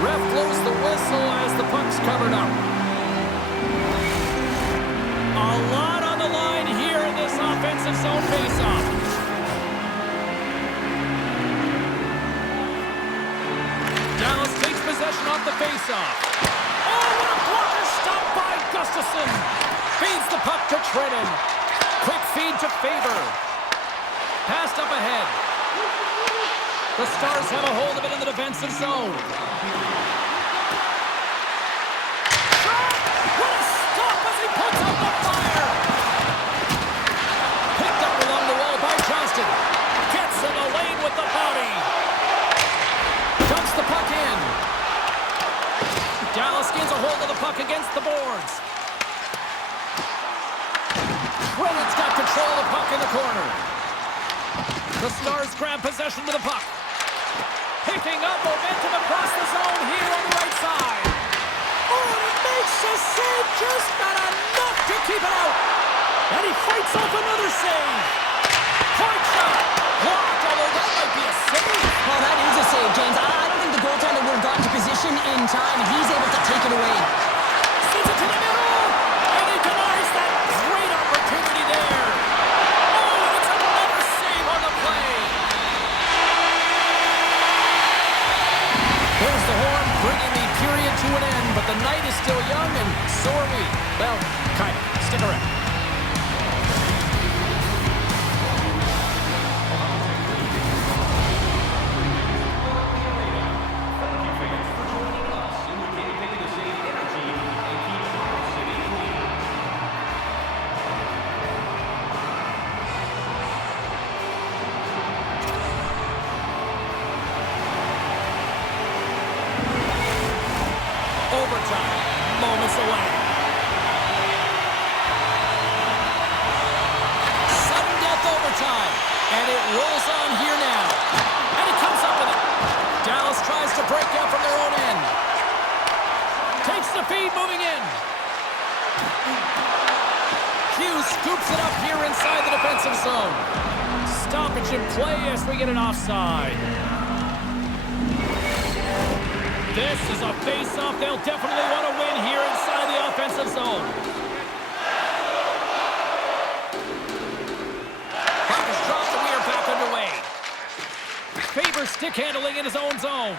Ref blows the whistle as the puck's covered up. A lot on the line here in this offensive zone face-off. Dallas takes possession off the face-off. Oh, what a blocker stop by Gustafsson. Feeds the puck to Trennan. Quick feed to Faber. Passed up ahead. The Stars have a hold of it in the defensive zone. Shot! What a stop as he puts up the fire. Picked up along the wall by Johnston. Gets in the lane with the body. Dumps the puck in. Dallas gains a hold of the puck against the boards. Brennan's got control of the puck in the corner. The Stars grab possession to the puck. Picking up momentum across the zone here on the right side. Oh, and he makes a save, just not enough to keep it out. And he fights off another save. Point shot. Blocked, although that might be a save. Well, that is a save, James. I don't think the goaltender would have gotten to position in time, and he's able to take it away. Sends it to the middle. And he denies that great opportunity there. Oh, and it's another save on the play. There's the horn, bringing the period to an end, but the night is still young, and so are we. Well, kind of. Stick around. Overtime, moments away. Sudden death overtime, and it rolls on here now. And he comes up with it. Dallas tries to break out from their own end. Takes the feed, moving in. Hughes scoops it up here inside the defensive zone. Stoppage in play as we get an offside. This is a face-off they'll definitely want to win here inside the offensive zone. Puck is dropped and we are back underway. Faber stick handling in his own zone.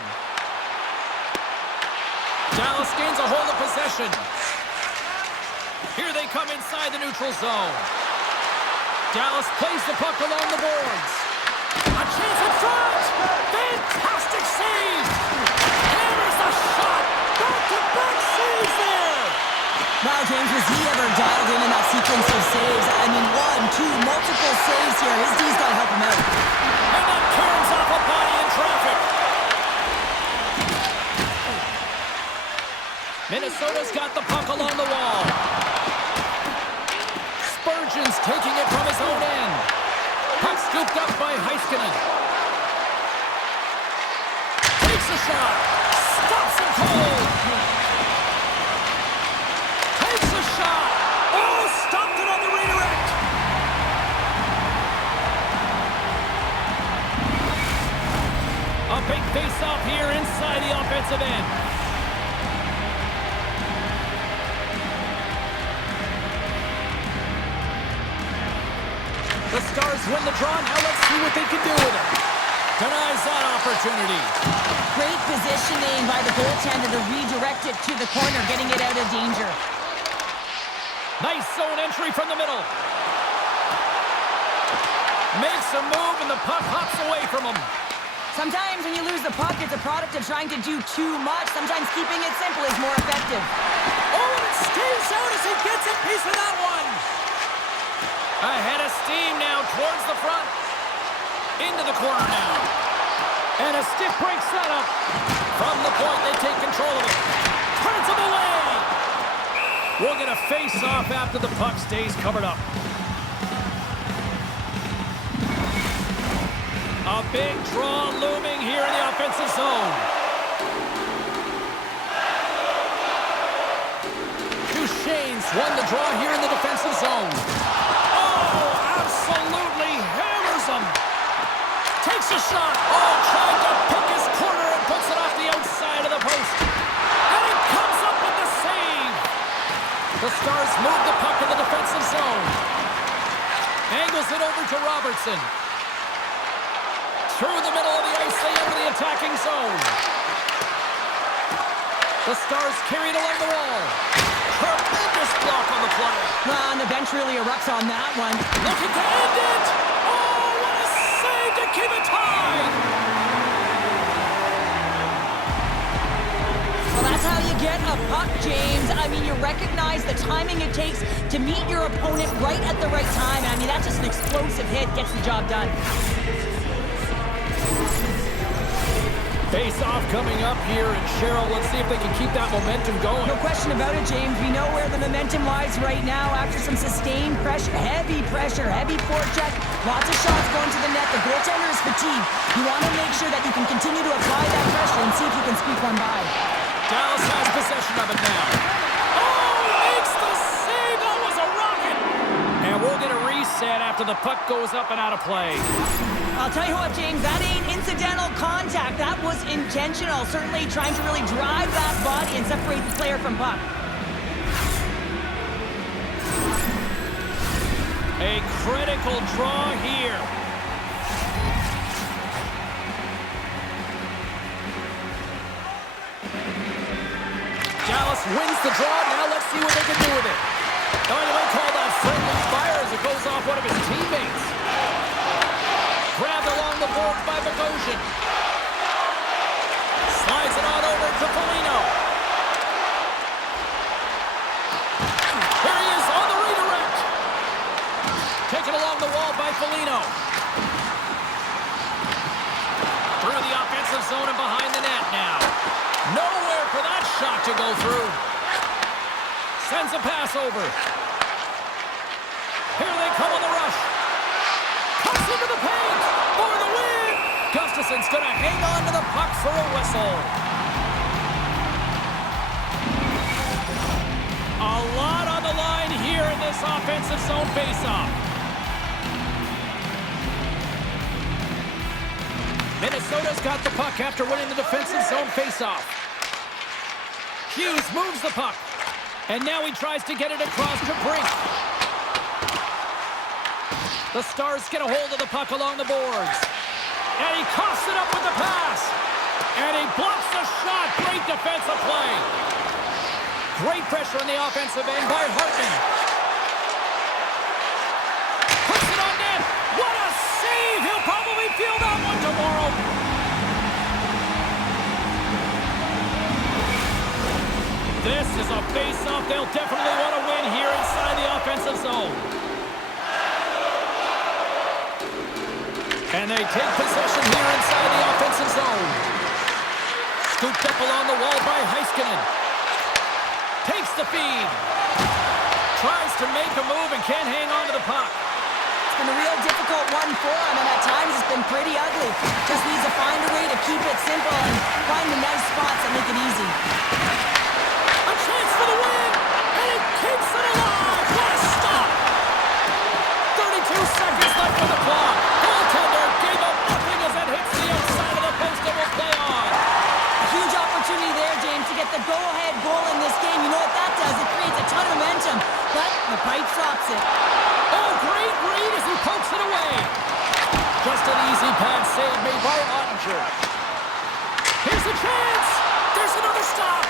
Dallas gains a hold of possession. Here they come inside the neutral zone. Dallas plays the puck along the boards. A chance in front! Fantastic save! Hammers a shot! Back-to-back saves there! Wow, James, was he ever dialed in that sequence of saves? I mean, 1, 2, multiple saves here. His D's got to help him out. And that caroms off a body in traffic. Minnesota's got the puck along the wall. Spurgeon's taking it from his own end. Puck scooped up by Heiskanen. Takes a shot. Stops him cold. Takes a shot. Oh, stopped it on the redirect. A big face-off here inside the offensive end. The Stars win the draw. Now let's see what they can do with it. Denies that opportunity. Great positioning by the goaltender to redirect it to the corner, getting it out of danger. Nice zone entry from the middle. Makes a move and the puck hops away from him. Sometimes when you lose the puck, it's a product of trying to do too much. Sometimes keeping it simple is more effective. Oh, and it stays out as he gets a piece of that one. Ahead of steam now towards the front. Into the corner now. And a stick breaks that up. From the point, they take control of it. Turns him away. We'll get a face-off after the puck stays covered up. A big draw looming here in the offensive zone. Duchesne's won the draw here in the defensive zone. Absolutely hammers him. Takes a shot. Oh, trying to pick his corner and puts it off the outside of the post. And it comes up with the save. The Stars move the puck in the defensive zone. Angles it over to Robertson. Through the middle of the ice, they enter the attacking zone. The Stars carried along the wall. Tremendous block on the play. Well, and the bench really erupts on that one. Looking to end it! Oh, what a save to keep it tied! Well, that's how you get a puck, James. I mean, you recognize the timing it takes to meet your opponent right at the right time. I mean, that's just an explosive hit, gets the job done. Face-off coming up here, and Cheryl, let's see if they can keep that momentum going. No question about it, James. We know where the momentum lies right now after some sustained pressure, heavy forecheck, lots of shots going to the net. The goaltender is fatigued. You want to make sure that you can continue to apply that pressure and see if you can squeak one by. Dallas has possession of it now. Oh, makes the save! That was a rocket! And we'll get a reset after the puck goes up and out of play. I'll tell you what, James, that ain't incidental contact. That was intentional. Certainly trying to really drive that body and separate the player from puck. A critical draw here. Dallas wins the draw. Now let's see what they can do with it. Oh, you might call that friendly fire as it goes off one of his teammates. Grabbed along the board by Bogosian. Slides it on over to Foligno. Here he is on the redirect. Taken along the wall by Foligno. Through the offensive zone and behind the net now. Nowhere for that shot to go through. Sends a pass over. Here they come on the rush. Comes into the paint for the win. Gustafson's going to hang on to the puck for a whistle. A lot on the line here in this offensive zone faceoff. Minnesota's got the puck after winning the defensive zone faceoff. Hughes moves the puck. And now he tries to get it across to Brink. The Stars get a hold of the puck along the boards. And he coughs it up with the pass. And he blocks the shot. Great defensive play. Great pressure on the offensive end by Hartman. Puts it on net. What a save! He'll probably feel that one tomorrow. This is a face-off they'll definitely want to win here inside the offensive zone. And they take possession here inside the offensive zone. Scooped up along the wall by Heiskanen. Takes the feed. Tries to make a move and can't hang on to the puck. It's been a real difficult one for him, and at times it's been pretty ugly. Just needs to find a way to keep it simple and find the nice spots that make it easy. A chance for the win, and it keeps it alive. What a stop! 32 seconds left on the clock. Goaltender gave up nothing as it hits the outside of the post and will play on. A huge opportunity there, James, to get the go-ahead goal in this game. You know what that does? It creates a ton of momentum, but the pipe stops it. Oh, great read as he pokes it away. Just an easy pad save made by Ottinger. Here's a chance. There's another stop.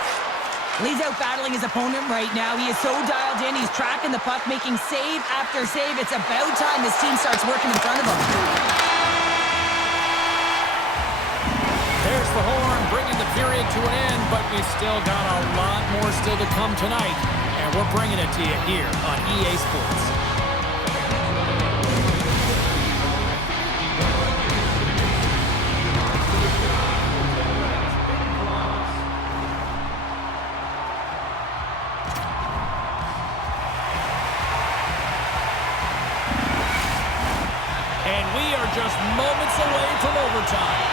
He's out battling his opponent right now. He is so dialed in. He's tracking the puck, making save after save. It's about time this team starts working in front of him. There's the horn, bringing the period to an end, but we still got a lot more still to come tonight, and we're bringing it to you here on EA Sports. And we are just moments away from overtime.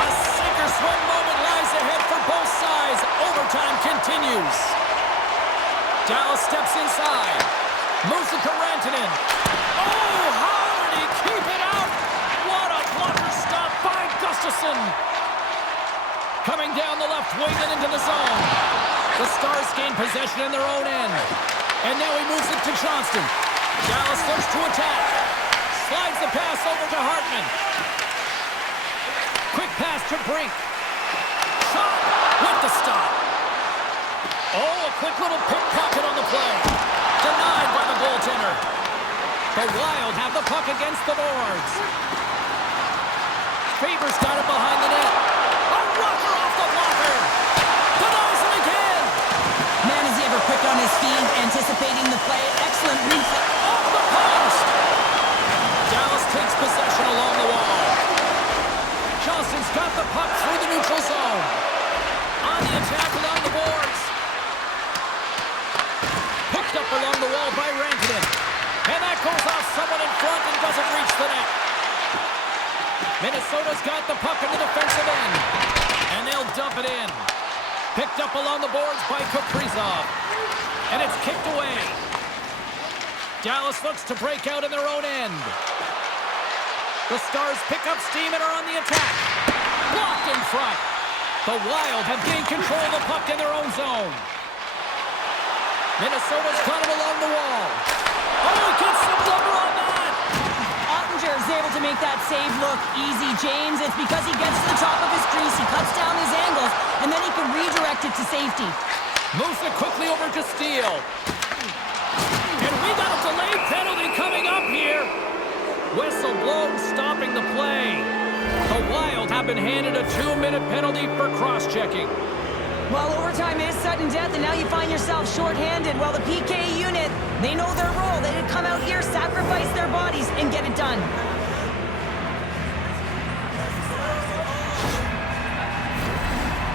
A sink-or-swim moment lies ahead for both sides. Overtime continues. Dallas steps inside. Moves it to Rantanen. Oh, how did he keep it out? What a blocker stop by Gustafsson. Coming down the left wing and into the zone. The Stars gain possession in their own end. And now he moves it to Johnston. Dallas looks to attack. Slides the pass over to Hartman. Quick pass to Brink. Shot with the stop. Oh, a quick little pickpocket on the play. Denied by the goaltender. The Wild have the puck against the boards. Faber's got it behind the net. A rocker off the blocker. Denies him again. Man, is he ever quick on his feet, anticipating the play. Excellent reflex. Off the post. Dallas takes possession along the wall. Johnston's got the puck through the neutral zone. On the attack along the boards. Picked up along the wall by Rantanen. And that goes off someone in front and doesn't reach the net. Minnesota's got the puck in the defensive end. And they'll dump it in. Picked up along the boards by Kaprizov. And it's kicked away. Dallas looks to break out in their own end. The Stars pick up steam and are on the attack. Blocked in front. The Wild have gained control of the puck in their own zone. Minnesota's got it along the wall. Oh, he gets some number on that. Ottinger is able to make that save look easy, James. It's because he gets to the top of his crease, he cuts down his angles, and then he can redirect it to safety. Moves it quickly over to Steele. And we got a delayed penalty coming up here. Whistle blown, stopping the play. The Wild have been handed a 2-minute penalty for cross-checking. Well, overtime is sudden death, and now you find yourself shorthanded. Well, the PK unit, they know their role. They come out here, sacrifice their bodies, and get it done.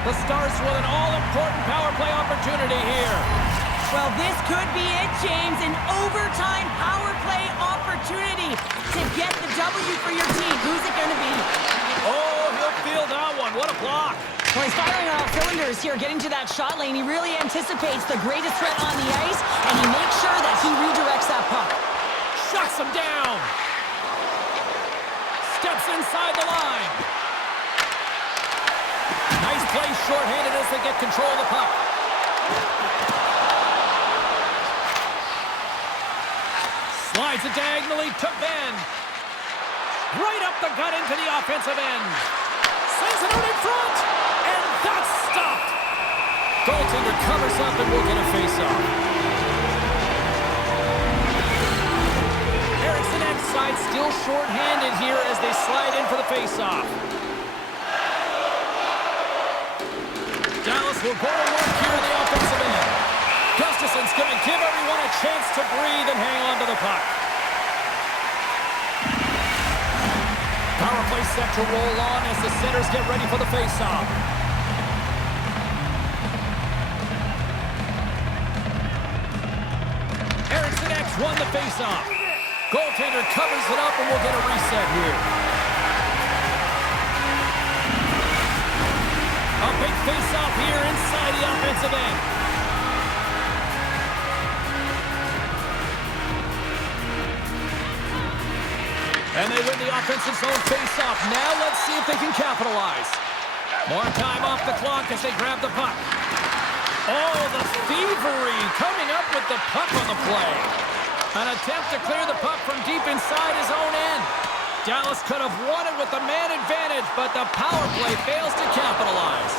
The Stars with an all-important power play opportunity here. Well, this could be it, James. An overtime power play opportunity to get the W for your team. Who's it going to be? Oh, he'll feel that one. What a block. Well, he's firing on all cylinders here, getting to that shot lane. He really anticipates the greatest threat on the ice, and he makes sure that he redirects that puck. Shuts him down. Steps inside the line. Nice play shorthanded as they get control of the puck. Slides it diagonally to Ben. Right up the gut into the offensive end. Sends it Goaltender covers up and will get a face-off. Eriksson side still short-handed here as they slide in for the face-off. Dallas will go to work here in the offensive end. Gustafson's going to give everyone a chance to breathe and hang on to the puck. Power play set to roll on as the centers get ready for the face-off. Eriksson won the face-off. Goaltender covers it up and we'll get a reset here. A big face-off here inside the offensive end. And they win the offensive zone face-off. Now let's see if they can capitalize. More time off the clock as they grab the puck. Oh, the thievery coming up with the puck on the play. An attempt to clear the puck from deep inside his own end. Dallas could have won it with the man advantage, but the power play fails to capitalize.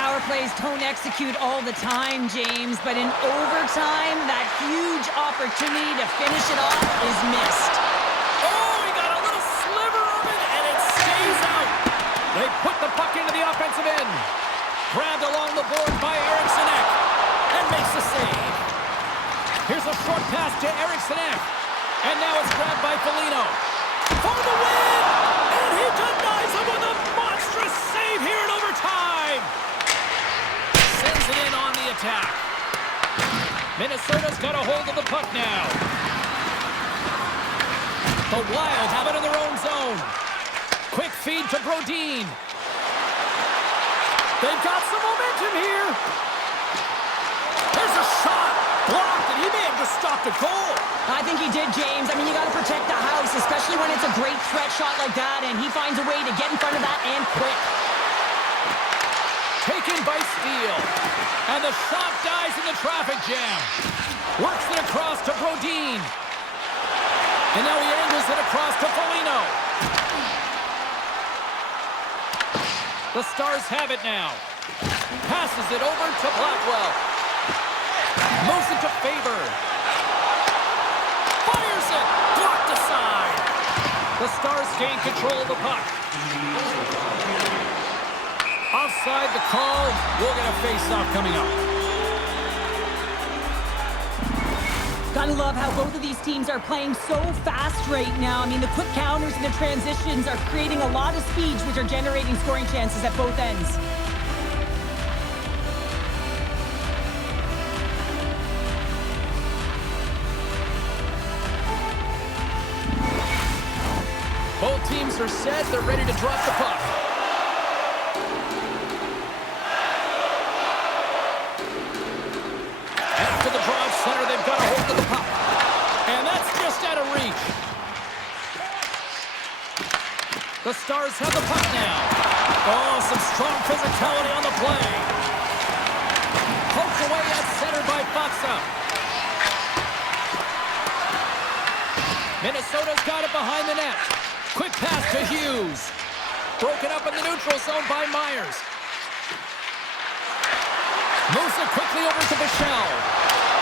Power plays don't execute all the time, James, but in overtime, that huge opportunity to finish it off is missed. Oh, he got a little sliver of it, and it stays out. They put the puck into the offensive end. Grabbed along the board by Eriksson and makes the save. Here's a short pass to Eriksson, and now it's grabbed by Foligno. For the win! And he denies him with a monstrous save here in overtime. Sends it in on the attack. Minnesota's got a hold of the puck now. The Wild have it in their own zone. Quick feed to Brodin. They've got some momentum here. There's a shot. Blocked, and he may have just stopped a goal. I think he did, James. I mean, you got to protect the house, especially when it's a great threat shot like that, and he finds a way to get in front of that and quick. Taken by Steele. And the shot dies in the traffic jam. Works it across to Brodin. And now he angles it across to Foligno. The Stars have it now. Passes it over to Blackwell. Moves it to Faber. Fires it. Blocked aside. The Stars gain control of the puck. Offside the call. We'll get a face-off coming up. Gotta love how both of these teams are playing so fast right now. I mean, the quick counters and the transitions are creating a lot of speeds, which are generating scoring chances at both ends. Both teams are set. They're ready to drop the puck. After the draw center, they've got a hold of the puck. And that's just out of reach. The Stars have the puck now. Oh, some strong physicality on the play. Poked away at center by Faksa. Minnesota's got it behind the net. Quick pass to Hughes. Broken up in the neutral zone by Myers. Moves it quickly over to Bichelle.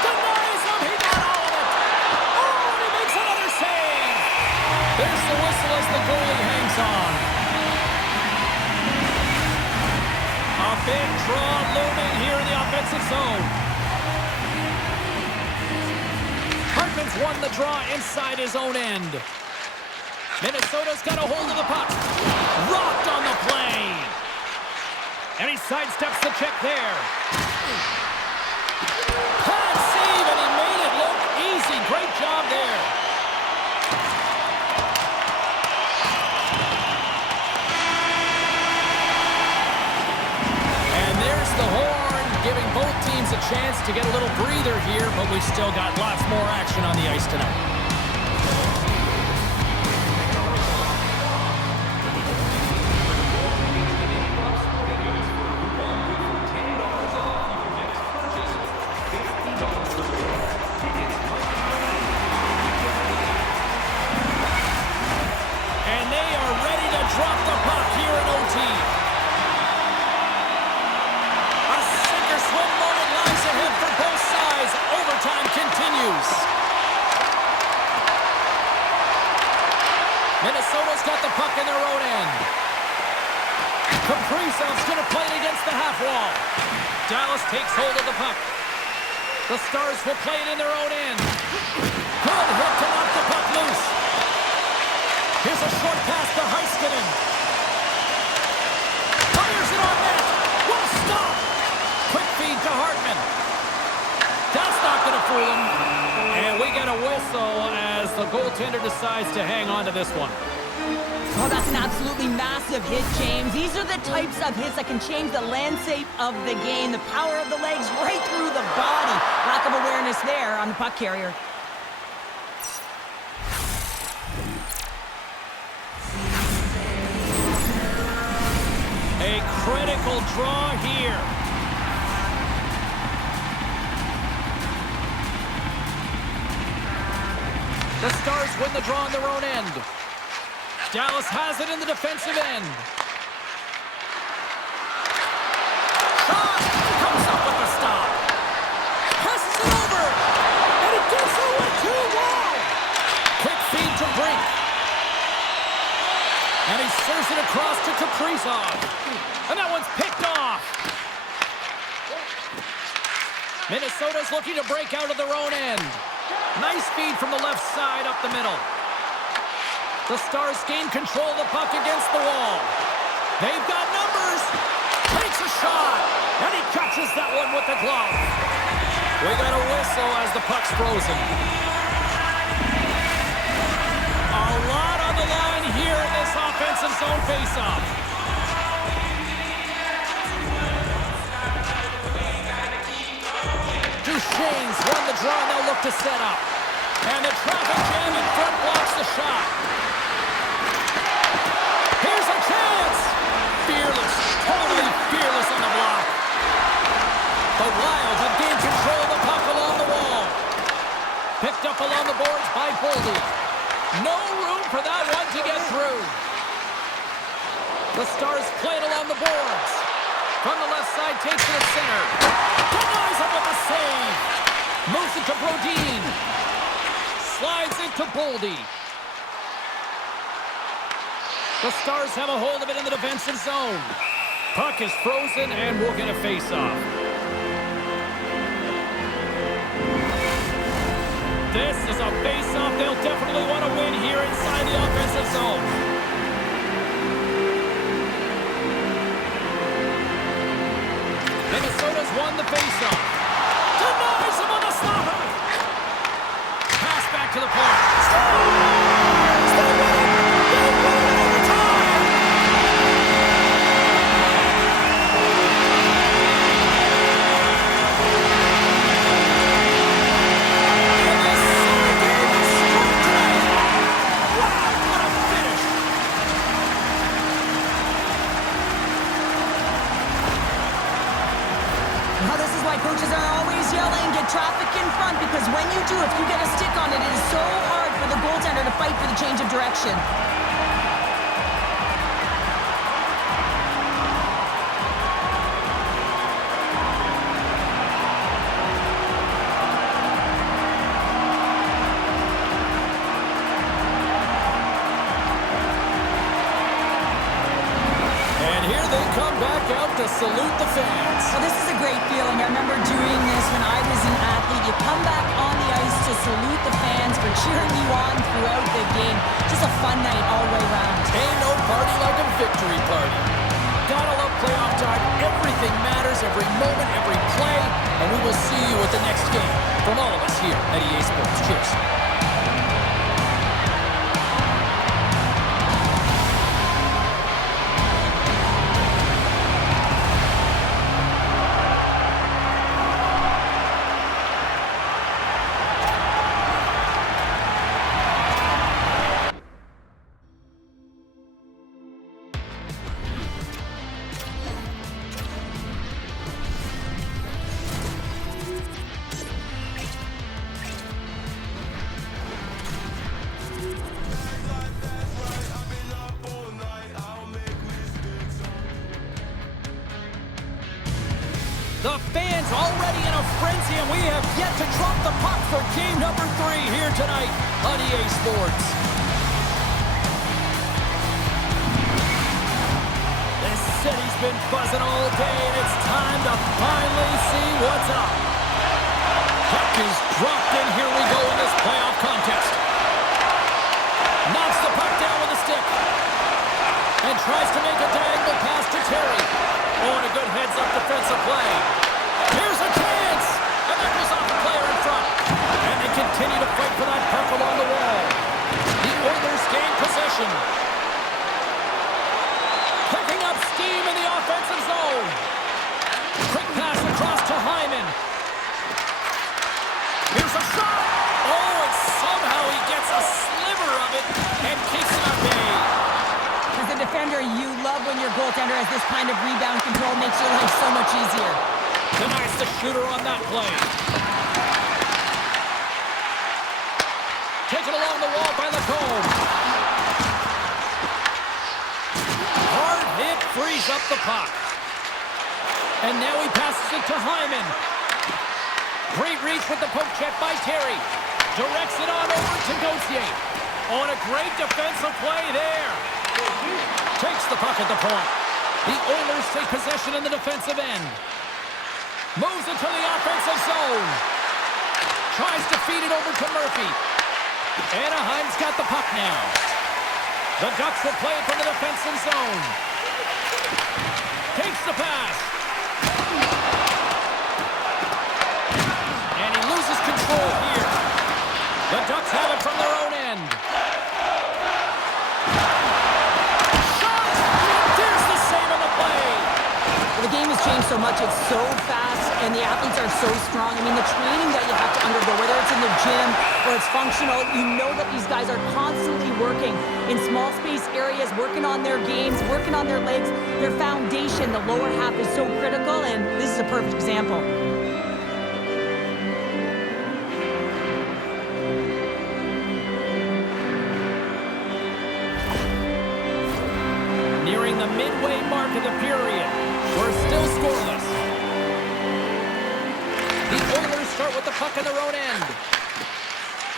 Denies him. He got all of it. Oh, and he makes another save. There's the whistle as the goalie hangs on. A big draw looming here in the offensive zone. Hartman's won the draw inside his own end. Minnesota's got a hold of the puck. Rocked on the play. And he sidesteps the check there. Pad save, and he made it look easy. Great job there. And there's the horn, giving both teams a chance to get a little breather here, but we've still got lots more action on the ice tonight. Drop the puck here in OT. A sink or swim moment puck in their own end. Kaprizov's going to play it against the half wall. Dallas takes hold of the puck. The Stars will play it in their own end. Good hit to knock the puck loose. Here's a short pass to Heiskanen. Fires it on net. What a stop! Quick feed to Hartman. That's not going to fool him. And we get a whistle as the goaltender decides to hang on to this one. Oh, that's an absolutely massive hit, James. These are the types of hits that can change the landscape of the game. The power of the legs right through the body. Lack of awareness there on the puck carrier. A critical draw here. The Stars win the draw on their own end. Dallas has it in the defensive end. Shot! Comes up with the stop. Passes it over. And it gets over to wall. Quick feed to Brink. And he serves it across to Kaprizov. And that one's picked off. Minnesota's looking to break out of their own end. Nice feed from the left side up the middle. The Stars gain control of the puck against the wall. They've got numbers. Takes a shot. And he catches that one with the glove. We got a whistle as the puck's frozen. A lot on the line here in this offensive zone faceoff. Duchesne's won the draw, and they'll look to set up. And the traffic jam in front blocks the shot. Here's a chance! Fearless, totally fearless on the block. The Wild have gained control of the puck along the wall. Picked up along the boards by Boldy. No room for that one to get through. The Stars play it along the boards. From the left side, takes it to center. Denies it with a save. Moves it to Brodin. Slides it to Boldy. The Stars have a hold of it in the defensive zone. Puck is frozen, and we'll get a face-off. This is a face-off they'll definitely want to win here inside the offensive zone. Minnesota's won the face-off. Denies him on the stopper. Pass back to the point. Stop! Stop it! They win it in overtime! And the Senate game is struck tonight. Wow, what a finish! Well, this is why coaches are always yelling, get traffic in front, because when you do, if you get a stick on it, it is so hard for the goaltender to fight for the change of direction. And here they come back out to salute the fans. Well, this is a great feeling. I remember doing this when I was an athlete. You come back on the ice to salute the fans for cheering you on throughout the game. Just a fun night all the way around. Ain't no party like a victory party. Gotta love playoff time. Everything matters, every moment, every play. And we will see you at the next game. From all of us here at EA Sports. Cheers. The fans already in a frenzy, and we have yet to drop the puck for game number 3 here tonight on EA Sports. said he's been buzzing all day, and it's time to finally see what's up. Puck is dropped in. Here we go in this playoff contest. Knocks the puck down with a stick. And tries to make a diagonal pass to Terry. Oh, and a good heads-up defensive play. Here's a chance! And that goes off the player in front. And they continue to fight for that puck along the wall. The Oilers gain possession. Picking up steam in the offensive zone. Quick pass across to Hyman. Here's a shot! Oh, and somehow he gets a sliver of it and keeps it at bay. As a defender, you love when your goaltender has this kind of rebound control. Makes your life so much easier. Denies the shooter on that play. Taken along the wall by Lacombe. Hard hit frees up the puck. And now he passes it to Hyman. Great reach with the poke check by Terry. Directs it on over to Gauthier. On a great defensive play there. Takes the puck at the point. The Oilers take possession in the defensive end. Moves it to the offensive zone. Tries to feed it over to Murphy. Anaheim's got the puck now. The Ducks will play it from the defensive zone. Takes the pass. And he loses control here. The Ducks have it from their own end. The game has changed so much. It's so fast, and the athletes are so strong. I mean, the training that you have to undergo, whether it's in the gym or it's functional, you know that these guys are constantly working in small space areas, working on their games, working on their legs. Their foundation, the lower half, is so critical, and this is a perfect example. Nearing the midway mark of the period. We're still scoreless. The Oilers start with the puck in their own end.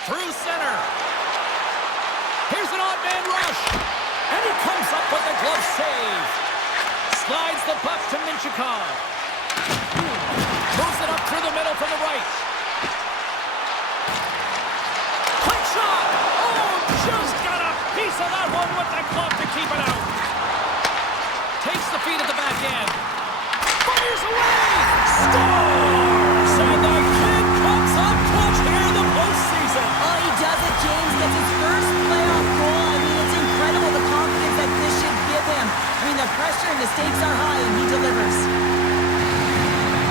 Through center. Here's an odd man rush. And he comes up with a glove save. Slides the puck to Minchikov. Moves it up through the middle from the right. Quick shot. Oh, just got a piece of that one with the glove to keep it out. Takes the feed at the back end. Fires away! Scores! And the kid comes up clutch here in the postseason. Oh, he does it, James. Gets his first playoff goal. I mean, it's incredible the confidence that this should give him. I mean, the pressure and the stakes are high, and he delivers.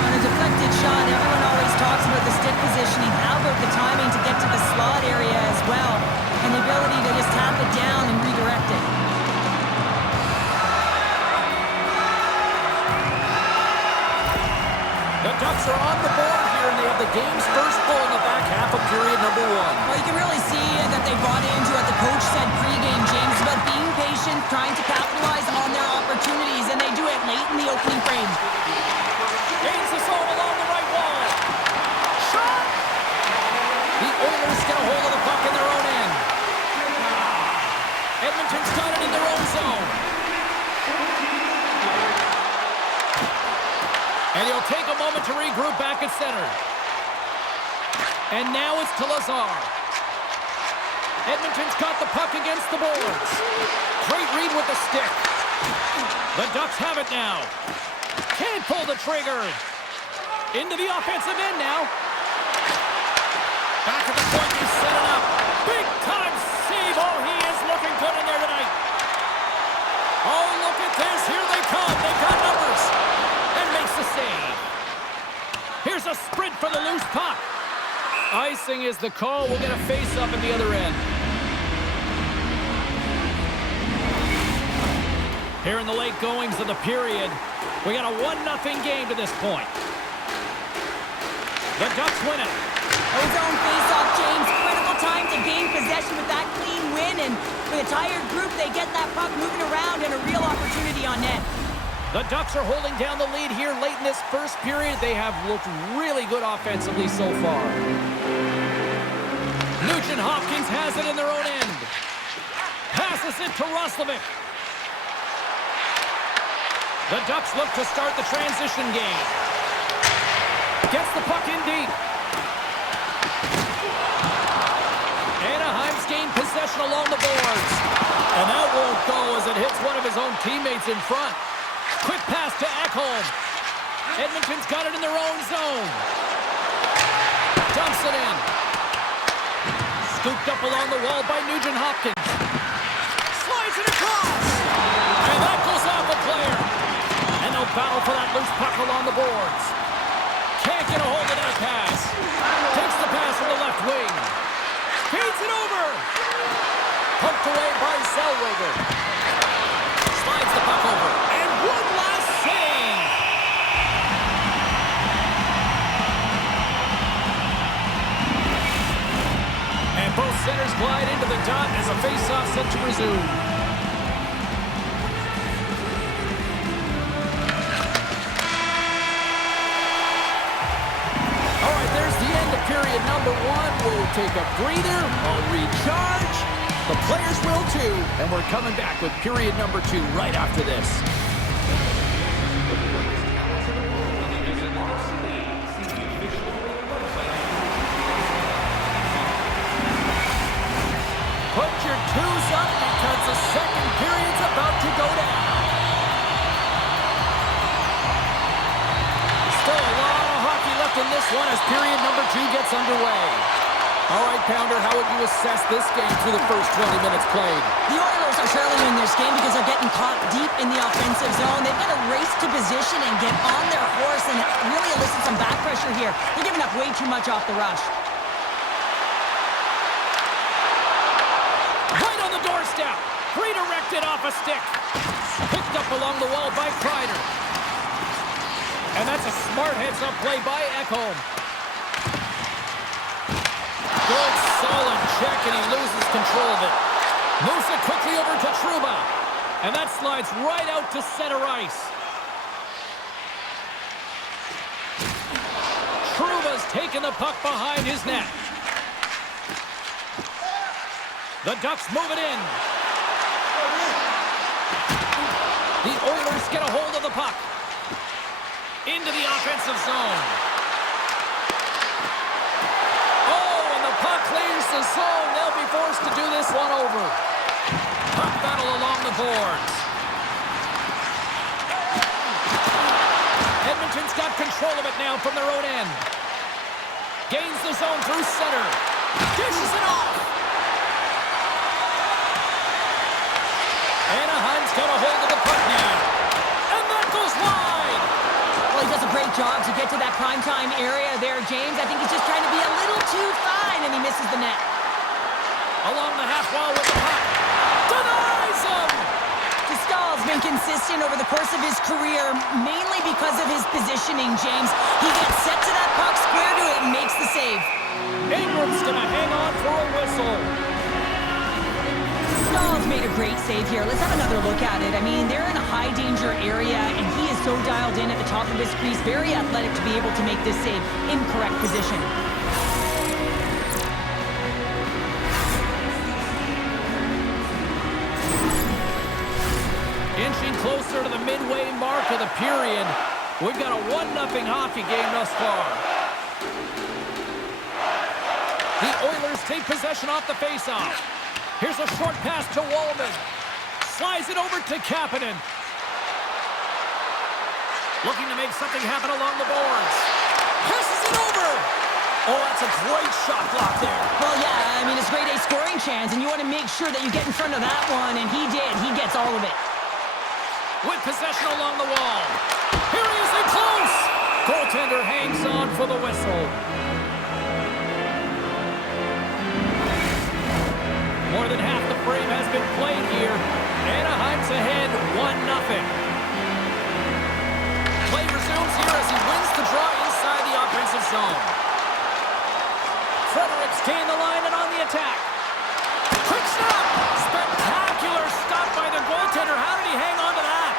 On a deflected shot, everyone always talks about the stick positioning. How about the timing to get to the slot area as well? And the ability to just tap it down and redirect it. The Ducks are on the board here, and they have the game's first goal in the back half of period number one. Well, you can really see that they bought into what the coach said pregame, James, about being patient, trying to capitalize on their opportunities, and they do it late in the opening frame. Gains the zone along the right wall. Shot! The Oilers get a hold of the puck in their own end. Edmonton's got it in their own zone. And he'll take a moment to regroup back at center. And now it's to Lazar. Edmonton's got the puck against the boards. Great read with the stick. The Ducks have it now. Can't pull the trigger. Into the offensive end now. Back at the point, he's set it up. Big time save. Oh, he is looking good in there tonight. Oh, look at this. Here they come. They've got numbers. And makes the save. Here's a sprint for the loose puck. Icing is the call. We'll get a face-up at the other end. Here in the late goings of the period, we got a 1-0 game to this point. The Ducks win it. His own face-off, James. Critical time to gain possession with that clean win. And for the tired group, they get that puck moving around and a real opportunity on net. The Ducks are holding down the lead here late in this first period. They have looked really good offensively so far. Nugent Hopkins has it in their own end. Passes it to Roslovic. The Ducks look to start the transition game. Gets the puck in deep. Anaheim's gained possession along the boards. And that won't go as it hits one of his own teammates in front. Quick pass to Ekholm. Edmonton's got it in their own zone. Dumps it in. Scooped up along the wall by Nugent-Hopkins. Slides it across. And that goes off the player. And they'll battle for that loose puck along the boards. Can't get a hold of that pass. Takes the pass from the left wing. Feeds it over. Poked away by Zellweger. Slides the puck over. And one last save. And both centers glide into the dot as a face-off set to resume. Period number one. We'll take a breather. I'll recharge. The players will too. And we're coming back with period number two right after this. Put your twos up because the second period's about to go down. Still a lot of hockey left in this one as period number two gets underway. All right, Pounder, how would you assess this game through the first 20 minutes played? The Oilers are surely in this game because they're getting caught deep in the offensive zone. They've got to race to position and get on their horse and really elicit some back pressure here. They're giving up way too much off the rush. Right on the doorstep. Redirected off a stick. Picked up along the wall by Kreider. And that's a smart heads-up play by Ekholm. Good, solid check, and he loses control of it. Moves it quickly over to Trouba. And that slides right out to center ice. Trouba's taking the puck behind his net. The Ducks move it in. The Oilers get a hold of the puck. Into the offensive zone. Oh, and the puck clears the zone. They'll be forced to do this one over. Puck battle along the boards. Edmonton's got control of it now from their own end. Gains the zone through center. Dishes it off. Anaheim's got a hold of the puck now. And that goes wide. Well, he does a great job to get to that primetime area there, James. I think he's just trying to be a little too fine, and he misses the net. Along the half wall with the puck. Denies him! Stahl's been consistent over the course of his career, mainly because of his positioning, James. He gets set to that puck, square to it, and makes the save. Ingram's going to hang on for a whistle. Stahl's made a great save here. Let's have another look at it. I mean, they're in a high-danger area, and he is so dialed in at the top of his crease. Very athletic to be able to make this save in correct position. Inching closer to the midway mark of the period. We've got a 1-0 hockey game thus far. The Oilers take possession off the faceoff. Here's a short pass to Wallman. Slides it over to Kapanen. Looking to make something happen along the boards. Passes it over. Oh, that's a great shot block there. Well, yeah, I mean, it's grade A scoring chance, and you want to make sure that you get in front of that one, and he did. He gets all of it. With possession along the wall. Here he is in close. Goaltender hangs on for the whistle. More than half the frame has been played here. Anaheim's ahead 1-0. Play resumes here as he wins the draw inside the offensive zone. Fredericks gained the line and on the attack. Quick stop! Spectacular stop by the goaltender. How did he hang on to that?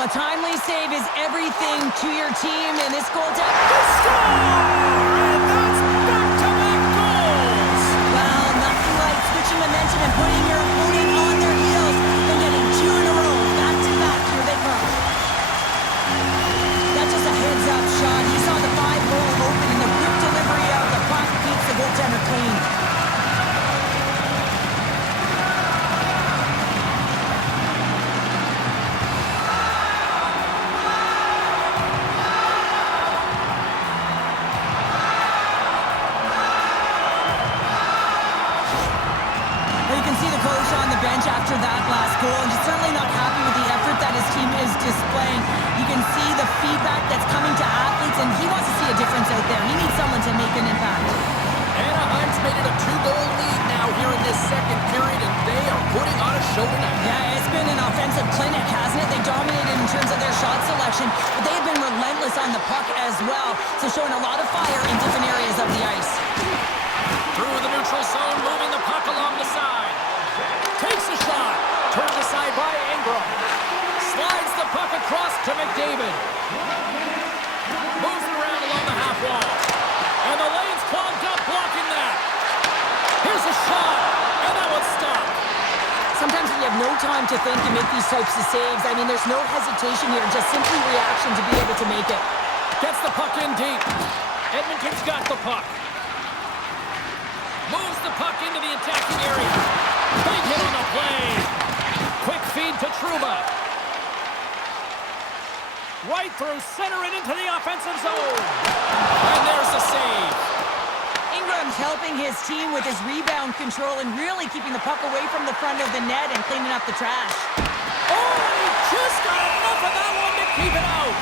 A timely save is everything to your team, and this goaltender... They score! And that's back-to-back goals! Well, nothing like switching momentum and putting your opponent on their heels and getting two in a row. Back-to-back, here they come. goaltender clean. You can see the coach on the bench after that last goal, and he's certainly not happy with the effort that his team is displaying. You can see the feedback that's coming to athletes, and he wants to see a difference out there. He needs someone to make an impact. Anaheim's made it a 2-goal lead now here in this second period, and they are putting on a show tonight. Yeah, it's been an offensive clinic, hasn't it? They dominated in terms of their shot selection, but they have been relentless on the puck as well, so showing a lot of fire in different areas of the ice. Through the neutral zone, moving the puck along the side. Takes a shot. Turned aside by Ingram. Slides the puck across to McDavid. Moves it around along the half wall. And the lane's clogged up, blocking that. Here's a shot. And that one's stopped. Sometimes when you have no time to think, you make these types of saves. I mean, there's no hesitation here, just simply reaction to be able to make it. Gets the puck in deep. Edmonton's got the puck. Moves the puck into the attacking area. Big hit on the play. Quick feed to Trouba. Right through center and into the offensive zone. And there's the save. Ingram's helping his team with his rebound control and really keeping the puck away from the front of the net and cleaning up the trash. Oh, he just got enough of that one to keep it out.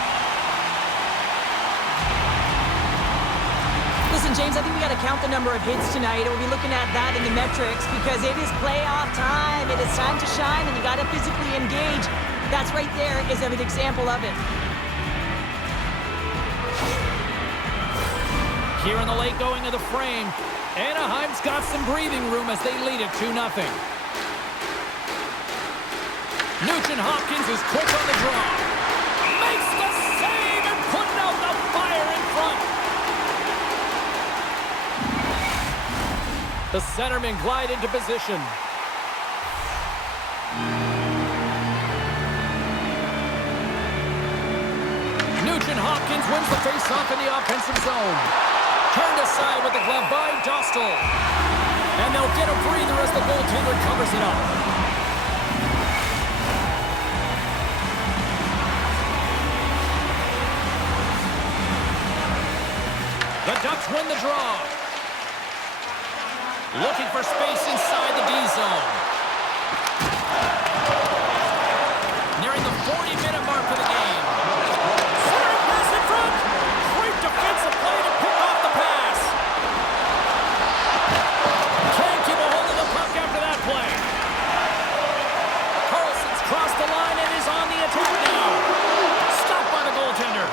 Listen, James, I think we got to count the number of hits tonight, and we'll be looking at that in the metrics because it is playoff time. It is time to shine, and you got to physically engage. That's right there is an example of it. Here in the late going of the frame, Anaheim's got some breathing room as they lead it 2-0. Nugent Hopkins is quick on the draw. Makes the save and putting out the fire in front. The centermen glide into position. Nugent Hopkins wins the faceoff in the offensive zone. Turned aside with the glove by Dostal. And they'll get a breather as the goaltender covers it up. The Ducks win the draw. Looking for space inside the D zone. Nearing the 40-minute mark of the game. Centering pass in front. Great defensive play to pick off the pass. Can't keep a hold of the puck after that play. Carlson's crossed the line and is on the attack now. Stopped by the goaltender.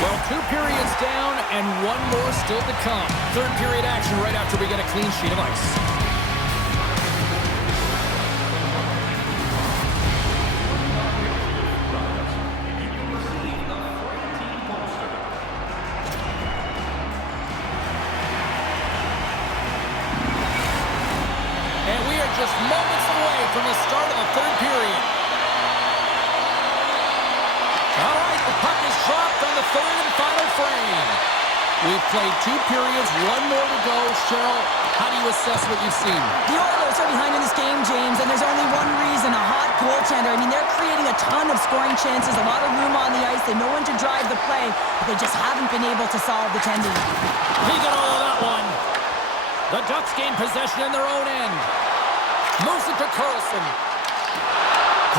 Well, 2 periods down and 1 more still to come. Third period action right after we get a clean sheet of ice. And we are just moments away from the start of the third period. All right, the puck is dropped on the third and final frame. We've played 2 periods, 1 more to go. Cheryl, how do you assess what you've seen? The Oilers are behind in this game, James, and there's only one reason, a hot goaltender. I mean, they're creating a ton of scoring chances, a lot of room on the ice. They know when to drive the play, but they just haven't been able to solve the tending. He got all of that one. The Ducks gain possession in their own end. Moves it to Carlson.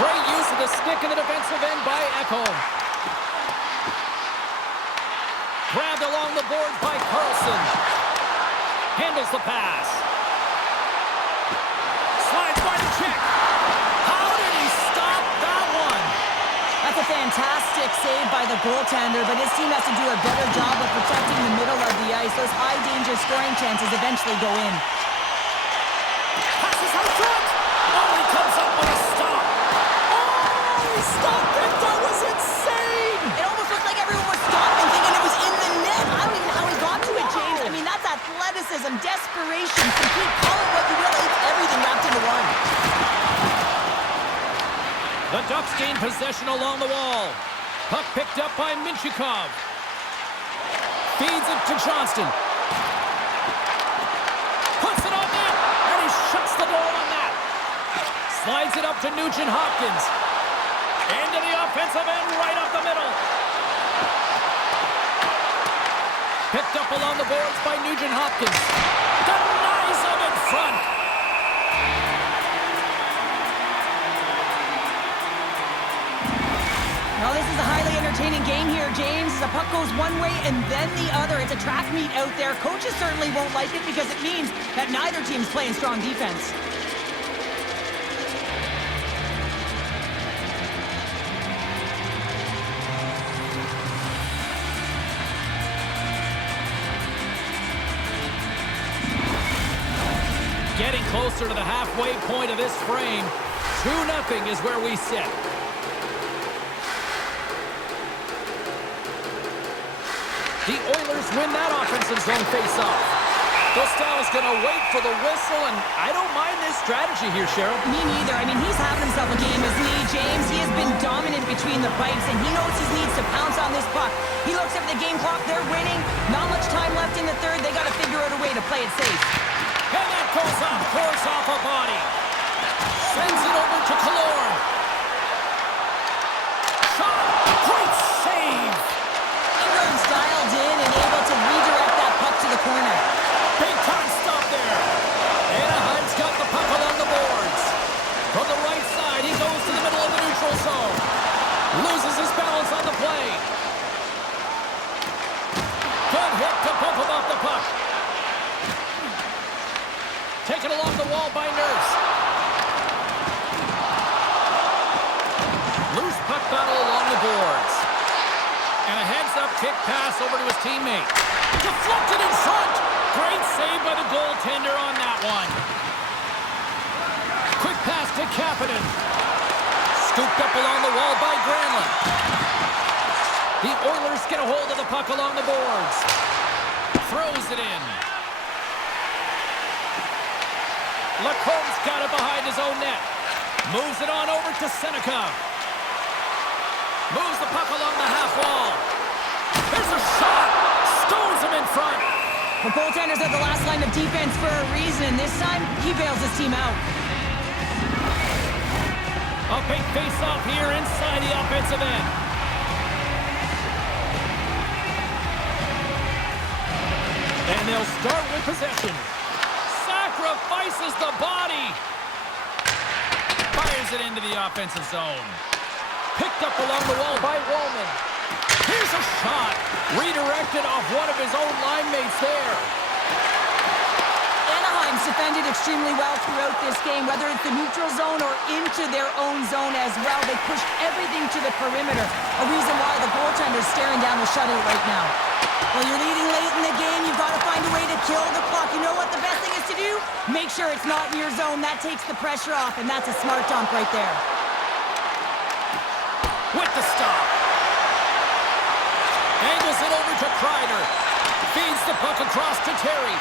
Great use of the stick in the defensive end by Ekholm. Grabbed along the boards by Carlson. Handles the pass. Slides by the check. How did he stop that one? That's a fantastic save by the goaltender, but his team has to do a better job of protecting the middle of the ice. Those high-danger scoring chances eventually go in. Passes out front. Oh, he comes up with a stop. Oh, he stopped it. That was insane. It almost looked like everyone was stopping, thinking it was in the net. I don't even know how he got to it, James. I mean, that's athleticism, desperation, complete, call it what you will. It's everything wrapped into one. The Ducks gain possession along the wall. Puck picked up by Minchikov. Feeds it to Johnston. Puts it on net, and he shuts the door on that. Slides it up to Nugent-Hopkins. Into the offensive end, right up the middle. Picked up along the boards by Nugent-Hopkins. Denies him in front. Well, this is a highly entertaining game here, James. The puck goes one way and then the other. It's a track meet out there. Coaches certainly won't like it because it means that neither team's playing strong defense. Getting closer to the halfway point of this frame. 2-0 is where we sit. The Oilers win that offensive zone face-off. Dostal's going to wait for the whistle, and I don't mind this strategy here, Cheryl. Me neither. I mean, he's having himself a game, isn't he, James? He has been dominant between the pipes, and he knows he needs to pounce on this puck. He looks at the game clock. They're winning. Not much time left in the third. They got to figure out a way to play it safe. And that goes off course off a body. Sends it over to Killorn. Shot. Great save. Ingram's dialed in and able to redirect that puck to the corner. Big time stop there. Anaheim's got the puck along the boards. From the right side, he goes to the middle of the neutral zone. Loses his balance on the play. Good hit to bump him off the puck. Taken along the wall by Nurse. Loose puck battle along the boards. And a heads-up kick pass over to his teammate. Deflected in front. Great save by the goaltender on that one. Quick pass to Kapanen. Scooped up along the wall by Granlund. The Oilers get a hold of the puck along the boards. Throws it in. Lacombe's got it behind his own net. Moves it on over to Seneca. Moves the puck along the half wall. There's a shot. Stones him in front. The goaltender's at the last line of defense for a reason. This time, he bails his team out. A big face-off here inside the offensive end. And they'll start with possession. Sacrifices the body. Fires it into the offensive zone. Picked up along the wall by Wallman. Here's a shot. Redirected off one of his own line mates there. Anaheim's defended extremely well throughout this game, whether it's the neutral zone or into their own zone as well. They pushed everything to the perimeter. A reason why the goaltender's staring down the shutout right now. Well, you're leading late in the game. You've got to find a way to kill the clock. You know what the best thing is to do? Make sure it's not in your zone. That takes the pressure off, and that's a smart dump right there. With the stop. Angles it over to Kreider. Feeds the puck across to Terry.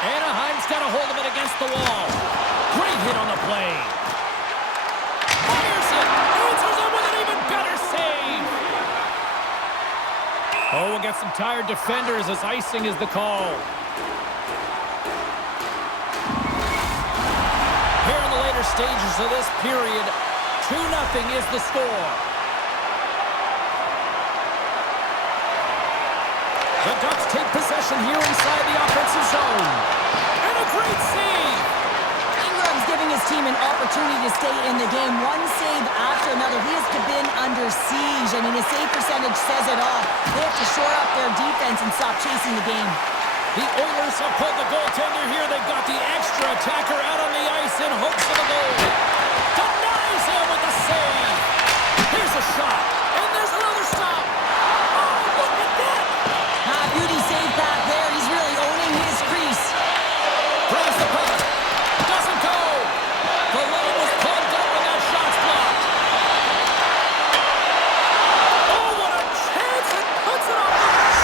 Anaheim's got a hold of it against the wall. Great hit on the play. Fires it. Answers it with an even better save. Oh, we'll get some tired defenders as icing is the call. Here in the later stages of this period, 2-0 is the score. The Ducks take possession here inside the offensive zone. And a great save. Ingram's giving his team an opportunity to stay in the game. One save after another. He has been under siege. I mean, his save percentage says it all. They have to shore up their defense and stop chasing the game. The Oilers have pulled the goaltender here. They've got the extra attacker out on the ice in hopes of a goal. Denies him with the save. Here's a shot. And there's another stop. Oh, look at that. Beauty save back there. He's really owning his crease. Grabs the puck. Doesn't go. The lane was plugged up and that shot's blocked. Oh, what a chance. It puts it on.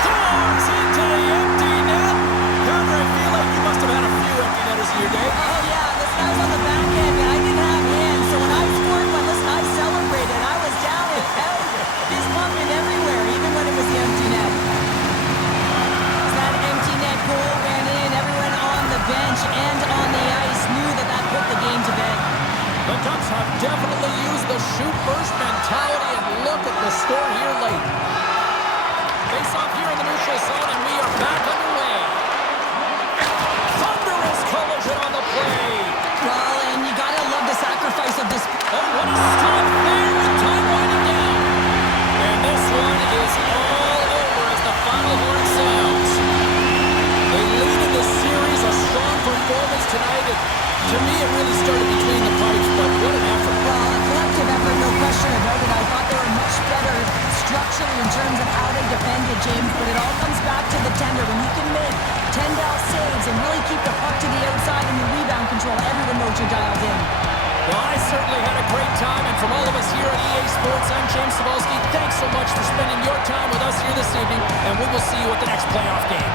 Storms into the empty net. Connor, I feel like you must have had a few empty netters in your day. Oh, yeah. This guy's on the back The Ducks have definitely used the shoot-first mentality, and look at the score here late. Face off here in the neutral zone, and we are back underway. Thunderous collision on the play. Well, and you gotta love the sacrifice of this. Oh, what a stop there with time winding down. And this one is all over as the final horn sounds. They lead in this series, a strong performance tonight. To me, it really started between the pipes, but what an effort. Well, a collective effort, no question about it. I thought they were much better structurally in terms of how they defended, James, but it all comes back to the tender. When you can make 10 saves and really keep the puck to the outside and your rebound control, everyone knows you're dialed in. Well, I certainly had a great time, and from all of us here at EA Sports, I'm James Cebulski. Thanks so much for spending your time with us here this evening, and we will see you at the next playoff game.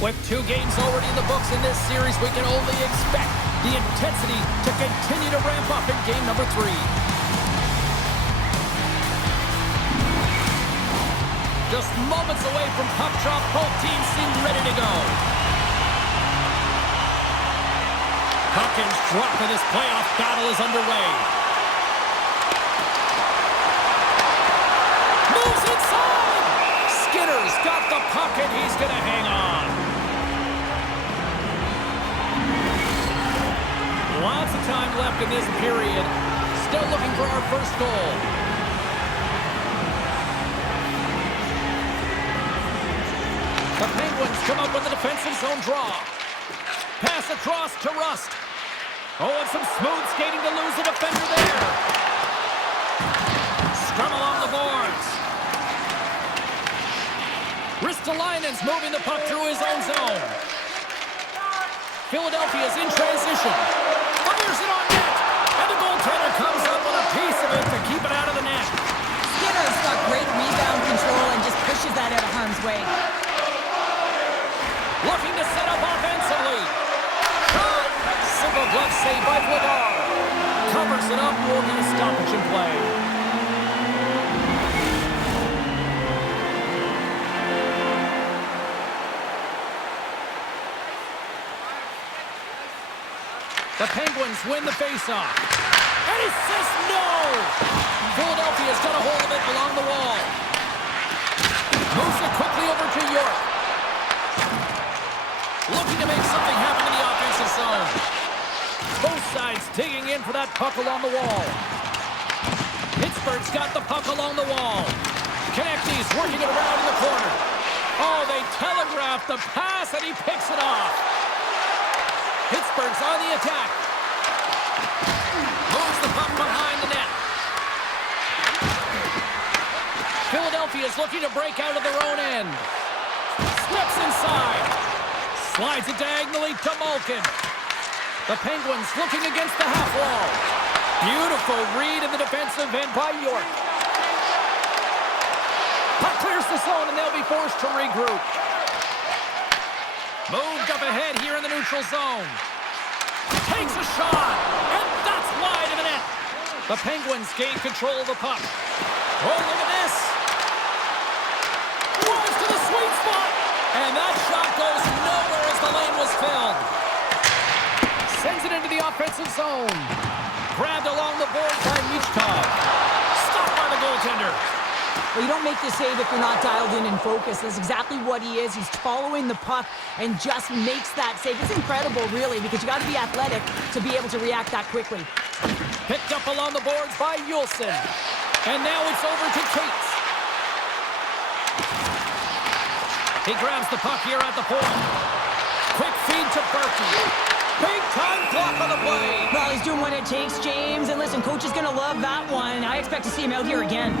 With 2 games already in the books in this series, we can only expect the intensity to continue to ramp up in game number 3. Just moments away from puck drop, both teams seem ready to go. Puck and drop in this playoff battle is underway. Moves inside! Skinner's got the puck and he's going to hang on. Lots of time left in this period. Still looking for our first goal. The Penguins come up with a defensive zone draw. Pass across to Rust. Oh, and some smooth skating to lose the defender there. Scrum along the boards. Ristolainen's moving the puck through his own zone. Philadelphia's in transition. Fires it on net. And the goaltender comes up with a piece of it to keep it out of the net. Skinner's got great rebound control and just pushes that out of harm's way. Looking to set up offensively. Shot! Simple glove save by Vladar. Covers it up. We'll get a stoppage in play. The Penguins win the faceoff. And he says no! Philadelphia's got a hold of it along the wall. Moves it quickly over to York. Looking to make something happen in the offensive zone. Both sides digging in for that puck along the wall. Pittsburgh's got the puck along the wall. Konechny's working it around in the corner. Oh, they telegraphed the pass and he picks it off. Pittsburgh's on the attack. Moves the puck behind the net. Philadelphia's looking to break out of their own end. Steps inside. Slides it diagonally to Malkin. The Penguins looking against the half wall. Beautiful read in the defensive end by York. Puck clears the zone and they'll be forced to regroup. Moved up ahead here in the neutral zone. Takes a shot, and that's wide of the net. The Penguins gain control of the puck. Oh, look at this. Drives to the sweet spot, and that shot goes nowhere as the lane was filled. Sends it into the offensive zone. Grabbed along the board by Michkov. Stopped by the goaltender. Well, you don't make the save if you're not dialed in and focused. That's exactly what he is. He's following the puck and just makes that save. It's incredible, really, because you got to be athletic to be able to react that quickly. Picked up along the boards by Yulson. And now it's over to Cates. He grabs the puck here at the point. Quick feed to Berkey. Big-time block on the play. Well, he's doing what it takes, James. And listen, coach is going to love that one. I expect to see him out here again.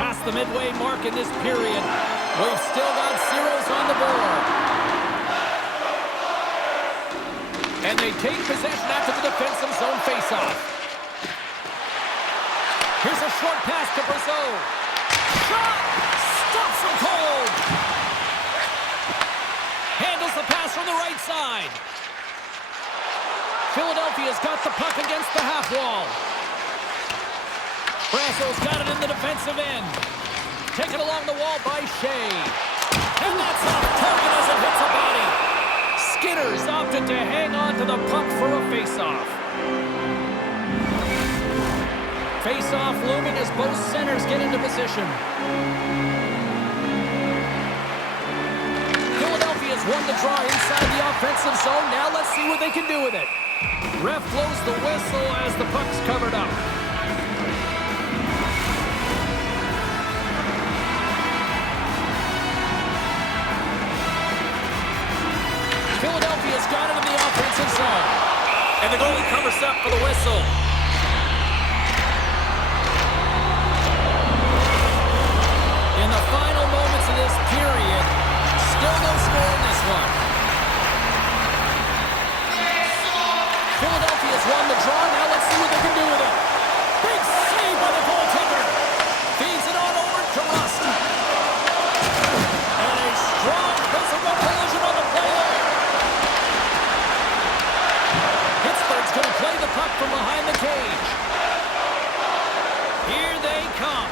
Past the midway mark in this period. We've still got zeros on the board. And they take possession after the defensive zone faceoff. Here's a short pass to Brazeau. Shot! Stops him cold! Handles the pass from the right side. Philadelphia's got the puck against the half wall. Brasso's got it in the defensive end. Taken along the wall by Shea. And that's off target as it hits a body. Skinner's opted to hang on to the puck for a face-off. Face-off looming as both centers get into position. Philadelphia's won the draw inside the offensive zone. Now let's see what they can do with it. Ref blows the whistle as the puck's covered up. Philadelphia's got it in the offensive zone. And the goalie covers up for the whistle. In the final moments of this period, still no score in this one. Philadelphia's won the draw. Now let's see what they can do with it. Big save by the goaltender. Feeds it on over to Rust. And a strong physical collision on the play there. Pittsburgh's going to play the puck from behind the cage. Here they come.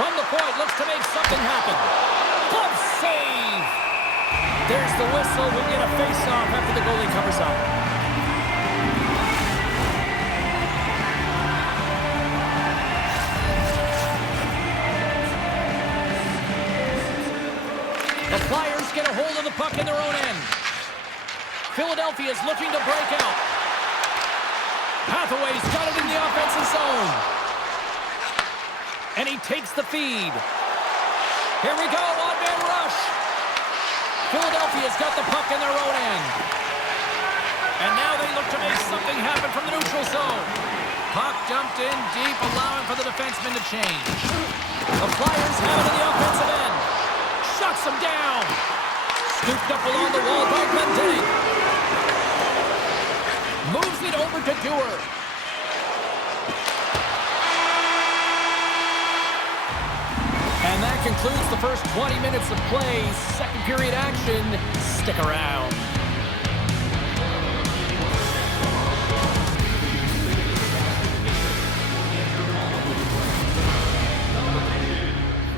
From the point, looks to make something happen. Glove save. There's the whistle. We'll get a face-off after the goalie covers up. The Flyers get a hold of the puck in their own end. Philadelphia's looking to break out. Hathaway's got it in the offensive zone. And he takes the feed. Here we go, on-man rush. Philadelphia's got the puck in their own end. And now they look to make something happen from the neutral zone. Puck dumped in deep, allowing for the defenseman to change. The Flyers have it in the offensive end. Shuts him down. Scooped up along the wall by Glendening. Moves it over to Dewar. And that concludes the first 20 minutes of play. Second period action. Stick around.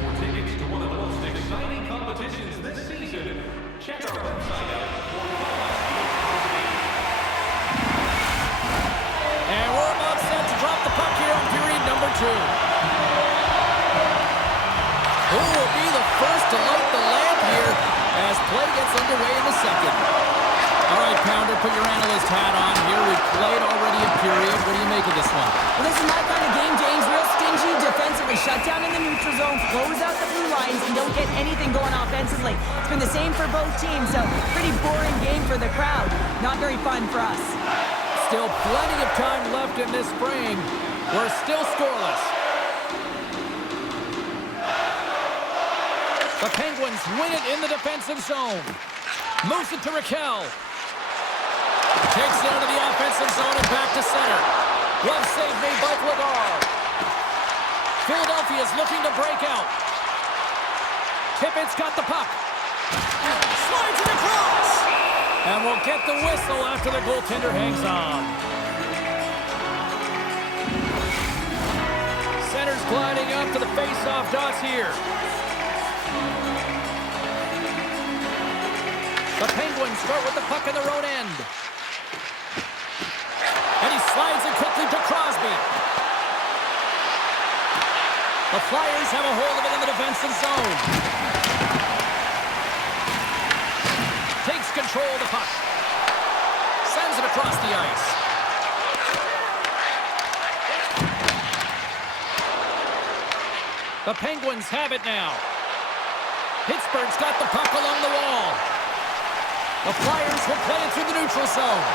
For tickets to one of the most exciting competitions this season, check our website out for And we're about set to drop the puck here on period number 2. Who will be the first to light the lamp here as play gets underway in the second? All right, Pounder, put your analyst hat on here. We've played already a period. What do you make of this one? Well, this is my kind of game, James. Real stingy defensively. Shut down in the neutral zone, close out the blue lines, and don't get anything going offensively. It's been the same for both teams, so pretty boring game for the crowd. Not very fun for us. Still plenty of time left in this frame. We're still scoreless. The Penguins win it in the defensive zone. Moves it to Raquel. Takes it out of the offensive zone and back to center. Glove save made by Vladar. Philadelphia's looking to break out. Tippett's got the puck. Slides it across. And we'll get the whistle after the goaltender hangs on. Center's gliding up to the face-off dots here. The Penguins start with the puck in their own end. And he slides it quickly to Crosby. The Flyers have a hold of it in the defensive zone. Takes control of the puck. Sends it across the ice. The Penguins have it now. Pittsburgh's got the puck along the wall. The Flyers will play it through the neutral zone.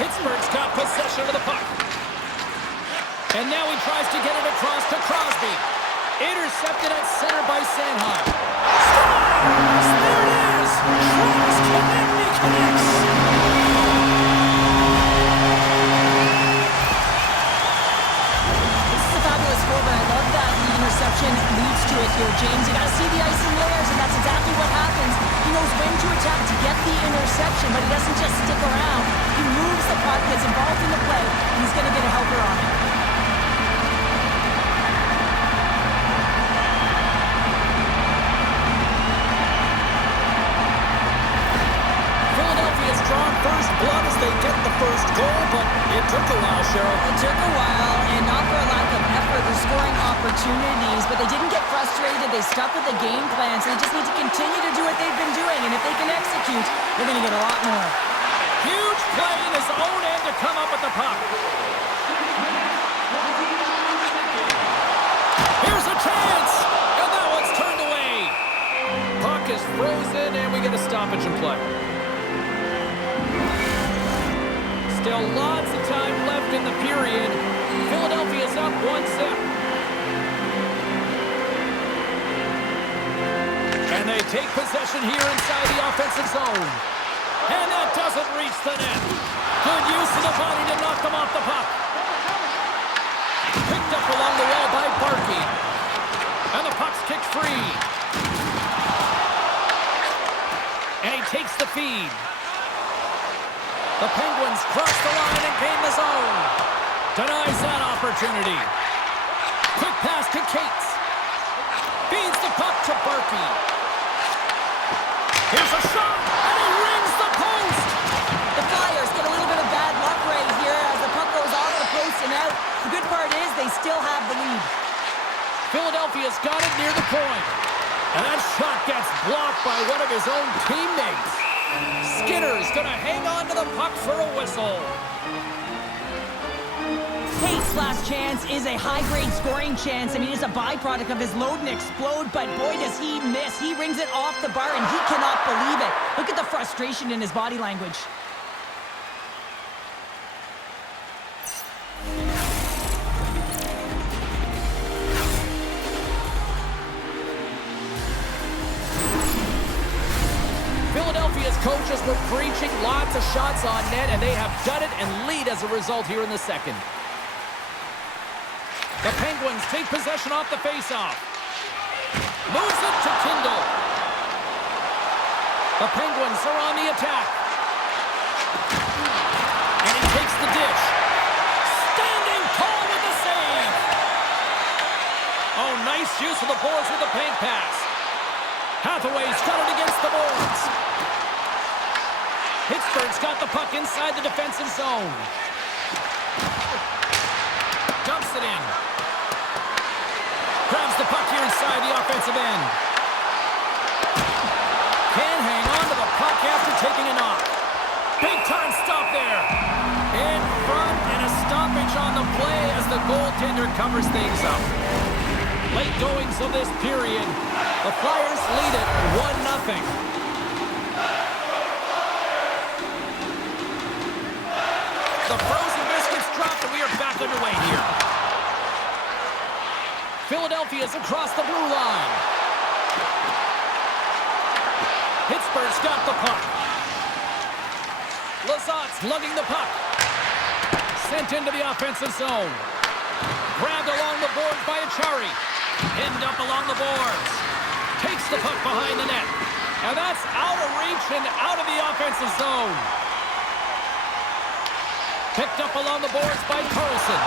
Pittsburgh's got possession of the puck. And now he tries to get it across to Crosby. Intercepted at center by Sanheim. Scores! There it is! Travis Konecny connects! This is a fabulous goal, but I love that the interception leads to it here, James. You gotta see the ice in layers, and that's exactly what happens. He knows when to attack to get the interception, but he doesn't just stick around. He moves the puck, gets involved in the play, and he's gonna get a helper on it. Drawn first blood as they get the first goal, but it took a while, Cheryl. It took a while, and not for a lack of effort. They're scoring opportunities, but they didn't get frustrated. They stuck with the game plan, so they just need to continue to do what they've been doing, and if they can execute, they're going to get a lot more. Huge play in his own end to come up with the puck. Here's a chance, and that one's turned away. Puck is frozen, and we get a stoppage in play. Still lots of time left in the period. Philadelphia's up 1-0. And they take possession here inside the offensive zone. And that doesn't reach the net. Good use of the body to knock them off the puck. Picked up along the wall by Barkey. And the puck's kicked free. And he takes the feed. The Penguins cross the line and gain the zone. Denies that opportunity. Quick pass to Cates. Feeds the puck to Barkey. Here's a shot, and he rings the post. The Flyers get a little bit of bad luck right here as the puck goes off the post and out. The good part is they still have the lead. Philadelphia's got it near the point. And that shot gets blocked by one of his own teammates. Skinner's going to hang on to the puck for a whistle. Cates' last chance is a high-grade scoring chance. I mean, it's a byproduct of his load and explode, but boy, does he miss. He rings it off the bar, and he cannot believe it. Look at the frustration in his body language. Philadelphia's coaches were preaching lots of shots on net, and they have done it and lead as a result here in the second. The Penguins take possession off the faceoff. Moves it to Kindle. The Penguins are on the attack. And he takes the dish. Standing tall with the save. Oh, nice use of the boards with the paint pass. Hathaway's got it against the boards. Pittsburgh's got the puck inside the defensive zone. Dumps it in. Grabs the puck here inside the offensive end. Can hang on to the puck after taking a knock. Big time stop there. In front and a stoppage on the play as the goaltender covers things up. Late goings of this period. The Flyers lead it 1-0. The frozen biscuits dropped and we are back underway here. Philadelphia's across the blue line. Pittsburgh's got the puck. Lazat's lugging the puck. Sent into the offensive zone. Grabbed along the boards by Achari. Pinned up along the boards. Takes the puck behind the net. And that's out of reach and out of the offensive zone. Picked up along the boards by Carlson.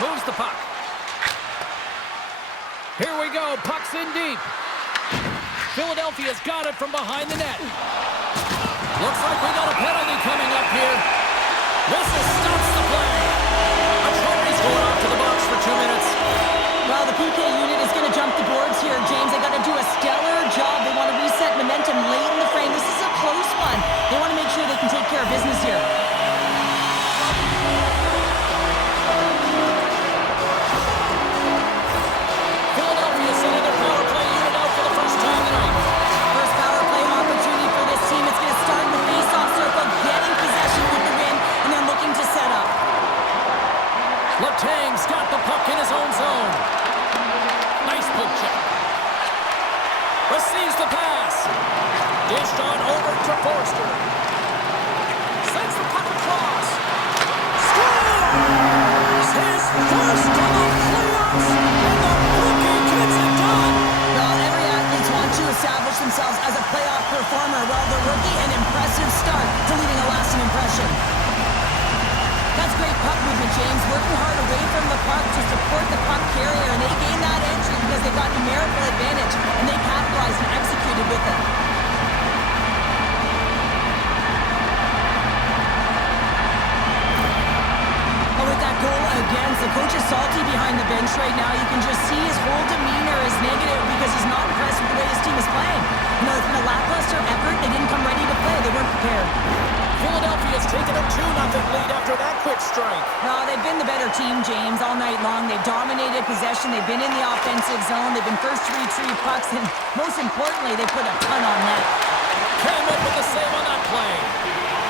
Moves the puck. Here we go. Puck's in deep. Philadelphia's got it from behind the net. Looks like we got a penalty coming up here. Whistle stops the play. minutes. Well, the PK unit is going to jump the boards here, James. They got to do a stellar job. They want to reset momentum late in the frame. This is a close one. They want to make sure they can take care of business here. Philadelphia sending their power play unit out for the first time tonight. First power play opportunity for this team. It's going to start in the face-off circle, getting possession with the win, and then looking to set up. Letang's got the puck in his own zone. Nice poke check. Receives the pass. Dished on over to Forster. Sends the puck across. Scores! His first of the playoffs, and the rookie gets it done. Well, every athlete wants to establish themselves as a playoff performer. Well, the rookie, an impressive start to leaving a lasting impression. That's great puck movement, James. Working hard away from the puck to support the puck carrier, and they gained that entry because they got numerical advantage, and they capitalized and executed with it. But with that goal against, the coach is salty behind the bench right now. You can just see his whole demeanor is negative because he's not impressed with the way his team is playing. You know, it's been a lackluster effort. They didn't come ready to play. They weren't prepared. Philadelphia's taken a 2-0 lead after that quick strike. No, they've been the better team, James, all night long. They've dominated possession. They've been in the offensive zone. They've been first to retrieve pucks, and most importantly, they put a ton on net. Came up with the save on that play.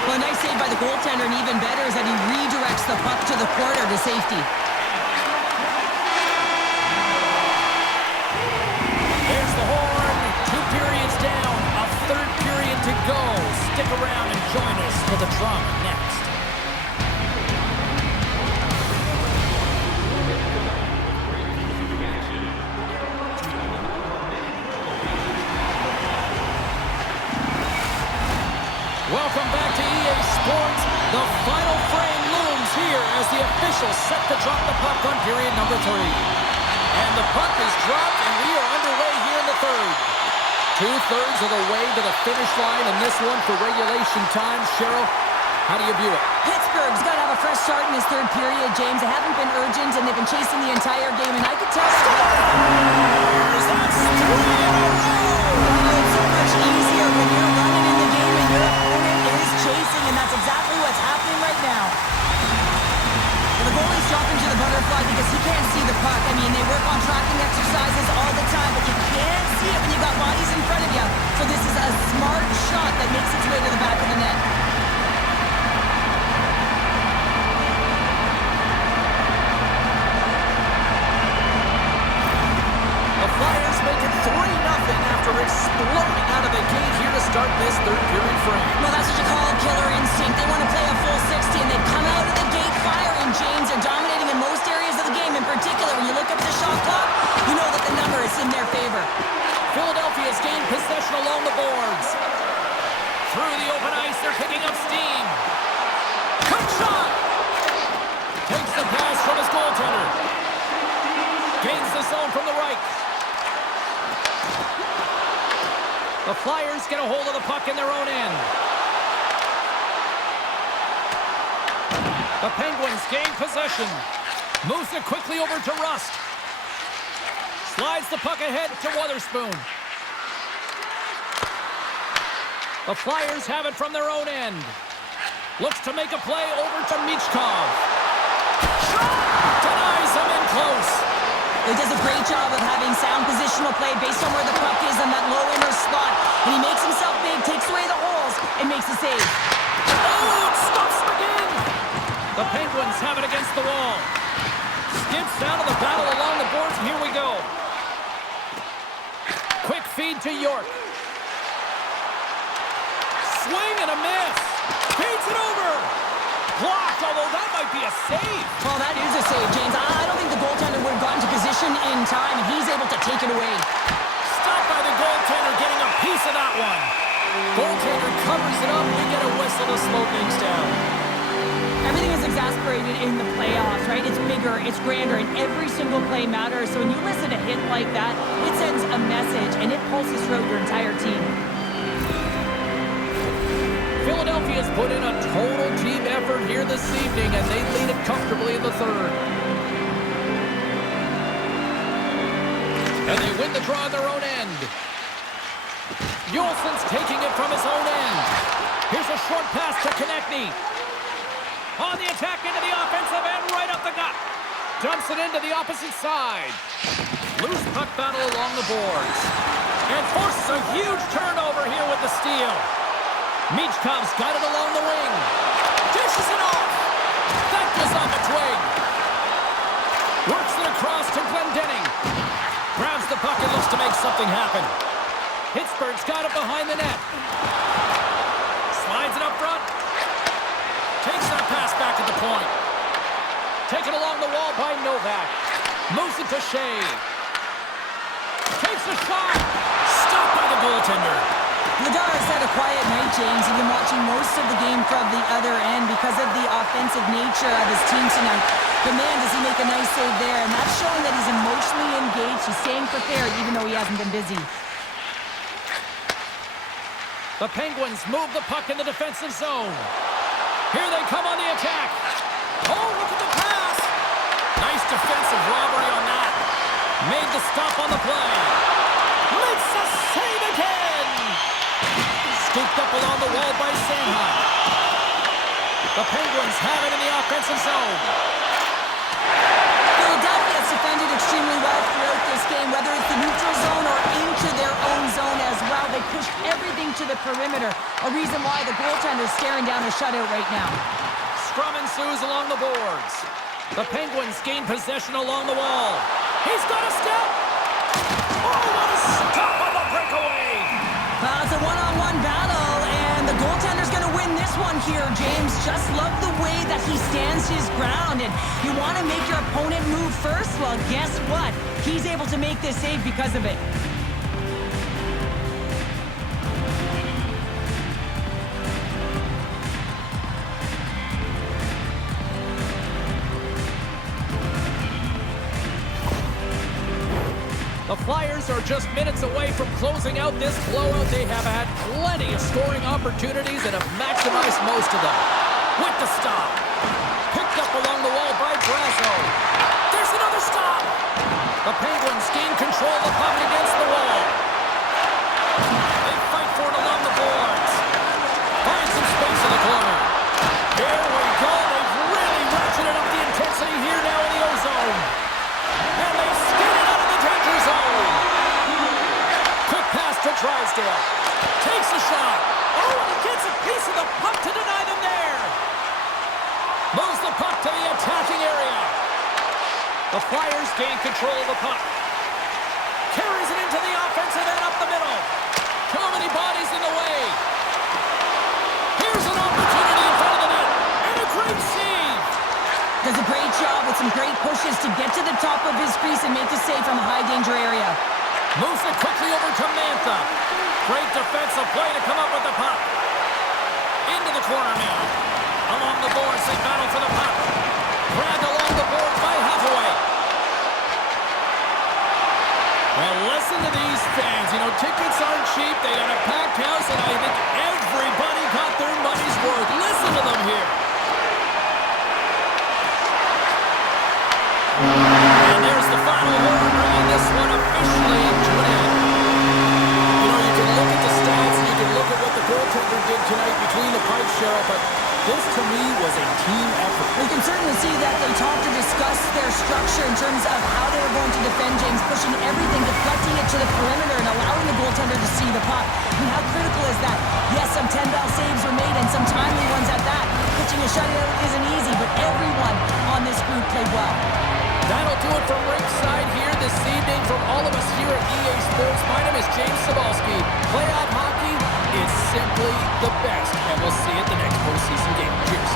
Well, a nice save by the goaltender, and even better is that he redirects the puck to the corner to safety. There's the horn. 2 periods down. A third period to go. Stick around and join us for the drama next. Welcome back to EA Sports. The final frame looms here as the officials set to drop the puck on period number 3. And the puck is dropped, and we are underway here in the third. 2/3 of the way to the finish line in this one for regulation time. Cheryl, how do you view it? Pittsburgh's got to have a fresh start in this third period, James. They haven't been urgent, and they've been chasing the entire game, and I could tell... That's 3 in a row! It's so much easier when you're running in the game and your opponent is chasing, and that's exactly what's happening right now. Well, the goalie's dropping to the butterfly because he can't see the puck. I mean, they work on tracking exercises all the time, but you can't see it when you got bodies in front of you. So this is a smart shot that makes its way to the back of the net. The Flyers make it 3-0 after exploding out of the gate here to start this third period frame. Well, that's what you call killer instinct. They want to play a full 60, and they come out of the gate firing, James. They're dominating in most areas of the game. In particular, when you look up at the shot clock, you know that the number is in their favor. Philadelphia's gained possession along the boards. Through the open ice, they're picking up steam. Quick shot! Takes the pass from his goaltender. Gains the zone from the right. The Flyers get a hold of the puck in their own end. The Penguins gain possession. Moves it quickly over to Rust. Slides the puck ahead to Wotherspoon. The Flyers have it from their own end. Looks to make a play over to Michkov. Shot! Denies him in close. He does a great job of having sound positional play based on where the puck is in that low inner slot. And he makes himself big, takes away the holes, and makes a save. Oh, it stops him again! The Penguins have it against the wall. Skips out of the battle along the boards, and here we go. Quick feed to York. Swing and a miss. Feeds it over. Blocked, although that might be a save. Well, that is a save, James. I don't think the goaltender would have gotten to position in time, and he's able to take it away. Stopped by the goaltender, getting a piece of that one. Goaltender covers it up. We get a whistle to slow things down. Everything is exasperated in the playoffs, right? It's bigger, it's grander, and every single play matters. So when you listen to a hit like that, it sends a message, and it pulses throughout your entire team. Philadelphia's put in a total team effort here this evening, and they lead it comfortably in the third. And they win the draw on their own end. Yolson's taking it from his own end. Here's a short pass to Konechny. On the attack into the offensive end, right up the gut. Dumps it into the opposite side. Loose puck battle along the boards. And forces a huge turnover here with the steal. Michkov's got it along the wing. Dishes it off. That goes off a twig. Works it across to Glendening. Grabs the puck and looks to make something happen. Pittsburgh's got it behind the net. Slides it up front. Takes that pass back at the point. Taken along the wall by Novak. Moves it to Shea. Takes a shot. Stopped by the goaltender. Vladar has had a quiet night, James. He's been watching most of the game from the other end because of the offensive nature of his team tonight. But man, does he make a nice save there. And that's showing that he's emotionally engaged. He's staying prepared even though he hasn't been busy. The Penguins move the puck in the defensive zone. Here they come on the attack. Oh, look at the pass. Nice defensive robbery on that. Made the stop on the play. Makes a save again. Scooped up along the wall by Sanheim. The Penguins have it in the offensive zone. Philadelphia has defended extremely well throughout this game, whether it's the neutral zone or into their own zone as well. They pushed everything to the perimeter, a reason why the goaltender's staring down a shutout right now. Scrum ensues along the boards. The Penguins gain possession along the wall. He's got a step. Oh, what a stop on the breakaway. Well, it's a one-on-one battle, and the goaltender's going to win this one here, James. Just love the way that he stands his ground, and you want to make your opponent move first? Well, guess what? He's able to make this save because of it. The Flyers are just minutes away from closing out this blowout. They have had plenty of scoring opportunities and have maximized most of them. With the stop. Picked up along the wall by Brasso. There's another stop. The Penguins gain control of the puck against the wall. They fight for it along the boards. Find some space in the corner. Here we go. They've really ratcheted up the intensity here now in the O-zone. And they skid it out of the danger zone. Quick pass to Drysdale. Takes a shot. Oh, and he gets a piece of the puck to deny them there. Moves the puck to the attacking area. The Flyers gain control of the puck. Carries it into the offensive end up the middle. Too many bodies in the way. Here's an opportunity in front of the net. And a great save. Does a great job with some great pushes to get to the top of his crease and make the save from a high-danger area. Moves it quickly over to Mantha. Great defensive play to come up with the puck. Into the corner now. Along the boards, they battle for the puck. Grabbed along the boards by Hathaway. Well, listen to these fans. You know, tickets aren't cheap. They got a packed house, and I think everybody got their money's worth. Listen to them here. And there's the final word, bringing this one officially to an end. You know, you can look at the stats and you can look at what the goaltender did tonight between the pipes, Cheryl, but this to me was a team effort. We can certainly see that they talked to discuss their structure in terms of how they were going to defend James, pushing everything, deflecting it to the perimeter, and allowing the goaltender to see the puck. I mean, how critical is that? Yes, some 10-bell saves were made and some timely ones at that. Pitching a shutout isn't easy, but everyone on this group played well. That'll do it from ringside here this evening. From all of us here at EA Sports, my name is James Cebulski. Playoff hockey is simply the best, and we'll see you at the next postseason game. Cheers.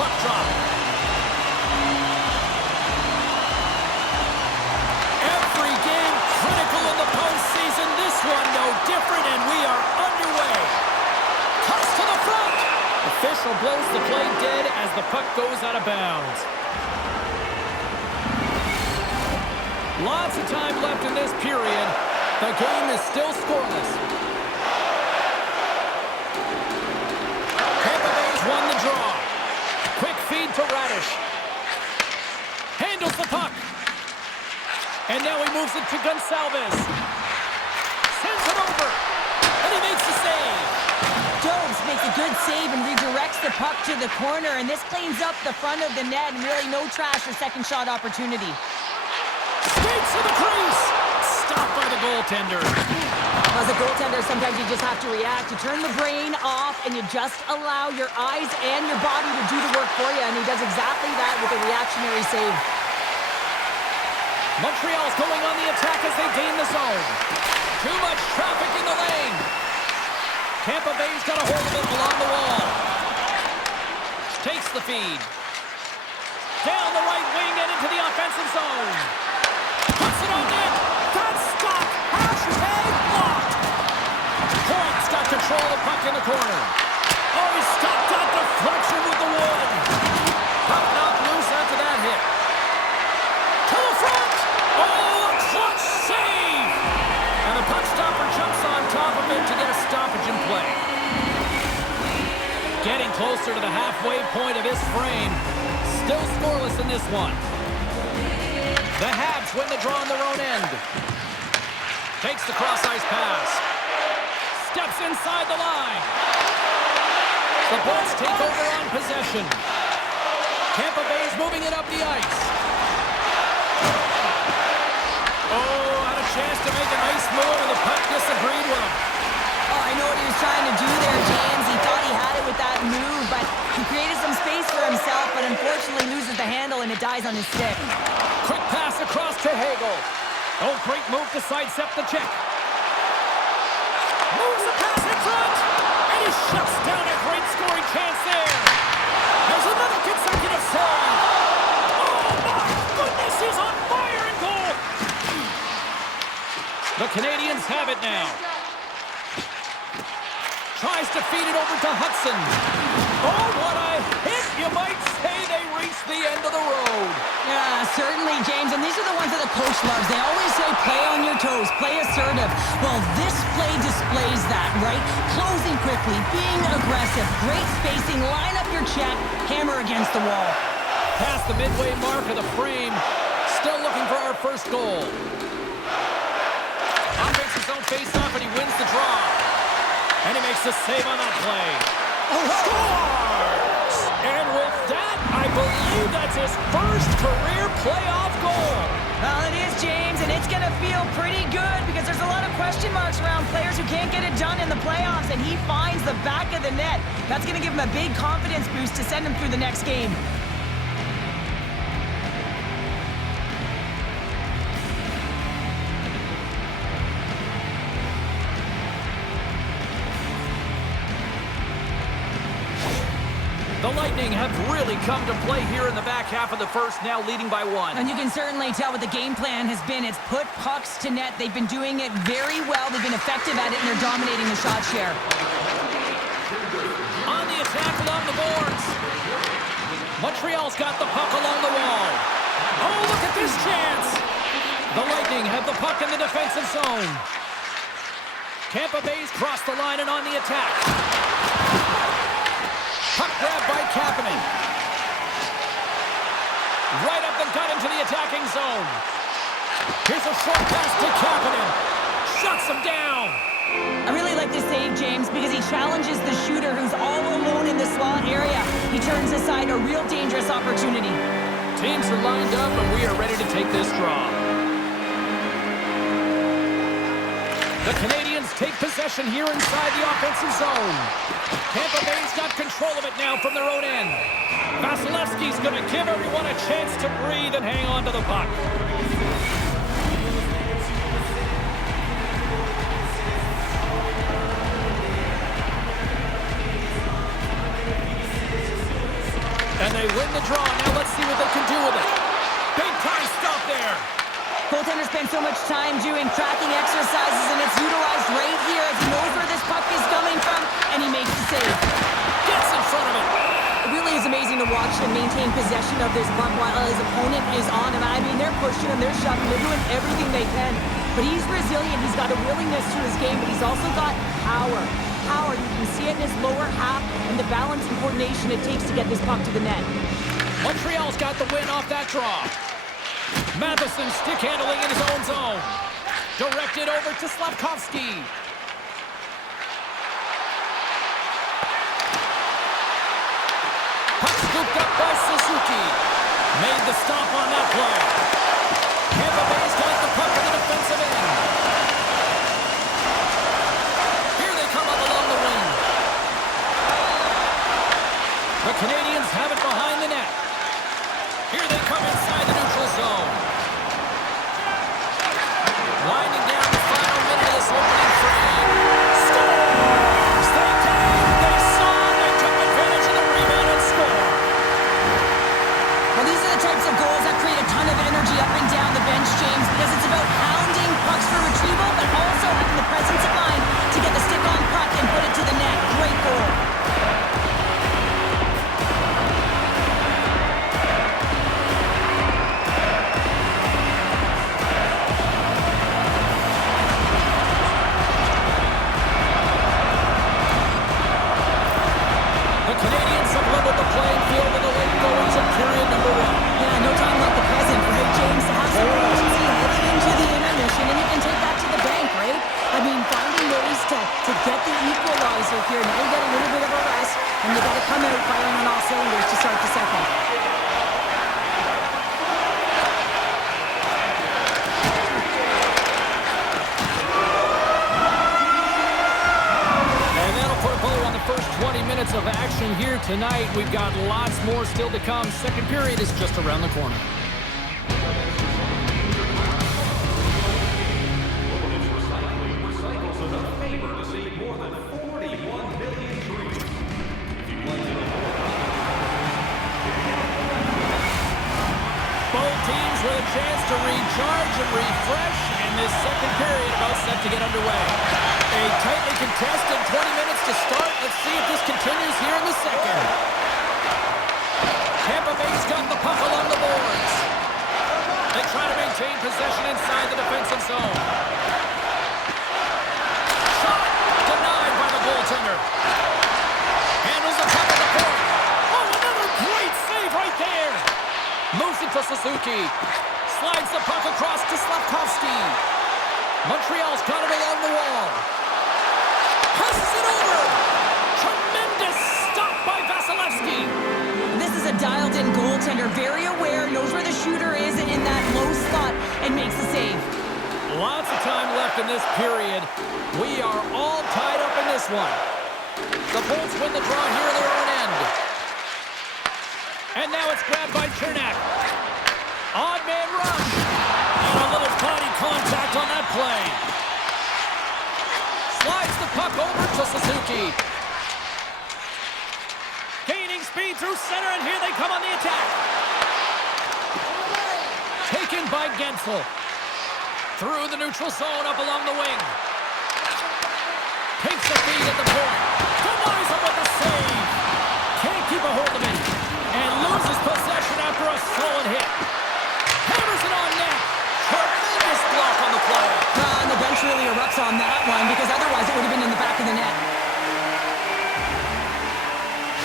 puck drop. Every game critical in the postseason. This one no different, and we are underway. Cuts to the front. Official blows the play dead as the puck goes out of bounds. Lots of time left in this period. The game is still scoreless. Tampa Bay's won the draw. Quick feed to Radish. Handles the puck. And now he moves it to Gonsalves. Sends it over. And he makes the save. Dobes makes a good save and redirects the puck to the corner, and this cleans up the front of the net, and really no trash or second shot opportunity. Straight to the crease. Stopped by the goaltender. As a goaltender, sometimes you just have to react. You turn the brain off, and you just allow your eyes and your body to do the work for you, and he does exactly that with a reactionary save. Montreal's going on the attack as they gain the zone. Too much traffic in the lane. Tampa Bay's got a hold of it along the wall. Takes the feed. Down the right wing and into the offensive zone. Puts it on net. That's stopped. Hashtag blocked. Point's got control of the puck in the corner. Oh, he stopped that deflection with the wood. Puck knocked loose after that hit. To the front. Oh, a clutch save. And the puck stopper jumps on top of it to get a stoppage in play. Getting closer to the halfway point of this frame. Still scoreless in this one. The Habs win the draw on their own end. Takes the cross-ice pass. Steps inside the line. The Bolts take over on possession. Tampa Bay's moving it up the ice. Oh, had a chance to make a nice move, and the puck disagreed with him. Oh, I know what he was trying to do there, James. He thought he had it with that move, but he created some space for himself, but unfortunately loses the handle, and it dies on his stick. Quick pass across to Hagel. Oh, great move to sidestep the check. Moves the pass in front, and he shuts down a great scoring chance there. There's another consecutive save. Oh, my goodness, he's on fire in goal. The Canadians have it now. Tries to feed it over to Hudson. Oh, what a hit! You might say they reached the end of the road. Yeah, certainly, James. And these are the ones that the coach loves. They always say, play on your toes, play assertive. Well, this play displays that, right? Closing quickly, being aggressive, great spacing, line up your check, hammer against the wall. Past the midway mark of the frame. Still looking for our first goal. On makes his own face-off, and he wins the draw. And he makes the save on that play. Scores! And with that, I believe that's his first career playoff goal. Well, it is, James, and it's going to feel pretty good because there's a lot of question marks around players who can't get it done in the playoffs, and he finds the back of the net. That's going to give him a big confidence boost to send him through the next game. The Lightning have really come to play here in the back half of the first, now leading by 1. And you can certainly tell what the game plan has been. It's put pucks to net. They've been doing it very well. They've been effective at it, and they're dominating the shot share. On the attack along the boards. Montreal's got the puck along the wall. Oh, look at this chance. The Lightning have the puck in the defensive zone. Tampa Bay's crossed the line and on the attack. Puck grab by Kapanen. Right up the gut into the attacking zone. Here's a short pass to Kapanen. Shuts him down. I really like this save, James, because he challenges the shooter who's all alone in the slot area. He turns aside a real dangerous opportunity. Teams are lined up, and we are ready to take this draw. The Canadians take possession here inside the offensive zone. Tampa Bay's got control of it now from their own end. Vasilevsky's going to give everyone a chance to breathe and hang on to the puck. And they win the draw. Now let's see what they can do with it. Big time stop there. Goaltender spends so much time doing tracking exercises, and it's utilized right here as he knows where this puck is coming from, and he makes the save. Gets in front of it. It really is amazing to watch him maintain possession of this puck while his opponent is on him. I mean, they're pushing him, they're shoving, they're doing everything they can. But he's resilient, he's got a willingness to his game, but he's also got power. Power, you can see it in his lower half and the balance and coordination it takes to get this puck to the net. Montreal's got the win off that draw. Matheson stick handling in his own zone. Directed over to Slavkovsky. Puck scooped up by Suzuki. Made the stop on that play. Tampa Bay's got the puck in the defensive end. Here they come up along the wing. The Canadians have it behind the net. Here they come inside the neutral zone. Winding down the final minute of this opening frame. Scores! They came, they saw, they took advantage of the rebound and score. Well, these are the types of goals that create a ton of energy up and down the bench, James, because it's about pounding pucks for retrieval, but also having the presence of mind to get the stick on puck and put it to the net. Great goal. The Canadians have leveled the playing field in the late goings of period number 1. Yeah, no time like the present, right, James? To have some urgency heading into the intermission, and you can take that to the bank, right? I mean, finding ways to get the equalizer here. Now you get a little bit of a rest, and you got to come out firing on all cylinders to start the second. And that'll put a bow on the first 20 minutes of action here tonight. We've got lots more still to come. Second period is just around the corner. Recycles enough paper to save more than 41 million trees. If you'd like to know more Both teams with a chance to recharge and refresh, and this second period about set to get underway. A tightly contested 20 minutes to start. Let's see if this continues here in the second. Tampa Bay's got the puck along the boards. They try to maintain possession inside the defensive zone. Shot denied by the goaltender. Handles the puck at the point. Oh, another great save right there. Moves it to Suzuki. Slides the puck across to Slavkovsky. Montreal's got it along the wall. Passes it over. Tremendous stop by Vasilevsky. This is a dialed-in goaltender, very aware, knows where the shooter is in that low slot, and makes the save. Lots of time left in this period. We are all tied up in this one. The Bolts win the draw here in their own end. And now it's grabbed by Chernak. Odd man rush. And a little body contact on that play. Slides the puck over to Suzuki. Gaining speed through center, and here they come on the attack. Taken by Gensel. Through the neutral zone, up along the wing. Takes a feed at the point. Denies him with the save. Can't keep a hold of it. And loses possession after a solid hit. Hammers it on net. Tremendous block on the play. And the bench really erupts on that one, because otherwise it would have been in the back of the net.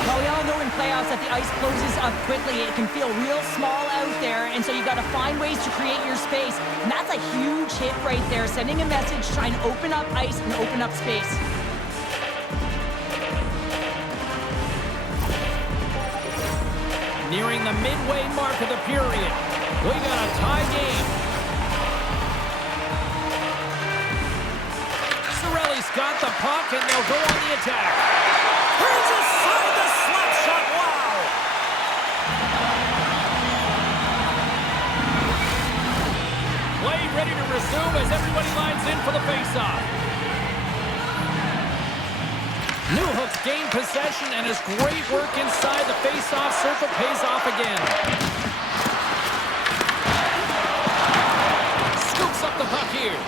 Well, we all know in playoffs that the ice closes up quickly. It can feel real small out there, and so you've got to find ways to create your space. And that's a huge hit right there, sending a message, trying to open up ice and open up space. Nearing the midway mark of the period. We got a tie game. Cirelli's got the puck, and they'll go on the attack. Turns aside the slap shot. Wow! Play ready to resume as everybody lines in for the faceoff. Newhook's gained possession, and his great work inside the face-off circle pays off again. Scoops up the puck here.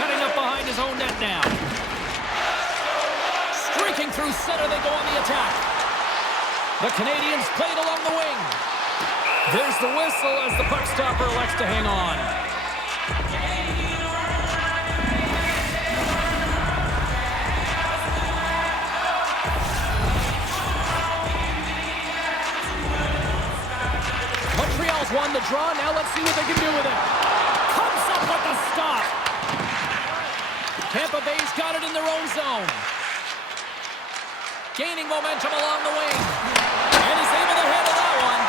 Setting up behind his own net now. Streaking through center, they go on the attack. The Canadians played along the wing. There's the whistle as the puck stopper elects to hang on. Montreal's won the draw. Now let's see what they can do with it. Comes up with the stop. Tampa Bay's got it in their own zone. Gaining momentum along the wing. And he's able to handle that one.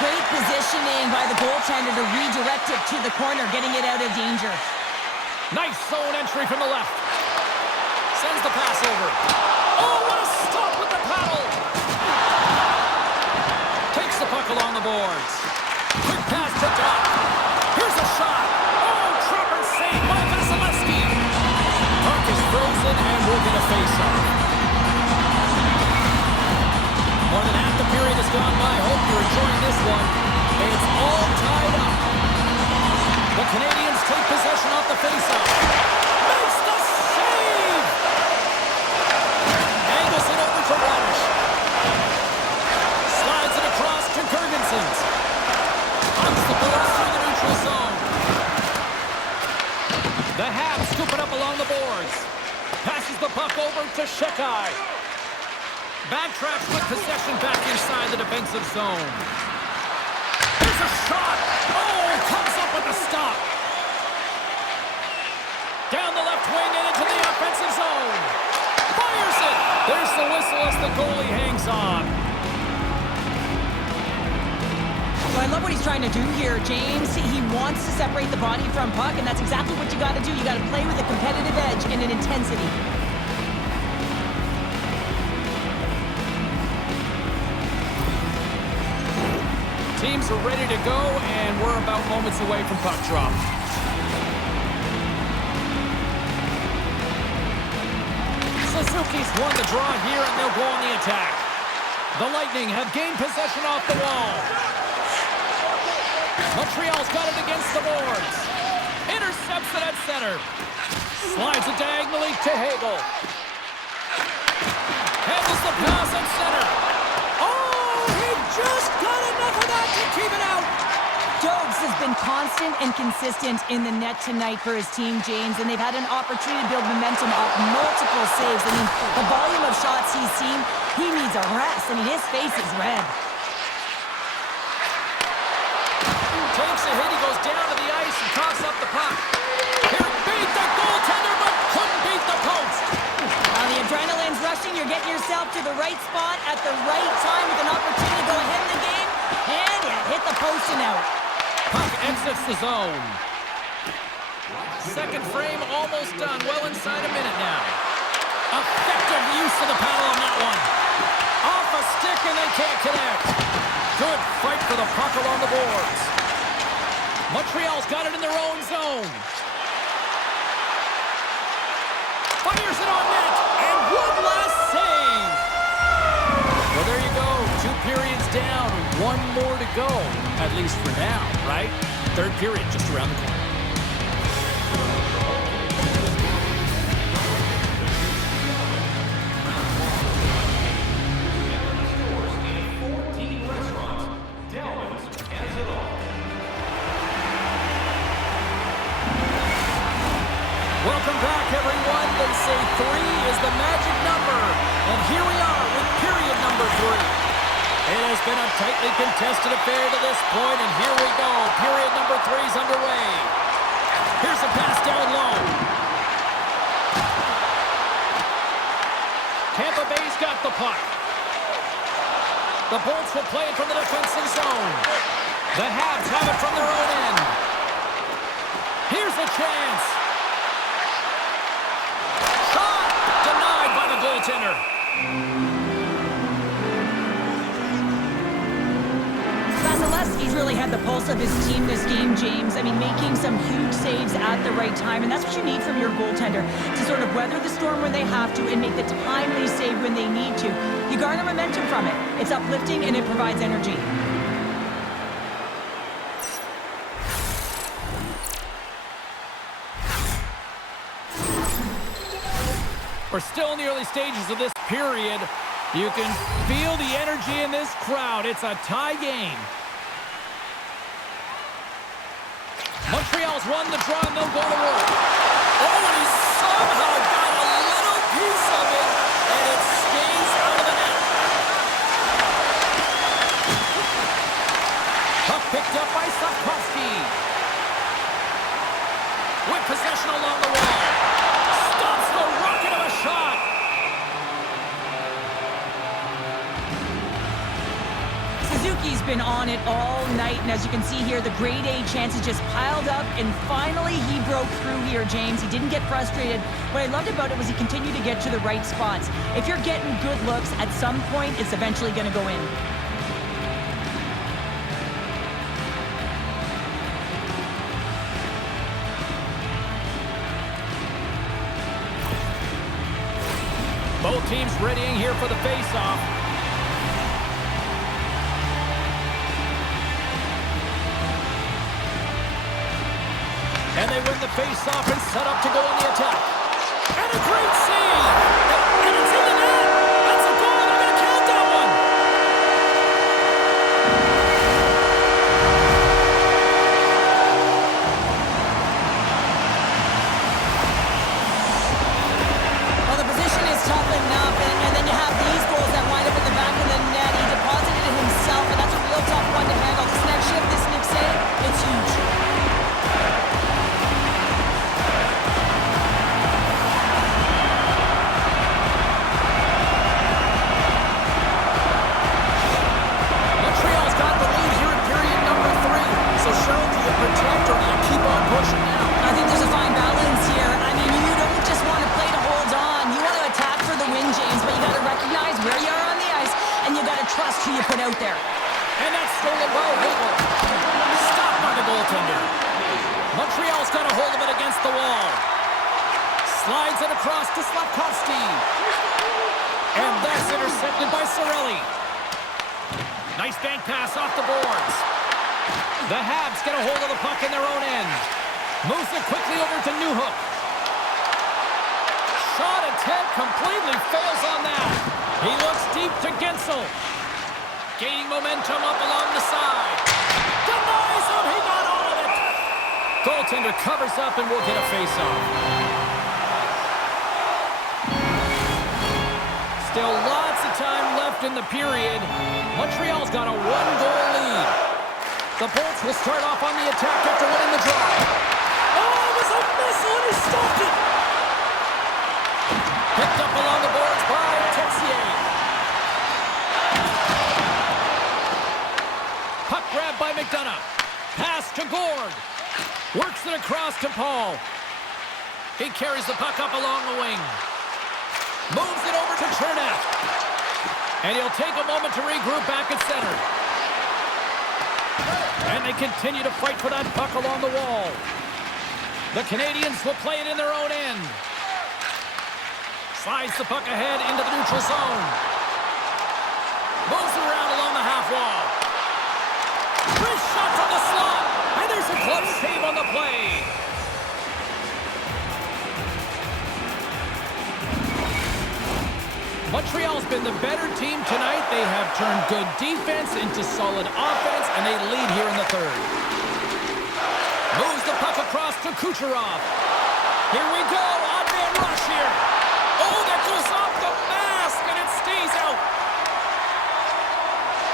Great positioning by the goaltender to redirect it to the corner, getting it out of danger. Nice zone entry from the left. Sends the pass over. Oh, what a stop with the paddle. Takes the puck along the boards. Quick pass to Doc. Here's a shot. Oh, trapper saved by Vasilevsky. Puck is frozen and we're going to face off. More than half the period has gone by. Hope you're enjoying this one. It's all tied up. The Canadians take possession off the faceoff. Makes the save! Angles it over to Radish. Slides it across to Gergensons. Hunts the ball through the neutral zone. The Habs scoop it up along the boards. Passes the puck over to Shekai. Backtracks with possession back inside the defensive zone. There's a shot. Oh, comes up with a stop. Down the left wing and into the offensive zone. Fires it. There's the whistle as the goalie hangs on. Well, I love what he's trying to do here, James. He wants to separate the body from puck, and that's exactly what you got to do. You got to play with a competitive edge and an intensity. Teams are ready to go, and we're about moments away from puck drop. Suzuki's won the draw here, and they'll go on the attack. The Lightning have gained possession off the wall. Montreal's got it against the boards. Intercepts it at center. Slides it diagonally to Hagel. Handles the pass at center. Oh, he just got enough of that to keep it out. Dobes has been constant and consistent in the net tonight for his team, James, and they've had an opportunity to build momentum off multiple saves. I mean, the volume of shots he's seen, he needs a rest. I mean, his face is red. Takes a hit, he goes down to the ice and coughs up the puck. Here beat the goaltender, but couldn't beat the post. While the adrenaline's rushing, you're getting yourself to the right spot at the right time with an opportunity to go ahead in the game, and you hit the post and out. Puck exits the zone. Second frame almost done, well inside a minute now. Effective use of the paddle on that one. Off a stick and they can't connect. Good fight for the puck along the boards. Montreal's got it in their own zone. Fires it on net, and one last save. Well, there you go. 2 periods down, 1 more to go, at least for now, right? Third period just around the corner. Welcome back, everyone. They say 3 is the magic number. And here we are with period number 3. It has been a tightly contested affair to this point, and here we go. Period number 3 is underway. Here's a pass down low. Tampa Bay's got the puck. The Bolts will play it from the defensive zone. The Habs have it from their own end. Here's a chance. Denied by the goaltender. Vasilevsky's really had the pull pulse of his team this game, James. I mean, making some huge saves at the right time, and that's what you need from your goaltender, to sort of weather the storm when they have to and make the timely save when they need to. You garner momentum from it. It's uplifting and it provides energy. We're still in the early stages of this period. You can feel the energy in this crowd. It's a tie game. Montreal's won the draw and they'll go to work. Oh, and he somehow got a little piece of it, and it stays out of the net. Puck picked up by Slavkovsky. With possession along the wall. Stops the rocket of a shot. Suzuki's been on it all night, and as you can see here, the grade A chances just piled up, and finally he broke through here, James. He didn't get frustrated. What I loved about it was he continued to get to the right spots. If you're getting good looks, at some point, it's eventually going to go in. Both teams readying here for the face-off. And they win the face-off and set up to go on the attack. And a great save! And it's in the net! That's a goal! They're going to count that one! Well, the position is tough enough, and then you have these goals that wind up in the back of the net. He deposited it himself, and that's a real tough one to handle. This next shift, this next save, it's huge. Montreal's got the lead here in period number 3. So, Cheryl, do you protect or do you keep on pushing now? I think there's a fine balance here. I mean, you don't just want to play to hold on. You want to attack for the win, James, but you got to recognize where you are on the ice, and you got to trust who you put out there. And that's stolen by Hagel. Stopped by the goaltender. Montreal's got a hold of it against the wall. Slides it across to Slavkovsky. And that's intercepted by Cirelli. Nice bank pass off the boards. The Habs get a hold of the puck in their own end. Moves it quickly over to Newhook. Shot attempt completely fails on that. He looks deep to Gensel. Gaining momentum up along the side. Denies him. He got all of it. Goaltender covers up and will get a face-off. Still lots of time left in the period. Montreal's got a 1-goal lead. The Bolts will start off on the attack after winning the draw. Oh, it was a missile and he stopped it. Picked up along the boards by Texier. Puck grabbed by McDonough. Pass to Gord. Works it across to Paul. He carries the puck up along the wing. Moves it over to Chernak. And he'll take a moment to regroup back at center. And they continue to fight for that puck along the wall. The Canadians will play it in their own end. Slides the puck ahead into the neutral zone. Moves it around along the half wall. Wrist shot from the slot. And there's a close save on the play. Montreal's been the better team tonight. They have turned good defense into solid offense, and they lead here in the third. Moves the puck across to Kucherov. Here we go, odd man rush here. Oh, that goes off the mask, and it stays out.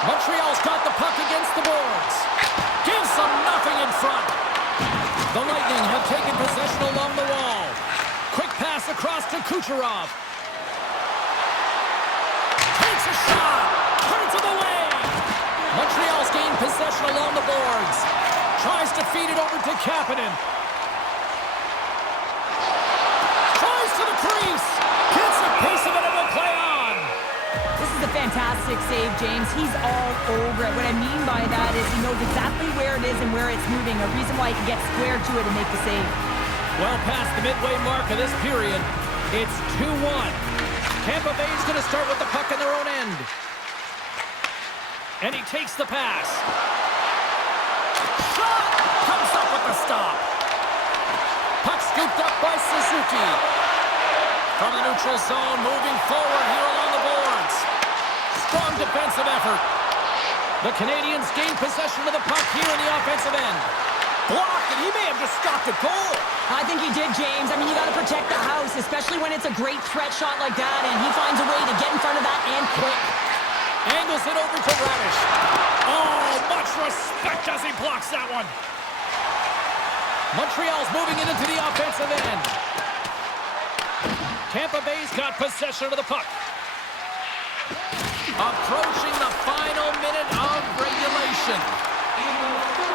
Montreal's got the puck against the boards. Gives them nothing in front. The Lightning have taken possession along the wall. Quick pass across to Kucherov. Takes a shot. Turns it away. Montreal's gained possession along the boards. Tries to feed it over to Kapanen. Tries to the crease. Gets a piece of it and will play on. This is a fantastic save, James. He's all over it. What I mean by that is he knows exactly where it is and where it's moving, a reason why he can get square to it and make the save. Well past the midway mark of this period, it's 2-1. Tampa Bay's going to start with the puck in their own end. And he takes the pass. Shot! Comes up with the stop. Puck scooped up by Suzuki. From the neutral zone, moving forward here along the boards. Strong defensive effort. The Canadians gain possession of the puck here in the offensive end. Blocked, and he may have just stopped a goal. I think he did, James. I mean, you got to protect the house, especially when it's a great threat shot like that, and he finds a way to get in front of that and quick. Angles it over to Radish. Oh, much respect as he blocks that one. Montreal's moving it into the offensive end. Tampa Bay's got possession of the puck. Approaching the final minute of regulation.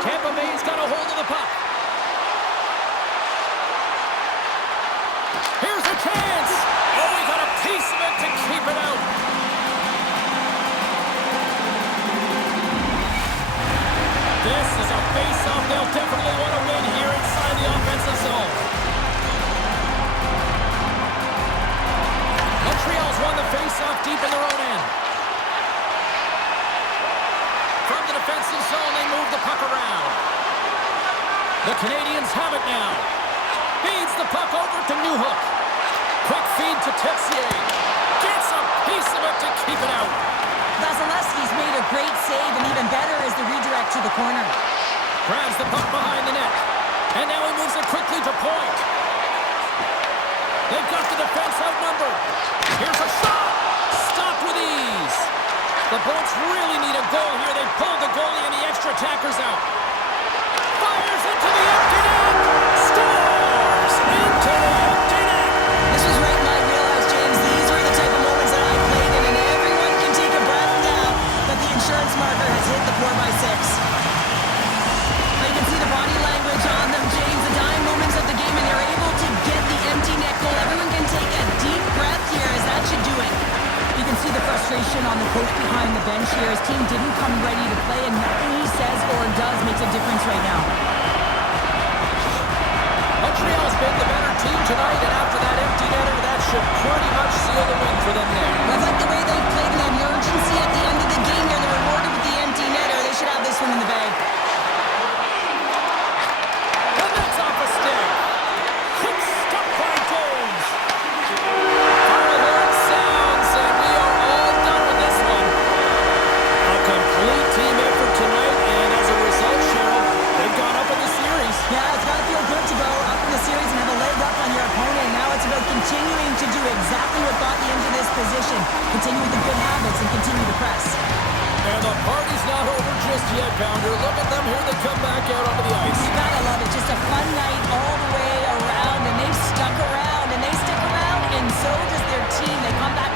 Tampa Bay's got a hold of the puck. Here's a chance. Oh, he got a piece of it to keep it out. This is a face-off they'll definitely want to win here inside the offensive zone. Montreal's won the face-off deep in their own end. From the defensive zone, they move the puck around. The Canadians have it now. Feeds the puck over to Newhook. Quick feed to Texier. Gets a piece of it to keep it out. Vasilevsky's made a great save, and even better is the redirect to the corner. Grabs the puck behind the net. And now he moves it quickly to point. They've got the defense outnumbered. Here's a shot. Stopped with ease. The Bolts really need a goal here. They pulled the goalie and the extra attackers out. Fires into the empty net. Scores into the empty net. This was right in my wheelhouse, James. These were the type of moments that I played in, and everyone can take a breath now that the insurance marker has hit the 4x6. But you can see the body language on them, James. The dying moments of the game, and they're able to get the empty net goal. Everyone can take a deep breath here, as that should do it. You can see the frustration on the coach behind the bench here. His team didn't come ready to play, and nothing he says or does makes a difference right now. Montreal's been the better team tonight, and after that empty netter, that should pretty much seal the win for them there. I like the way they played and the urgency at the end of the game here. They're rewarded with the empty netter. They should have this one in the bag. And that's off a stick. Quick stop by Jones. Final horn sounds, and we are all done with this one. A complete team effort tonight, and as a result, Cheryl, they've gone up in the series. Yeah, it's got to feel good to go up in the series and have a leg up on your opponent. Now it's about continuing to do exactly what got you into this position. Continue with the good habits and continue to press. And the party's not over just yet, Pounder. Look at them. Here they come back out onto the ice. You gotta love it. Just a fun night all the way around, and they've stuck around, and they stick around, and so does their team. They come back